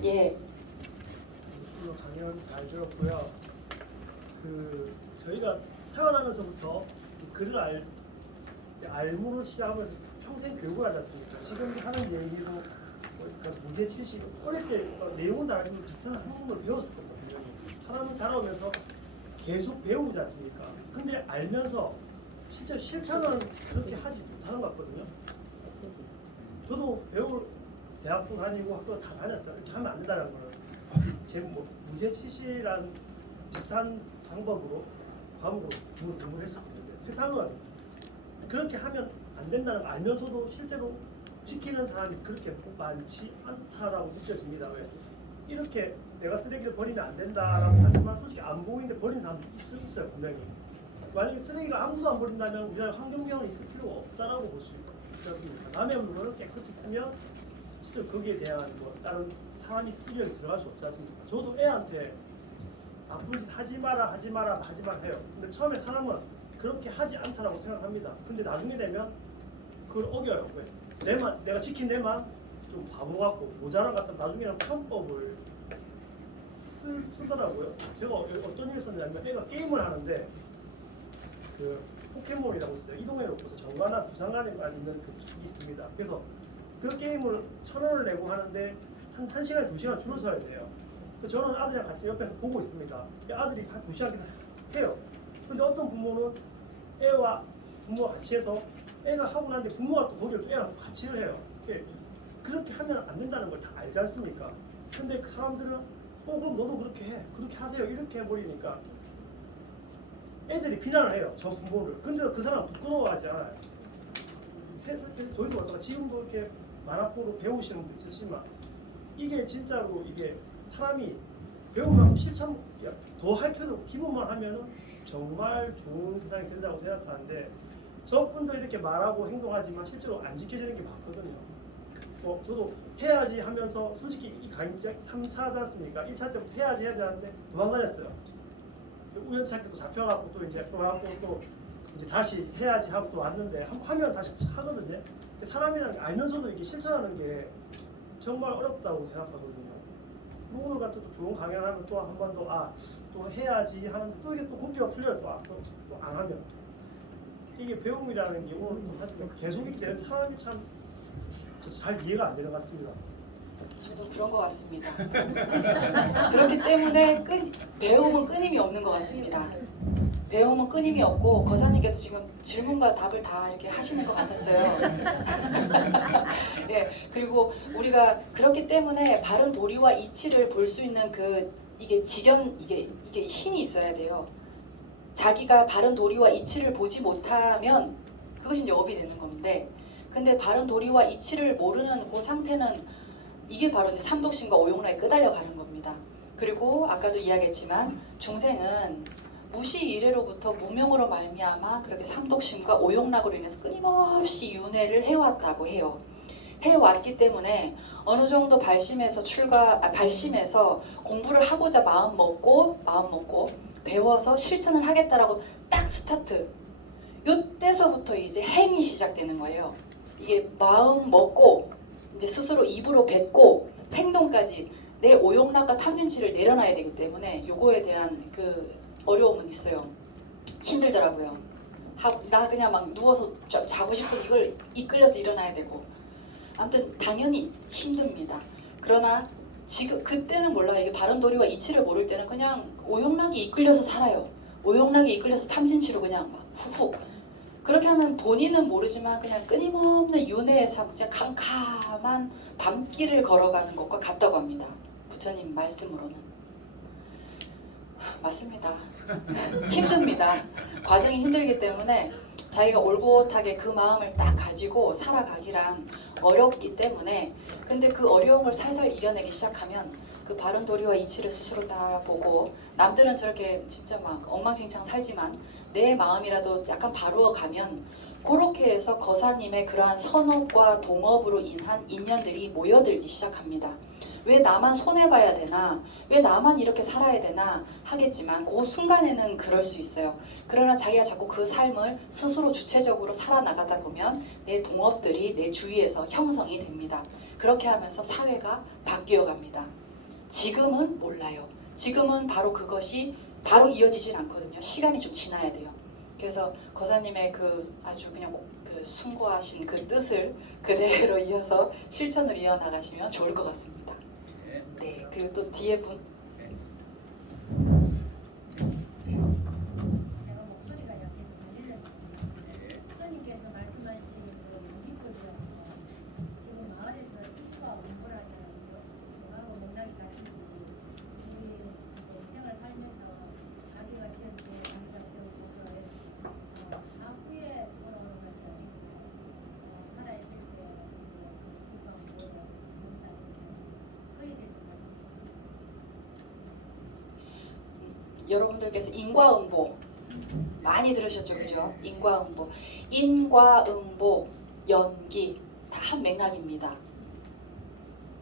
예. 오늘 강연 잘 들었고요. 저희가 태어나면서부터 글을 알무로 시작하면서 평생 교육을 하지 않습니까? 지금 하는 얘기도 그러니까 문제 70 어릴 때 내용은 다르지만 비슷한 한국어를 배웠었던 거거든요. 사람은 자라오면서 계속 배우지 않습니까? 근데 알면서 실제 실천은 그렇게 하지 못하는 것 같거든요. 저도 대학도 다니고 학교 다 다녔어요. 이렇게 하면 안 된다는 거는 제 무죄치시란 비슷한 방법으로 과목으로 공부를 했었거든요. 세상은 그렇게 하면 안 된다는 거 알면서도 실제로 지키는 사람이 그렇게 많지 않다라고 느껴집니다. 왜? 이렇게 내가 쓰레기를 버리면 안 된다라고 하지만 솔직히 안 보이는데 버리는 사람도 있어요. 분명히. 만약에 쓰레기가 아무도 안 버린다면 우리나라 환경병원이 있을 필요가 없다라고 볼 수 있습니다. 남의 물건을 깨끗이 쓰면 진짜 거기에 대한 다른 사람이 인력이 들어갈 수 없지 않습니까? 저도 애한테 나쁜 짓 하지 마라 해요. 근데 처음에 사람은 그렇게 하지 않다라고 생각합니다. 근데 나중에 되면 그걸 어겨요. 왜? 내가 지킨 내만 좀 바보 같고 모자란 것 같으면 나중에는 편법을 쓰더라고요. 제가 어떤 일을 썼냐면 애가 게임을 하는데 그 포켓몬이라고 있어요. 이동해 놓고서 정관나 부산관에 있는 그 책이 있습니다. 그래서 그 게임을 1,000원을 내고 하는데 한 1시간에 2시간 줄을 서야 돼요. 저는 아들이랑 같이 옆에서 보고 있습니다. 아들이 한 2시간 해요. 근데 어떤 부모는 애와 부모가 같이 해서 애가 하고 난데 부모가 또 거기를 또 애랑 같이 해요. 그렇게 하면 안 된다는 걸 다 알지 않습니까? 근데 그 사람들은 그럼 너도 그렇게 해. 그렇게 하세요. 이렇게 해버리니까 애들이 비난을 해요. 저 부모를. 근데 그 사람은 부끄러워하지 않아요. 저희도 어떤가 지금도 이렇게 만화보로 배우시는 분 있으시지만 이게 진짜로 이게 사람이 배우면 실천 더 할 필요 없고 기본만 하면은 정말 좋은 세상이 된다고 생각하는데 저분들 이렇게 말하고 행동하지만 실제로 안 지켜지는 게 많거든요. 저도 해야지 하면서 솔직히 이 강의 3차 하지 않습니까? 1차 때부터 해야지 하는데 도망다녔어요. 우연찮게 또 잡혀갖고 또 이제 또 이제 다시 해야지 하고 또 왔는데 하면 다시 하거든요. 사람이라는 게 알면서도 이렇게 실천하는 게 정말 어렵다고 생각하거든요. 오늘 같은 또 좋은 강연을 하면 또 한 번 더 또 해야지 하는데 또 이게 또 고삐가 풀려요. 또 안 하면 이게 배움이라는 게 오늘 또 사실 계속 있게 되는 사람이 참 잘 이해가 안 되는 것 같습니다. 저도 그런 것 같습니다. 그렇기 때문에 배움은 끊임이 없는 것 같습니다. 배움은 끊임이 없고 거사님께서 지금 질문과 답을 다 이렇게 하시는 것 같았어요. 예, 그리고 우리가 그렇기 때문에 바른 도리와 이치를 볼 수 있는 이게 힘이 있어야 돼요. 자기가 바른 도리와 이치를 보지 못하면 그것이 이제 업이 되는 건데, 근데 바른 도리와 이치를 모르는 그 상태는 이게 바로 이제 삼독심과 오용락에 끄달려 가는 겁니다. 그리고 아까도 이야기했지만 중생은 무시 이래로부터 무명으로 말미암아 그렇게 삼독심과 오용락으로 인해서 끊임없이 윤회를 해왔다고 해요. 해왔기 때문에 어느 정도 발심해서 공부를 하고자 마음 먹고 배워서 실천을 하겠다라고 딱 스타트. 요때서부터 이제 행이 시작되는 거예요. 이게 마음 먹고 이제 스스로 입으로 뱉고 행동까지 내 오용락과 탐진치를 내려놔야 되기 때문에 요거에 대한 그 어려움은 있어요. 힘들더라고요. 나 그냥 막 누워서 자고 싶은 이걸 이끌려서 일어나야 되고, 아무튼 당연히 힘듭니다. 그러나 지금 그때는 몰라요. 이게 바른 도리와 이치를 모를 때는 그냥 오용락이 이끌려서 살아요. 오용락이 이끌려서 탐진치로 그냥 막 훅훅. 그렇게 하면 본인은 모르지만 그냥 끊임없는 윤회의 삶, 그냥 캄캄한 밤길을 걸어가는 것과 같다고 합니다. 부처님 말씀으로는. 맞습니다. 힘듭니다. 과정이 힘들기 때문에 자기가 올곧하게 그 마음을 딱 가지고 살아가기란 어렵기 때문에, 근데 그 어려움을 살살 이겨내기 시작하면 그 바른 도리와 이치를 스스로 다 보고, 남들은 저렇게 진짜 막 엉망진창 살지만 내 마음이라도 약간 바루어 가면 그렇게 해서 거사님의 그러한 선업과 동업으로 인한 인연들이 모여들기 시작합니다. 왜 나만 손해봐야 되나? 왜 나만 이렇게 살아야 되나? 하겠지만 그 순간에는 그럴 수 있어요. 그러나 자기가 자꾸 그 삶을 스스로 주체적으로 살아나가다 보면 내 동업들이 내 주위에서 형성이 됩니다. 그렇게 하면서 사회가 바뀌어 갑니다. 지금은 몰라요. 지금은 바로 그것이 바로 이어지진 않거든요. 시간이 좀 지나야 돼요. 그래서 거사님의 그 아주 그냥 그 숭고하신 그 뜻을 그대로 이어서 실천을 이어나가시면 좋을 것 같습니다. 네, 그리고 또 뒤에 분. 제가 목소리가 약해서 관리를 선생님께서 말씀하신 그 용기법이라고 지금 마을에서 입과 공부라서 저하고 맥락이 같은지 우리 이제 인생을 살면서 자기가 지은 죄, 자기가 지은 고절 후에 돌아오는 것이 아니고 살아있을 때 입과 공부를 본다는 그에 대해서 여러분들께서 인과응보 많이 들으셨죠, 그죠? 인과응보, 인과응보, 연기 다 한 맥락입니다.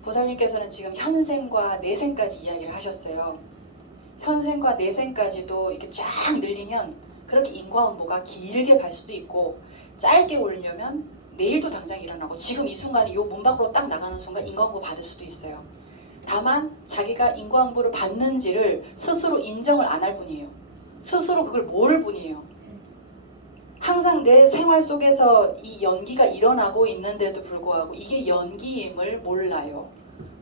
보살님께서는 지금 현생과 내생까지 이야기를 하셨어요. 현생과 내생까지도 이렇게 쫙 늘리면 그렇게 인과응보가 길게 갈 수도 있고, 짧게 올려면 내일도 당장 일어나고 지금 이 순간에 요 문 밖으로 딱 나가는 순간 인과응보 받을 수도 있어요. 다만 자기가 인과응보를 받는지를 스스로 인정을 안 할 뿐이에요. 스스로 그걸 모를 뿐이에요. 항상 내 생활 속에서 이 연기가 일어나고 있는데도 불구하고 이게 연기임을 몰라요.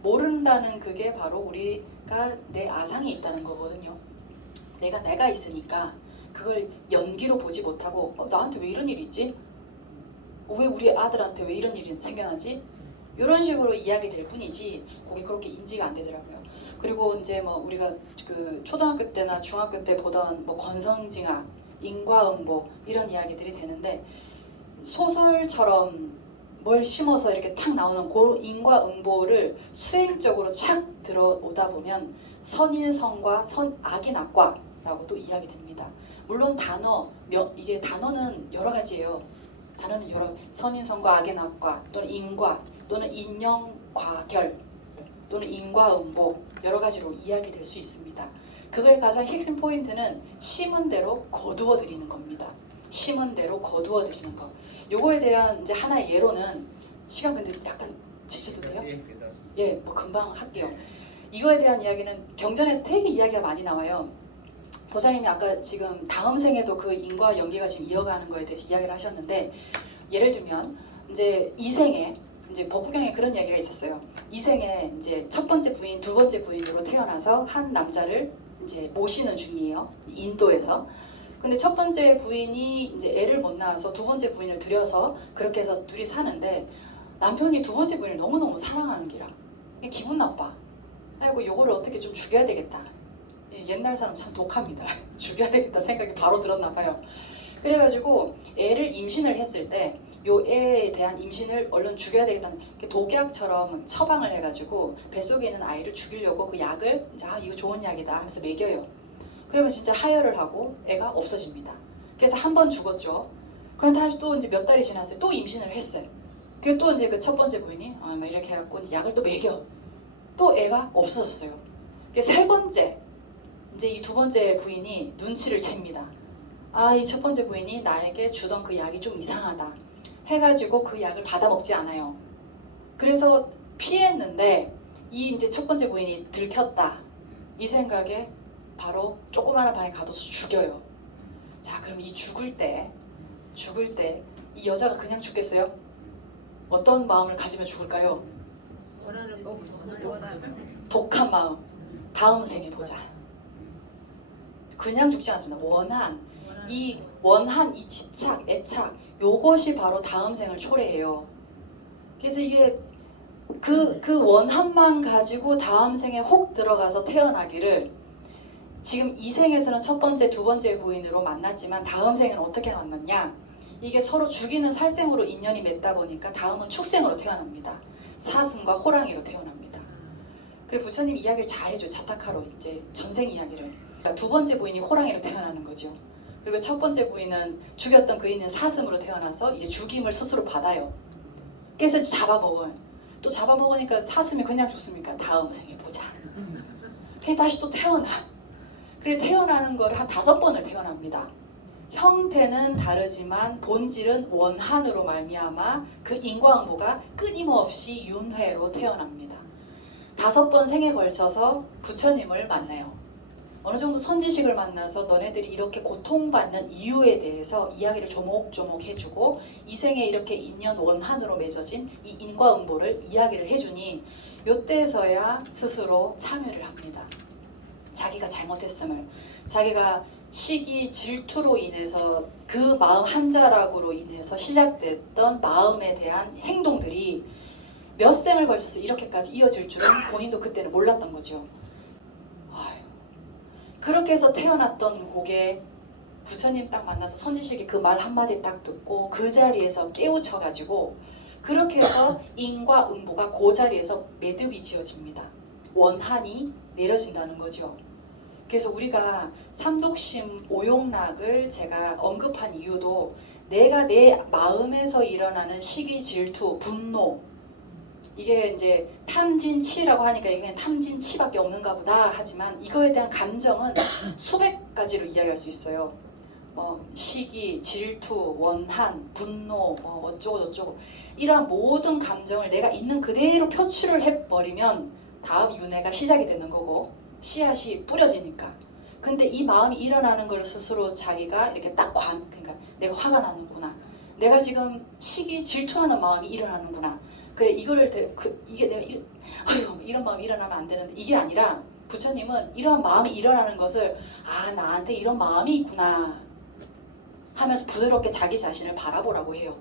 모른다는 그게 바로 우리가 내 아상이 있다는 거거든요. 내가 있으니까 그걸 연기로 보지 못하고 나한테 왜 이런 일이 있지? 왜 우리 아들한테 왜 이런 일이 생겨나지? 이런 식으로 이야기될 뿐이지 그게 그렇게 인지가 안 되더라고요. 그리고 이제 뭐 우리가 그 초등학교 때나 중학교 때 보던 뭐 건성징악, 인과응보 이런 이야기들이 되는데 소설처럼 뭘 심어서 이렇게 탁 나오는 그런 인과응보를 수행적으로 착 들어오다 보면 선인성과 악인악과라고 또 이야기됩니다. 물론 이게 단어는 여러 가지예요. 단어는 선인성과 악인악과 또는 인과 또는 인영과결 또는 인과응보 여러 가지로 이야기될 수 있습니다. 그거의 가장 핵심 포인트는 심은 대로 거두어 드리는 겁니다. 심은 대로 거두어 드리는 거. 요거에 대한 이제 하나의 예로는 시간 근데 약간 지쳐도 돼요? 예, 괜찮습니다. 예, 뭐 금방 할게요. 이거에 대한 이야기는 경전에 되게 이야기가 많이 나와요. 보살님이 아까 지금 다음 생에도 그 인과 연계가 지금 이어가는 거에 대해서 이야기를 하셨는데 예를 들면 이제 이 생에 이제 법구경에 그런 이야기가 있었어요. 이 생에 이제 첫 번째 부인, 두 번째 부인으로 태어나서 한 남자를 이제 모시는 중이에요. 인도에서. 근데 첫 번째 부인이 이제 애를 못 낳아서 두 번째 부인을 들여서 그렇게 해서 둘이 사는데 남편이 두 번째 부인을 너무너무 사랑하는 기라. 기분 나빠. 아이고 요거를 어떻게 좀 죽여야 되겠다. 옛날 사람 참 독합니다. 죽여야 되겠다 생각이 바로 들었나 봐요. 그래가지고 애를 임신을 했을 때 요 애에 대한 임신을 얼른 죽여야 되겠다는 독약처럼 처방을 해가지고 뱃속에 있는 아이를 죽이려고 그 약을 자 이거 좋은 약이다 하면서 먹여요. 그러면 진짜 하혈을 하고 애가 없어집니다. 그래서 한 번 죽었죠. 그럼 다시 또 이제 몇 달이 지났어요. 또 임신을 했어요. 그리고 또 이제 그 첫 번째 부인이 막 이렇게 해갖고 이제 약을 또 먹여. 또 애가 없어졌어요. 그래서 세 번째 이제 이 두 번째 부인이 눈치를 챕니다. 아, 이 첫 번째 부인이 나에게 주던 그 약이 좀 이상하다. 해가지고 그 약을 받아 먹지 않아요. 그래서 피했는데 이 이제 첫 번째 부인이 들켰다. 이 생각에 바로 조그마한 방에 가둬서 죽여요. 자, 그럼 이 죽을 때 이 여자가 그냥 죽겠어요? 어떤 마음을 가지면 죽을까요? 원하는 거 원하는 독한 마음. 다음 생에 보자. 그냥 죽지 않습니다. 원한 이 집착, 애착 요것이 바로 다음 생을 초래해요. 그래서 이게 그 원한만 가지고 다음 생에 혹 들어가서 태어나기를 지금 이 생에서는 첫 번째, 두 번째 부인으로 만났지만 다음 생은 어떻게 만났냐? 이게 서로 죽이는 살생으로 인연이 맺다 보니까 다음은 축생으로 태어납니다. 사슴과 호랑이로 태어납니다. 그리고 부처님 이야기를 잘 해줘요. 자타카로 이제 전생 이야기를. 그러니까 두 번째 부인이 호랑이로 태어나는 거죠. 그리고 첫 번째 부인은 죽였던 그인은 사슴으로 태어나서 이제 죽임을 스스로 받아요. 그래서 잡아먹어요. 또 잡아먹으니까 사슴이 그냥 죽습니까? 다음 생에 보자. 그게 다시 또 태어나. 그래 태어나는 걸 한 5번을 태어납니다. 형태는 다르지만 본질은 원한으로 말미암아 그 인과응보가 끊임없이 윤회로 태어납니다. 5번 생에 걸쳐서 부처님을 만나요. 어느 정도 선지식을 만나서 너네들이 이렇게 고통받는 이유에 대해서 이야기를 조목조목 해주고 이 생에 이렇게 인연 원한으로 맺어진 이 인과응보를 이야기를 해주니 요때서야 스스로 참여를 합니다. 자기가 잘못했음을, 자기가 시기, 질투로 인해서 그 마음 한자락으로 인해서 시작됐던 마음에 대한 행동들이 몇 생을 걸쳐서 이렇게까지 이어질 줄은 본인도 그때는 몰랐던 거죠. 그렇게 해서 태어났던 곡에 부처님 딱 만나서 선지식이 그 말 한마디 딱 듣고 그 자리에서 깨우쳐가지고 그렇게 해서 인과 응보가 그 자리에서 매듭이 지어집니다. 원한이 내려진다는 거죠. 그래서 우리가 삼독심 오용락을 제가 언급한 이유도 내가 내 마음에서 일어나는 시기, 질투, 분노 이게 이제 탐진치라고 하니까 이게 탐진치밖에 없는가 보다 하지만 이거에 대한 감정은 수백 가지로 이야기할 수 있어요. 뭐 시기, 질투, 원한, 분노, 뭐 어쩌고 저쩌고 이러한 모든 감정을 내가 있는 그대로 표출을 해버리면 다음 윤회가 시작이 되는 거고 씨앗이 뿌려지니까. 근데 이 마음이 일어나는 걸 스스로 자기가 이렇게 딱 그러니까 내가 화가 나는구나. 내가 지금 시기, 질투하는 마음이 일어나는구나. 그래 이거를 이게 내가 이런 마음이 일어나면 안 되는데 이게 아니라 부처님은 이러한 마음이 일어나는 것을 아 나한테 이런 마음이 있구나 하면서 부드럽게 자기 자신을 바라보라고 해요.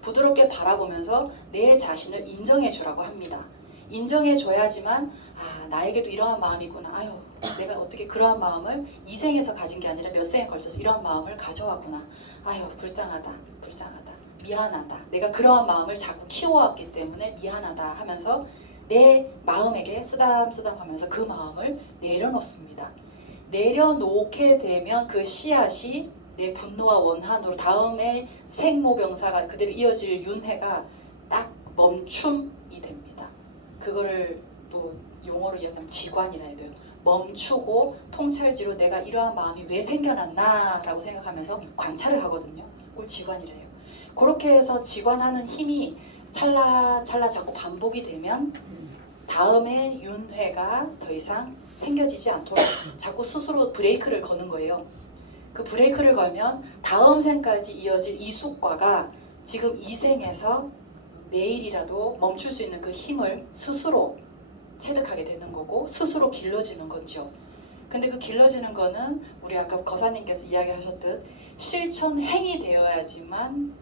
부드럽게 바라보면서 내 자신을 인정해 주라고 합니다. 인정해 줘야지만 아 나에게도 이러한 마음이 있구나. 아유 내가 어떻게 그러한 마음을 이 생에서 가진 게 아니라 몇 생에 걸쳐서 이러한 마음을 가져왔구나. 아유 불쌍하다 불쌍하다 미안하다. 내가 그러한 마음을 자꾸 키워왔기 때문에 미안하다 하면서 내 마음에게 쓰담쓰담 하면서 그 마음을 내려놓습니다. 내려놓게 되면 그 씨앗이 내 분노와 원한으로 다음에 생로병사가 그대로 이어질 윤회가 딱 멈춤이 됩니다. 그거를 또 용어로 이야기하면 지관이라 해야 돼요. 멈추고 통찰지로 내가 이러한 마음이 왜 생겨났나 라고 생각하면서 관찰을 하거든요. 그걸 지관이라 해요. 그렇게 해서 지관하는 힘이 찰나찰나 자꾸 반복이 되면 다음에 윤회가 더 이상 생겨지지 않도록 자꾸 스스로 브레이크를 거는 거예요. 그 브레이크를 걸면 다음 생까지 이어질 이숙과가 지금 이 생에서 내일이라도 멈출 수 있는 그 힘을 스스로 체득하게 되는 거고 스스로 길러지는 거죠. 근데 그 길러지는 거는 우리 아까 거사님께서 이야기하셨듯 실천행이 되어야지만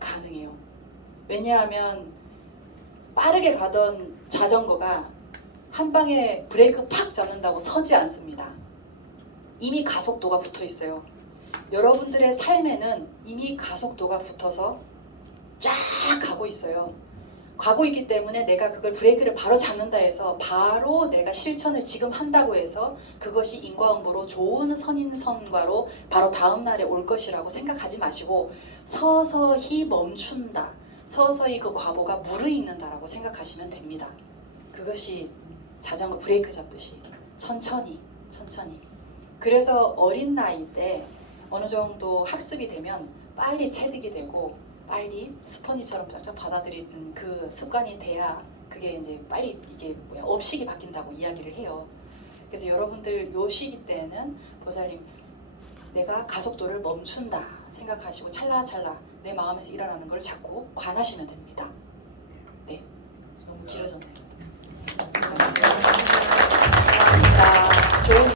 가능해요. 왜냐하면 빠르게 가던 자전거가 한 방에 브레이크 팍 잡는다고 서지 않습니다. 이미 가속도가 붙어 있어요. 여러분들의 삶에는 이미 가속도가 붙어서 쫙 가고 있어요. 가고 있기 때문에 내가 그걸 브레이크를 바로 잡는다 해서 바로 내가 실천을 지금 한다고 해서 그것이 인과응보로 좋은 선인선과로 바로 다음 날에 올 것이라고 생각하지 마시고 서서히 멈춘다. 서서히 그 과보가 무르익는다라고 생각하시면 됩니다. 그것이 자전거 브레이크 잡듯이 천천히 천천히. 그래서 어린 나이 때 어느 정도 학습이 되면 빨리 체득이 되고 빨리 스포니처럼 쫙쫙 받아들이는 그 습관이 돼야 그게 이제 빨리 이게 업식이 바뀐다고 이야기를 해요. 그래서 여러분들 요 시기 때는 보살님 내가 가속도를 멈춘다 생각하시고 찰나찰나 내 마음에서 일어나는 걸 자꾸 관하시면 됩니다. 네, 너무 길어졌네요. 감사합니다. 좋은